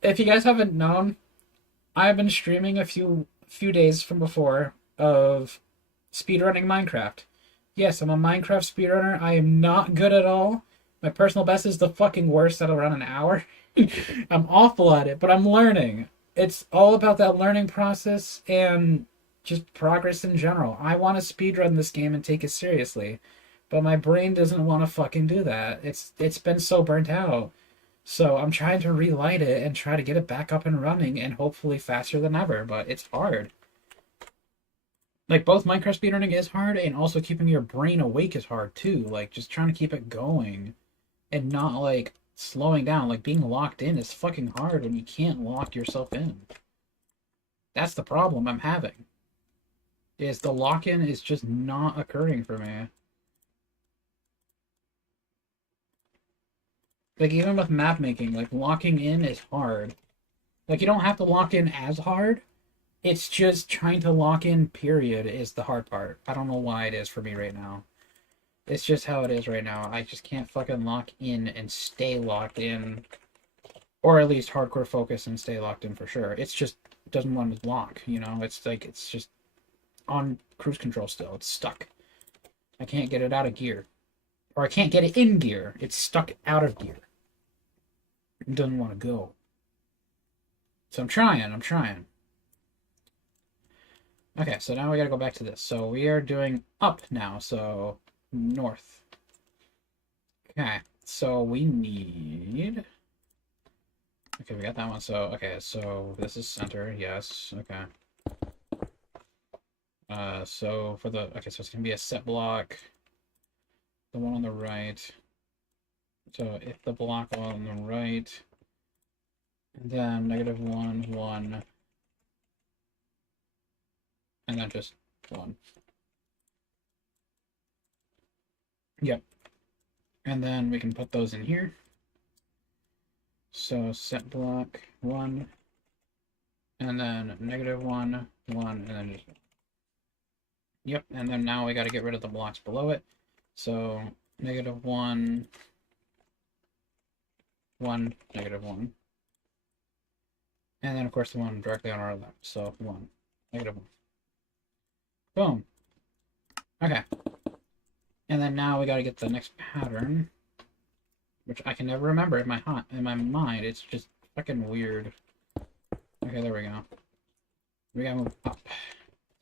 If you guys haven't known, I've been streaming a few days from before of speedrunning Minecraft. Yes, I'm a Minecraft speedrunner. I am not good at all. My personal best is the fucking worst at around an hour. I'm awful at it, but I'm learning. It's all about that learning process and just progress in general. I want to speedrun this game and take it seriously, but my brain doesn't want to fucking do that. It's been so burnt out. So I'm trying to relight it and try to get it back up and running and hopefully faster than ever, but it's hard. Like both Minecraft speedrunning is hard and also keeping your brain awake is hard too. Like just trying to keep it going and not like slowing down. Like being locked in is fucking hard when you can't lock yourself in. That's the problem I'm having. Is the lock-in is just not occurring for me. Like even with map making, like locking in is hard. Like you don't have to lock in as hard. It's just trying to lock in, period, is the hard part. I don't know why it is for me right now. It's just how it is right now. I just can't fucking lock in and stay locked in. Or at least hardcore focus and stay locked in for sure. It's just doesn't want to lock, you know? It's like it's just on cruise control still. It's stuck. I can't get it out of gear. Or I can't get it in gear. It's stuck out of gear. It doesn't want to go. So I'm trying. Okay, so now we gotta go back to this. So we are doing up now, so north. Okay, so we need... Okay, we got that one. So, okay, so this is center, yes, okay. So for the... Okay, so it's gonna be a set block. The one on the right. So if the block on the right, and then -1, 1, and then just 1. Yep. And then we can put those in here. So set block 1, and then -1, 1, and then just 1. Yep, and then now we got to get rid of the blocks below it. So -1, 1, -1. And then, of course, the one directly on our left. So 1, -1. Boom. Okay. And then now we got to get the next pattern, which I can never remember in my mind. It's just fucking weird. Okay, there we go. We gotta move up.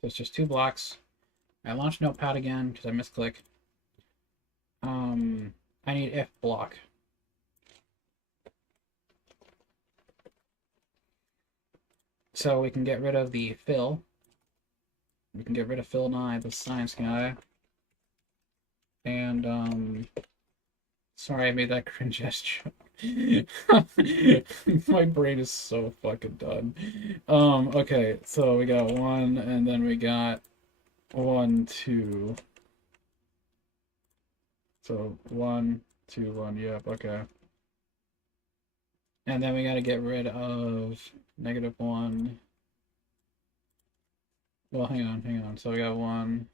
So it's just 2 blocks. I launched Notepad again because I misclick. I need if block. So we can get rid of the fill. We can get rid of Phil Nye, the science guy. And, sorry I made that cringe gesture. My brain is so fucking done. Okay, so we got 1, and then we got 1, 2. So 1, 2, 1, yep, okay. And then we gotta get rid of -1. Well, hang on. So we got 1,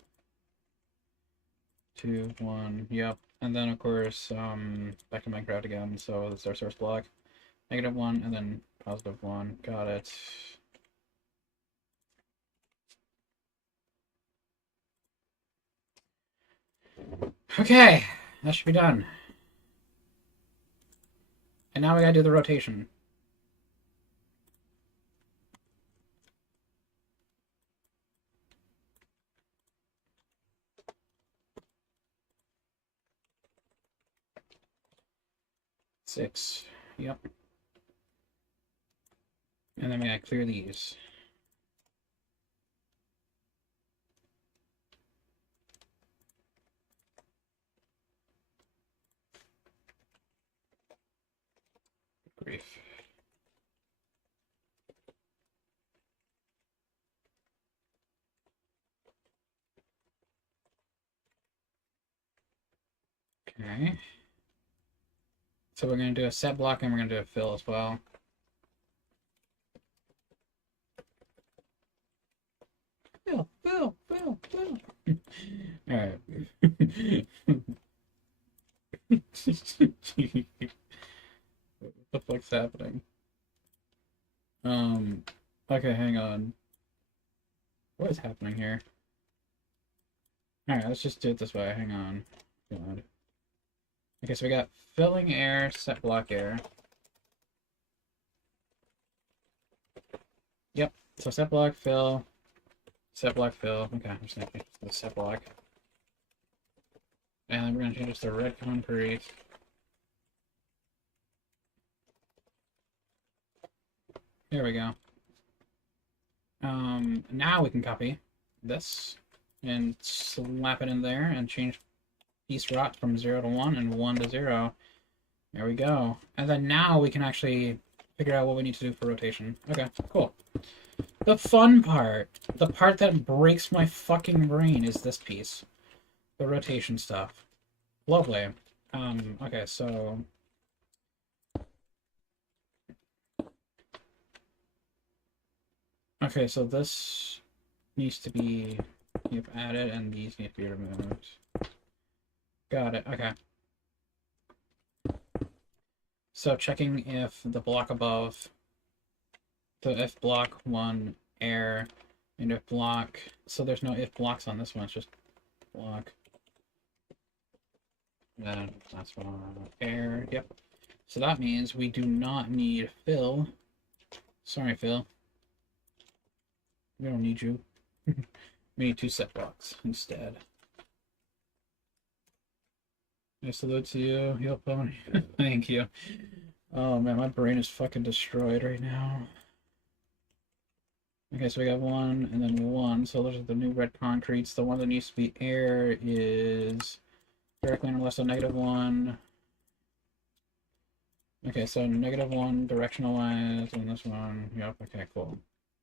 2, 1, yep. And then, of course, back to Minecraft again, so that's our source block. -1, and then +1. Got it. Okay, that should be done. And now we gotta do the rotation. Six. Yep. And then we gotta clear these. Grief. Okay. So we're gonna do a set block and we're gonna do a fill as well. Fill. Alright. What the fuck's happening? Okay, hang on. What is happening here? Alright, let's just do it this way. Hang on. God. Okay, so we got filling air, set block air. Yep. So set block, fill. Set block, fill. Okay, I'm just gonna change the set block. And then we're gonna change this to red concrete. There we go. Now we can copy this and slap it in there and change piece rot from 0 to 1 and 1 to 0. There we go. And then now we can actually figure out what we need to do for rotation. Okay, cool. The fun part, the part that breaks my fucking brain is this piece. The rotation stuff. Lovely. Okay, so... Okay, so this needs to be added, and these need to be removed. Got it, okay. So checking if the block above, the if block 1 air, and if block, so there's no if blocks on this one, it's just block. Then that's one air, yep. So that means we do not need fill. Sorry, Phil. We don't need you. We need 2 set blocks instead. I salute to you, Yo Pony. Thank you. Oh man, my brain is fucking destroyed right now. Okay, so we got 1 and then 1. So those are the new red concretes. The one that needs to be air is directly on the left, so -1. Okay, so -1 directional wise, and this one. Yep, okay, cool.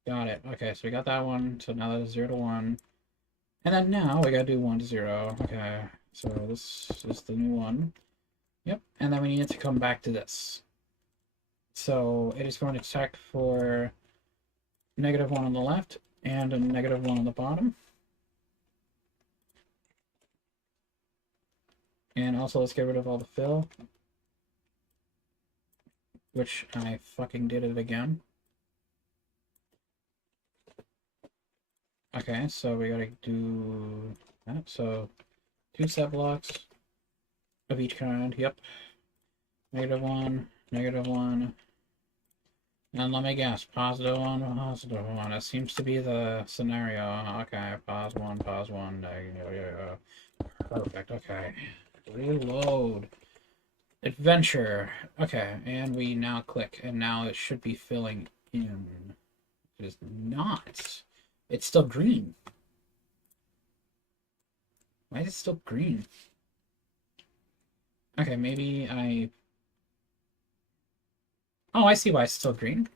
Got it. Okay, so we got that one. So now that is 0 to 1. And then now we gotta do 1 to 0. Okay, so this is the new one. Yep, and then we need to come back to this. So it is going to check for -1 on the left and a -1 on the bottom. And also let's get rid of all the fill. Which I fucking did it again. Okay, so we gotta do that. So 2 set blocks of each kind. Yep. -1, -1. And let me guess, +1, +1. That seems to be the scenario. Okay, +1, +1, negative. Perfect, okay. Reload. Adventure. Okay, and we now click, and now it should be filling in. It is not. It's still green. Why is it still green? Okay, maybe I... Oh, I see why it's still green.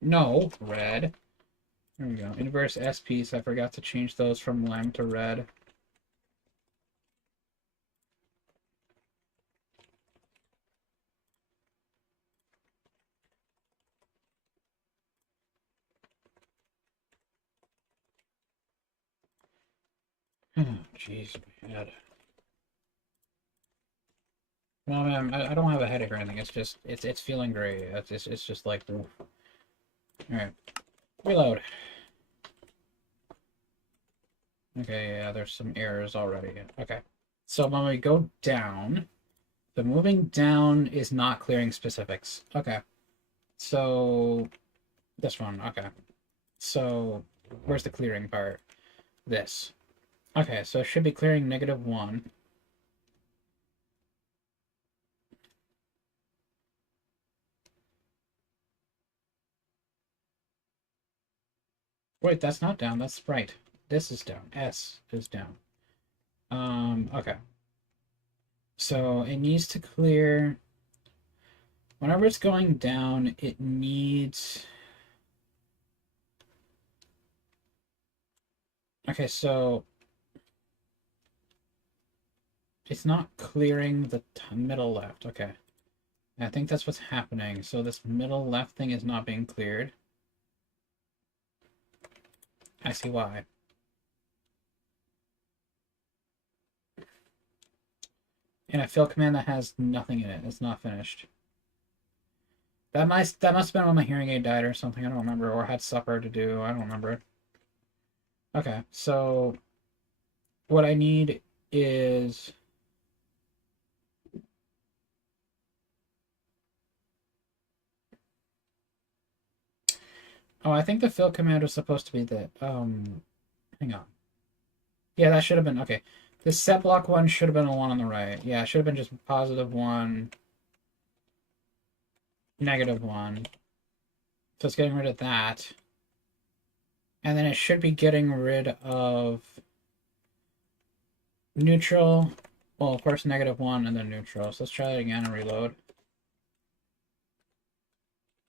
No, red. There we go. Inverse S piece. I forgot to change those from lime to red. Jeez, my head. No, man, I don't have a headache or anything. It's just it's feeling great. It's just like, oof. All right, reload. Okay, yeah, there's some errors already. Okay, so when we go down, the moving down is not clearing specifics. Okay, so this one. Okay, so where's the clearing part? This. Okay, so it should be clearing -1. Wait, that's not down. That's right. This is down. S is down. Okay. So it needs to clear. Whenever it's going down, it needs. Okay, so it's not clearing the middle left. Okay. I think that's what's happening. So this middle left thing is not being cleared. I see why. And a fill command that has nothing in it. It's not finished. That must have been when my hearing aid died or something. I don't remember. Or had supper to do. I don't remember. Okay, so what I need is oh, I think the fill command was supposed to be the hang on. Yeah, that should have been okay. The set block one should have been the one on the right. Yeah, it should have been just +1, -1. So it's getting rid of that. And then it should be getting rid of neutral. Well, of course, -1 and then neutral. So let's try it again and reload.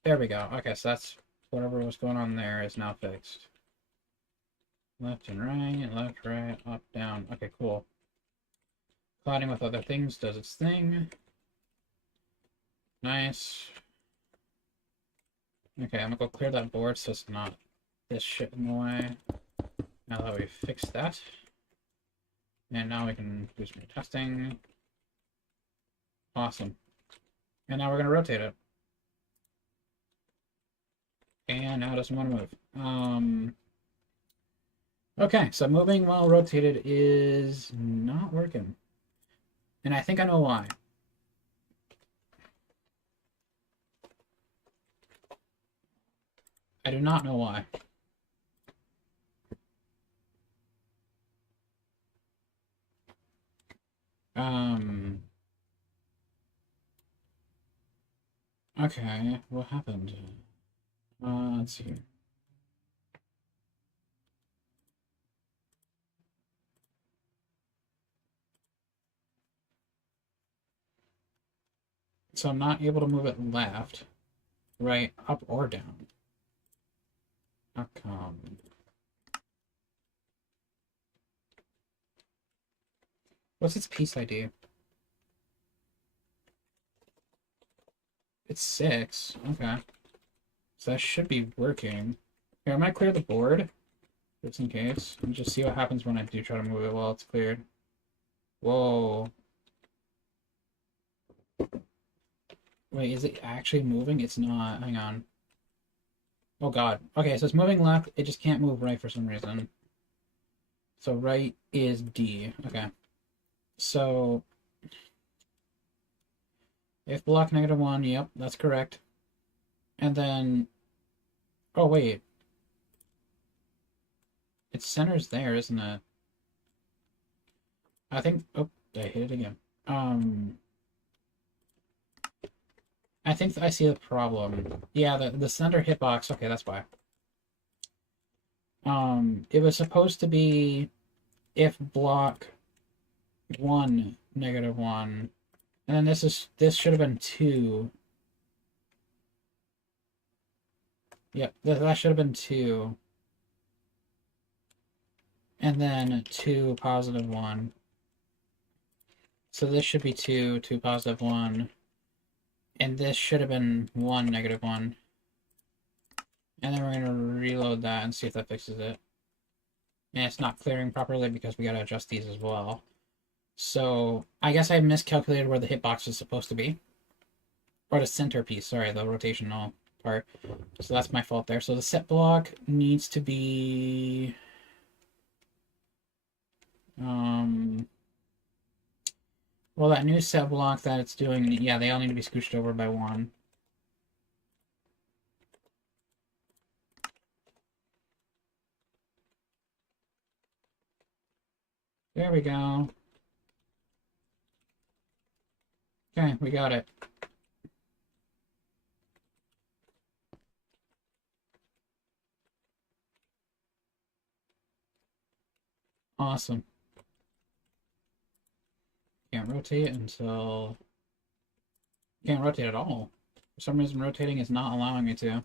There we go. Okay, so that's whatever was going on there is now fixed. Left and right, left, right, up, down. Okay, cool. Clouding with other things does its thing. Nice. Okay, I'm gonna go clear that board so it's not this shit in the way. Now that we fixed that. And now we can do some testing. Awesome. And now we're gonna rotate it. And now it doesn't want to move. Okay, so moving while rotated is not working. And I think I know why. I do not know why. Okay, what happened? Let's see. So I'm not able to move it left, right, up, or down. How come? What's its piece ID? It's 6. Okay. So that should be working. Here, I might clear the board, just in case, and just see what happens when I do try to move it while it's cleared. Whoa. Wait, is it actually moving? It's not. Hang on. Oh god. Okay, so it's moving left. It just can't move right for some reason. So right is D. Okay. So if block -1, yep, that's correct. And then, oh wait. Its center's there, isn't it? I think, oh, I hit it again. I think I see the problem. Yeah, the center hitbox, okay, that's why. It was supposed to be if block 1, -1, and then this should have been 2. Yep, that should have been 2. And then 2, +1. So this should be 2, 2, +1. And this should have been 1, -1. And then we're going to reload that and see if that fixes it. and it's not clearing properly because we gotta adjust these as well. So I guess I miscalculated where the hitbox is supposed to be. Or the centerpiece, sorry, the rotational part. So that's my fault there. So the set block needs to be well, that new set block that it's doing, yeah, they all need to be scooched over by one. There we go. Okay, we got it. Awesome. Can't rotate until... Can't rotate at all. For some reason, rotating is not allowing me to.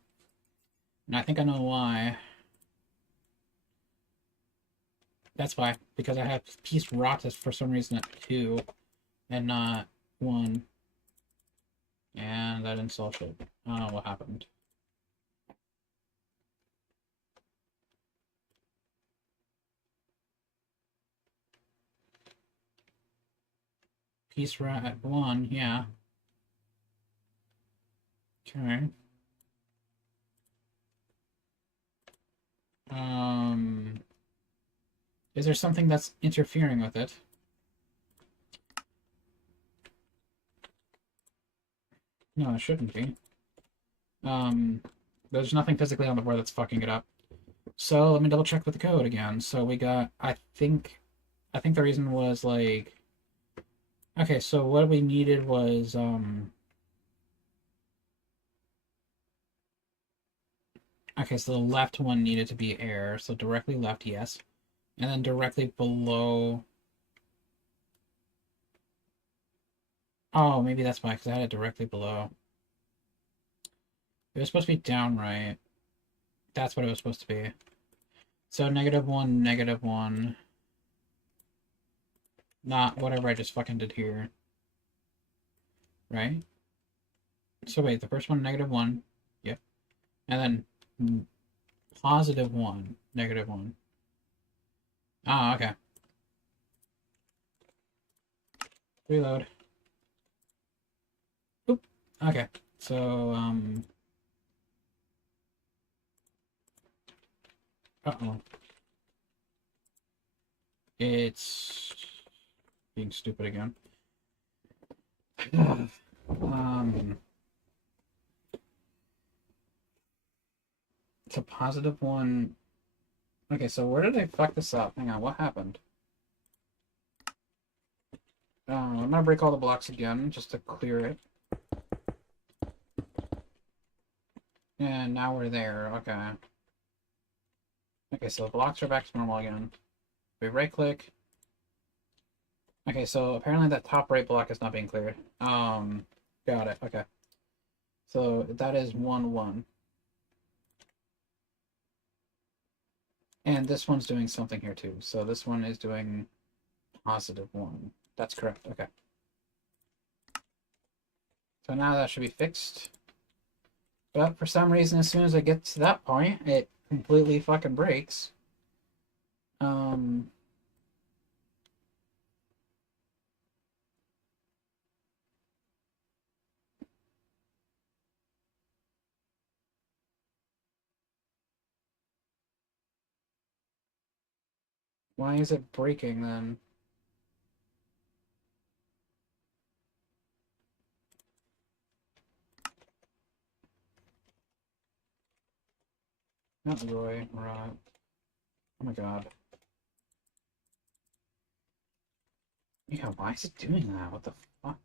And I think I know why. That's why. Because I have piece rotas for some reason at 2 and not 1. And that didn't solve shit. I don't know what happened. Piece rat at 1, yeah. Okay. Is there something that's interfering with it? No, it shouldn't be. There's nothing physically on the board that's fucking it up. So let me double check with the code again. So we got, I think the reason was like, okay, so what we needed was, okay, so the left one needed to be air, so directly left, yes. And then directly below, oh, maybe that's why, because I had it directly below. It was supposed to be down right. That's what it was supposed to be. So -1, -1. Not whatever I just fucking did here. Right? So wait, the first one, -1. Yep. And then +1, -1. Ah, okay. Reload. Oop. Okay. So, uh-oh. It's being stupid again. It's a +1. Okay, so where did I fuck this up? Hang on, what happened? I'm gonna break all the blocks again just to clear it. And now we're there. Okay. Okay, so the blocks are back to normal again. We right click. Okay, so apparently that top right block is not being cleared. Got it. Okay. So that is 1, 1. And this one's doing something here too. So this one is doing +1. That's correct. Okay. So now that should be fixed. But for some reason, as soon as I get to that point, it completely fucking breaks. Why is it breaking then? Not Roy, Rod. Oh my god. Yeah, why is it doing that? What the fuck?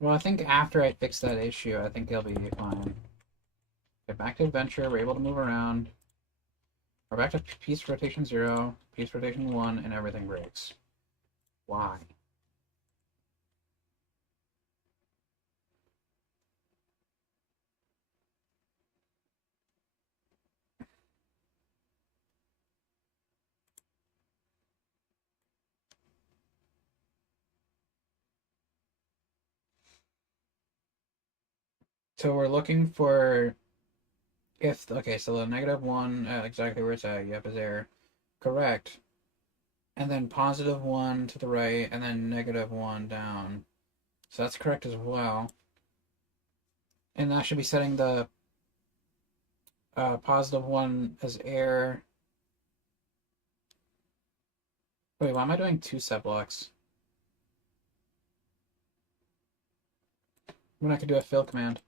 Well, I think after I fix that issue, I think it'll be fine. Get back to adventure, we're able to move around. We're back to piece rotation 0, piece rotation 1, and everything breaks. Why? So we're looking for If, okay, so the -1, exactly where it's at, yep, is there. Correct. And then +1 to the right, and then -1 down. So that's correct as well. And that should be setting the +1 as air. Wait, why am I doing 2 set blocks? When I could do a fill command.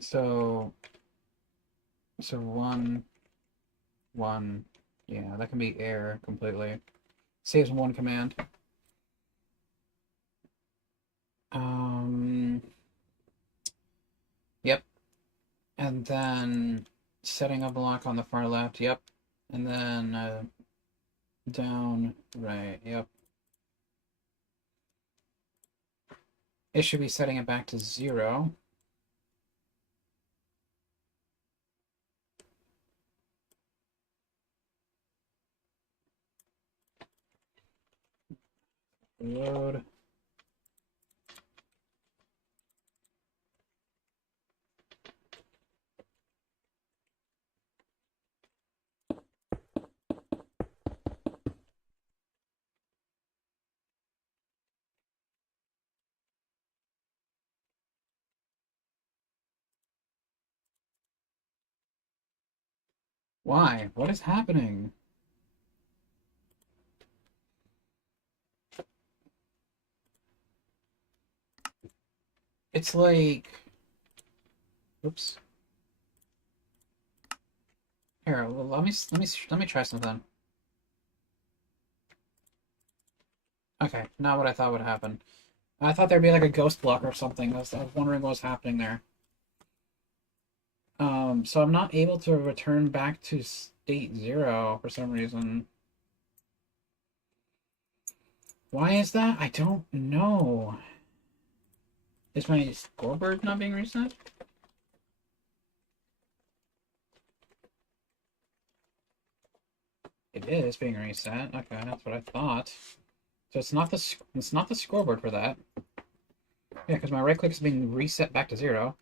So, so 1, 1, yeah, that can be air completely. Saves 1 command. Um, yep. And then setting a block on the far left, yep. And then down, right, yep. It should be setting it back to 0. Load. Why? What is happening? It's like, oops. Here, well, let me try something. Okay, not what I thought would happen. I thought there'd be like a ghost block or something. I was wondering what was happening there. So I'm not able to return back to state 0 for some reason. Why is that? I don't know. Is my scoreboard not being reset? It is being reset. Okay, that's what I thought. So it's not the scoreboard for that. Yeah, because my right click is being reset back to 0.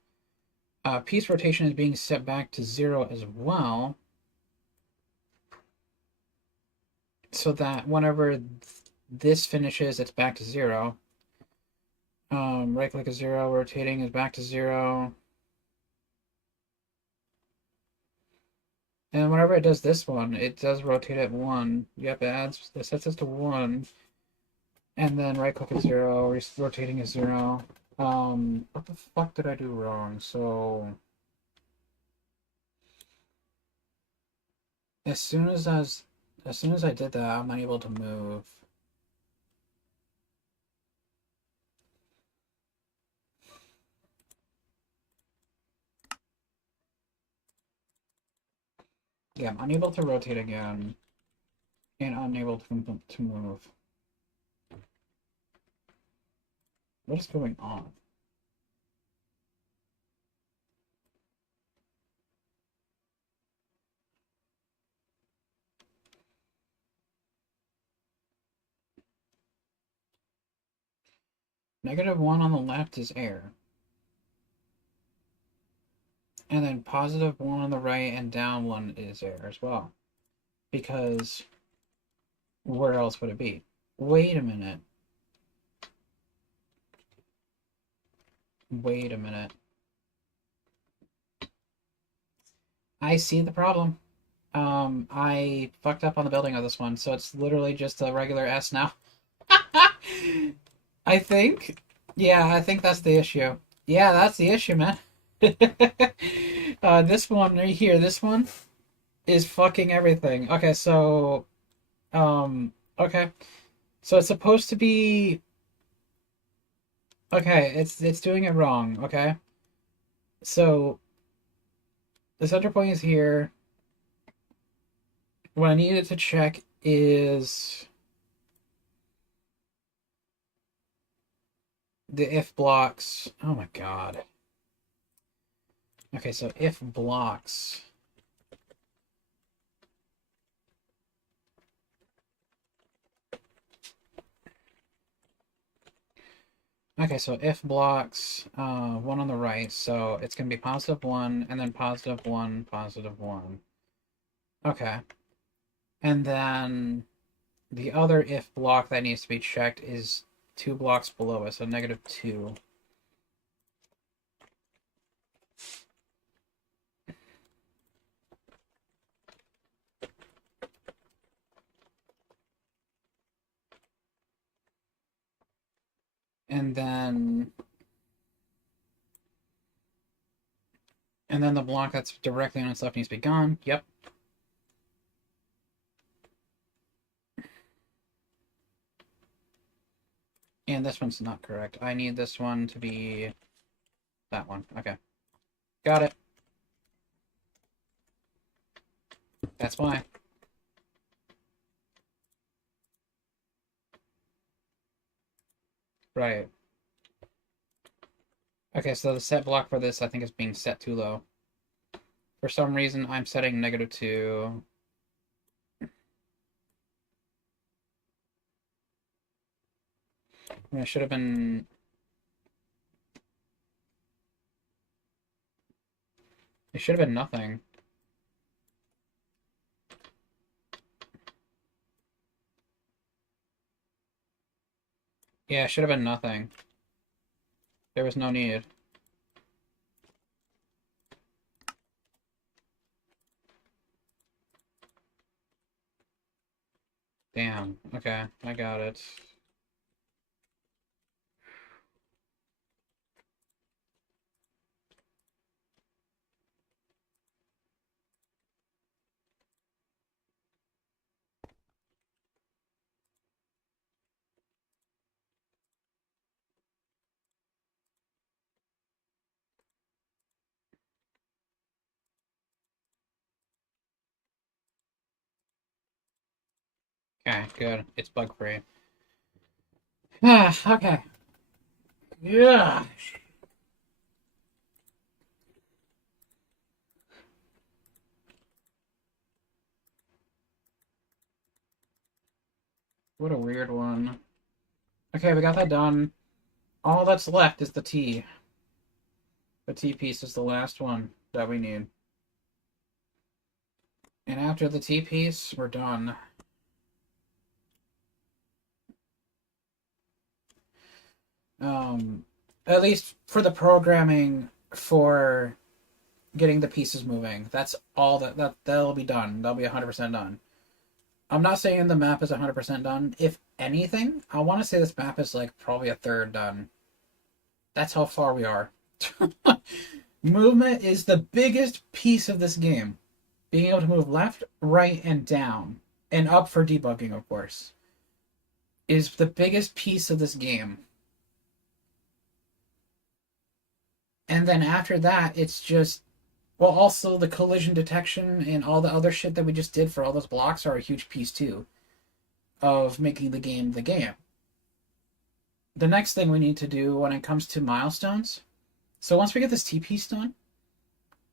Piece rotation is being set back to 0 as well. So that whenever this finishes, it's back to 0. Right click is 0, rotating is back to 0. And whenever it does this one, it does rotate at 1. Yep, it sets us to 1. And then right click is 0, rotating is 0. What the fuck did I do wrong? So as soon as I did that, I'm not able to move. Yeah, I'm unable to rotate again, and unable to move. What is going on? -1 on the left is air. And then +1 on the right and down 1 is air as well. Because where else would it be? Wait a minute. Wait a minute. I see the problem. I fucked up on the building of this one, so it's literally just a regular S now. I think. Yeah, I think that's the issue. Yeah, that's the issue, man. This one right here, this one is fucking everything. Okay, so okay. So it's supposed to be okay, it's doing it wrong, okay? So the center point is here. What I needed to check is the if blocks. Oh my god. Okay, so if blocks. Okay, so if blocks, one on the right, so it's gonna be +1, and then +1, +1. Okay. And then the other if block that needs to be checked is 2 blocks below it, so -2. And then the block that's directly on its left needs to be gone. Yep. And this one's not correct. I need this one to be that one. Okay. Got it. That's why. Right. Okay, so the set block for this I think is being set too low. For some reason I'm setting -2. I should have been. It should have been nothing. Yeah, it should have been nothing. There was no need. Damn. Okay, I got it. Okay, good. It's bug free. Ah, okay. Yeah. What a weird one. Okay, we got that done. All that's left is the T. The T piece is the last one that we need. And after the T piece, we're done. At least for the programming for getting the pieces moving. That's all that'll be done. That'll be 100% done. I'm not saying the map is 100% done. If anything, I want to say this map is like probably a third done. That's how far we are. Movement is the biggest piece of this game. Being able to move left, right, and down, and up for debugging, of course, is the biggest piece of this game. And then after that, it's just, well, also the collision detection and all the other shit that we just did for all those blocks are a huge piece too of making the game the game. The next thing we need to do when it comes to milestones, so once we get this T piece done,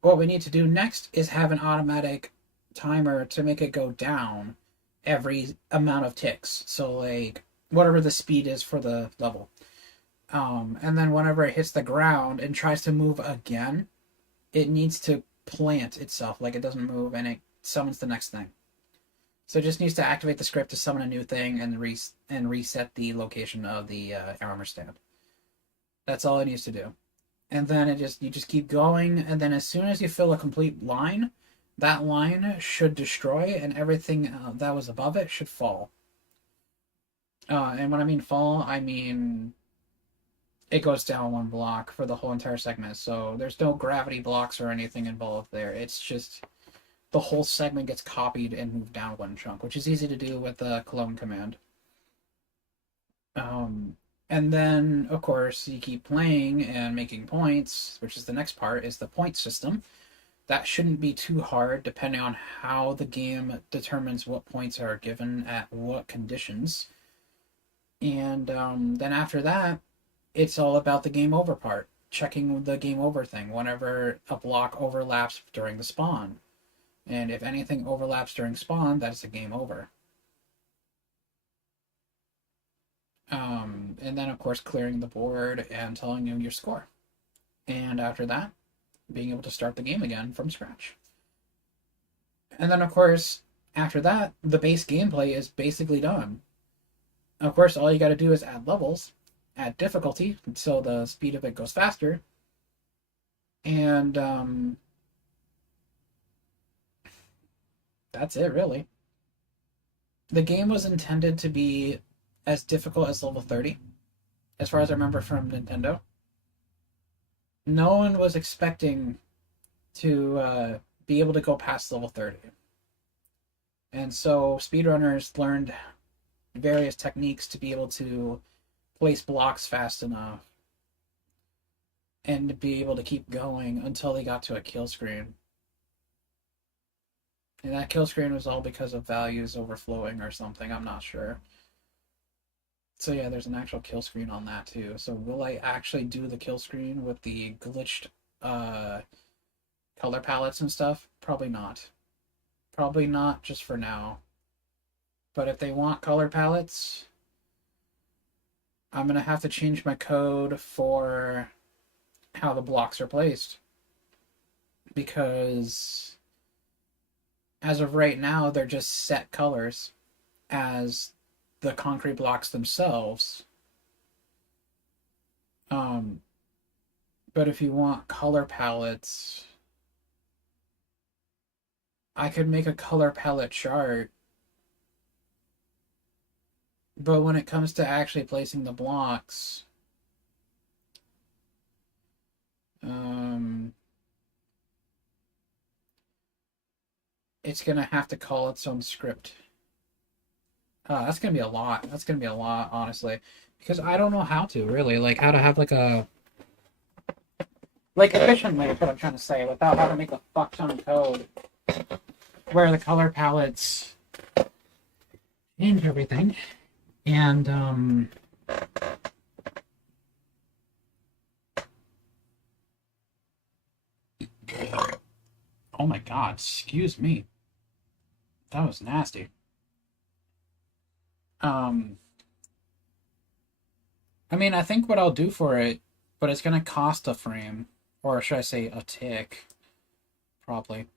what we need to do next is have an automatic timer to make it go down every amount of ticks. So like whatever the speed is for the level. And then whenever it hits the ground and tries to move again, it needs to plant itself like it doesn't move and it summons the next thing. So it just needs to activate the script to summon a new thing and reset the location of the armor stand. That's all it needs to do. And then you just keep going, and then as soon as you fill a complete line, that line should destroy, and everything that was above it should fall. And when I mean fall, I mean it goes down one block for the whole entire segment. So there's no gravity blocks or anything involved there. It's just the whole segment gets copied and moved down one chunk, which is easy to do with the clone command. And then, of course, you keep playing and making points, which is the next part, is the point system. That shouldn't be too hard, depending on how the game determines what points are given at what conditions. And then after that, it's all about the game over part, checking the game over thing whenever a block overlaps during the spawn. And if anything overlaps during spawn, that's a game over. And then, of course, clearing the board and telling you your score. And after that, being able to start the game again from scratch. And then, of course, after that, the base gameplay is basically done. Of course, all you got to do is add levels, add difficulty, so the speed of it goes faster. And that's it, really. The game was intended to be as difficult as level 30, as far as I remember from Nintendo. No one was expecting to be able to go past level 30. And so speedrunners learned various techniques to be able to place blocks fast enough and to be able to keep going until they got to a kill screen. And that kill screen was all because of values overflowing or something, I'm not sure. So yeah, there's an actual kill screen on that too. So will I actually do the kill screen with the glitched color palettes and stuff? Probably not. Probably not just for now. But if they want color palettes, I'm going to have to change my code for how the blocks are placed. Because as of right now, they're just set colors as the concrete blocks themselves. But if you want color palettes, I could make a color palette chart. But when it comes to actually placing the blocks, it's going to have to call its own script. That's going to be a lot. That's going to be a lot, honestly. Because I don't know how to, really. Like, how to have, like, a... Like, efficiently is what I'm trying to say, without having to make a fuck ton of code. Where the color palettes change everything. And, oh my god, excuse me. That was nasty. I mean, I think what I'll do for it, but it's gonna cost a frame. Or should I say a tick? Probably.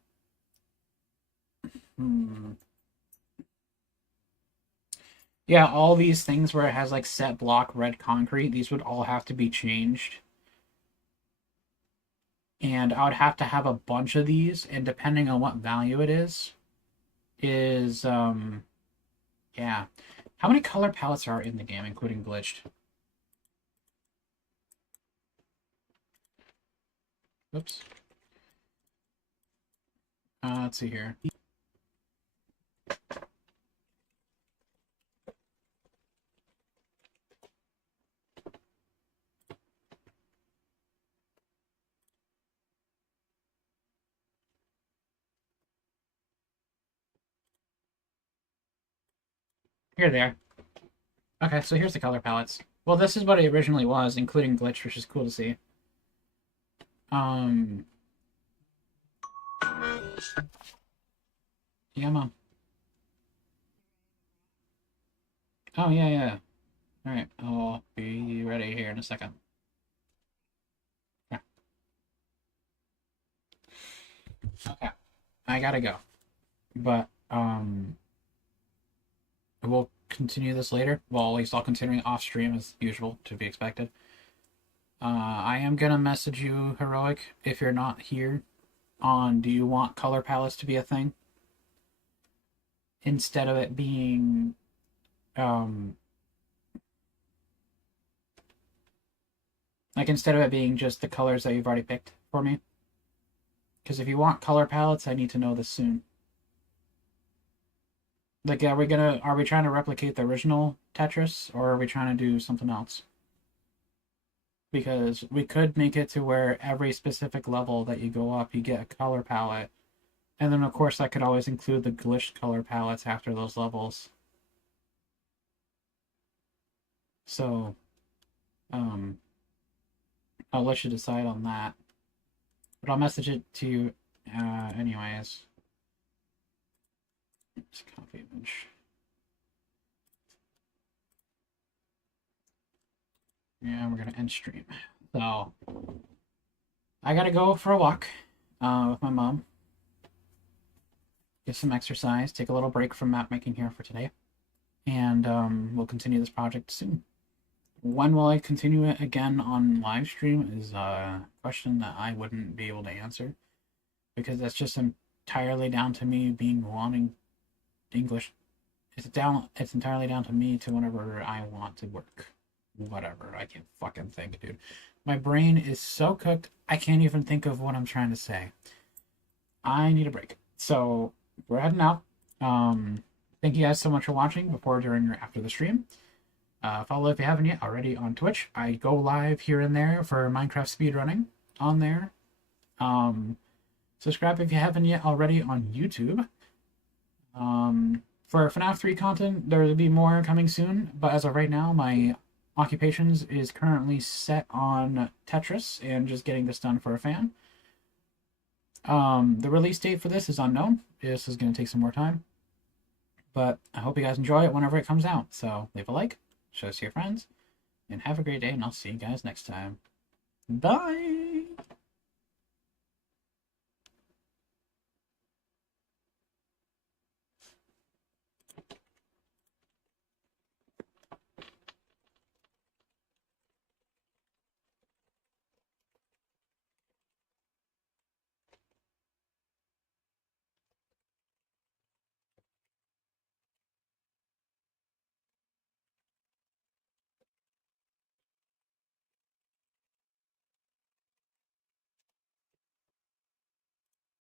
Yeah, all these things where it has like set block red concrete, these would all have to be changed. And I would have to have a bunch of these, and depending on what value it is, yeah. How many color palettes are in the game, including glitched? Oops. Let's see here. Here they are. Okay, so here's the color palettes. Well, this is what it originally was, including glitch, which is cool to see. Yeah, Mom. Oh, yeah, yeah. Alright, I'll be ready here in a second. Okay. I gotta go. But, we'll continue this later. Well, at least I'll continue off stream as usual, to be expected. I am gonna message you, Heroic, if you're not here, on do you want color palettes to be a thing? Instead of it being, like, instead of it being just the colors that you've already picked for me. Because if you want color palettes, I need to know this soon. Like, are we trying to replicate the original Tetris, or are we trying to do something else? Because we could make it to where every specific level that you go up, you get a color palette. And then, of course, that could always include the glitched color palettes after those levels. So, I'll let you decide on that. But I'll message it to you anyways. Just copy image. Yeah, we're gonna end stream. So I gotta go for a walk with my mom. Get some exercise, take a little break from map making here for today. And we'll continue this project soon. When will I continue it again on live stream is a question that I wouldn't be able to answer because that's just entirely down to me being wanting English. It's entirely down to me to whenever I want to work. Whatever. I can't fucking think, dude. My brain is so cooked, I can't even think of what I'm trying to say. I need a break. So we're heading out. Thank you guys so much for watching before, during, or after the stream. Follow if you haven't yet already on Twitch. I go live here and there for Minecraft speedrunning on there. Subscribe if you haven't yet already on YouTube. For FNAF 3 content, there will be more coming soon, but as of right now, my occupations is currently set on Tetris and just getting this done for a fan. The release date for this is unknown. This is going to take some more time. But I hope you guys enjoy it whenever it comes out. So leave a like, show us to your friends, and have a great day, and I'll see you guys next time. Bye!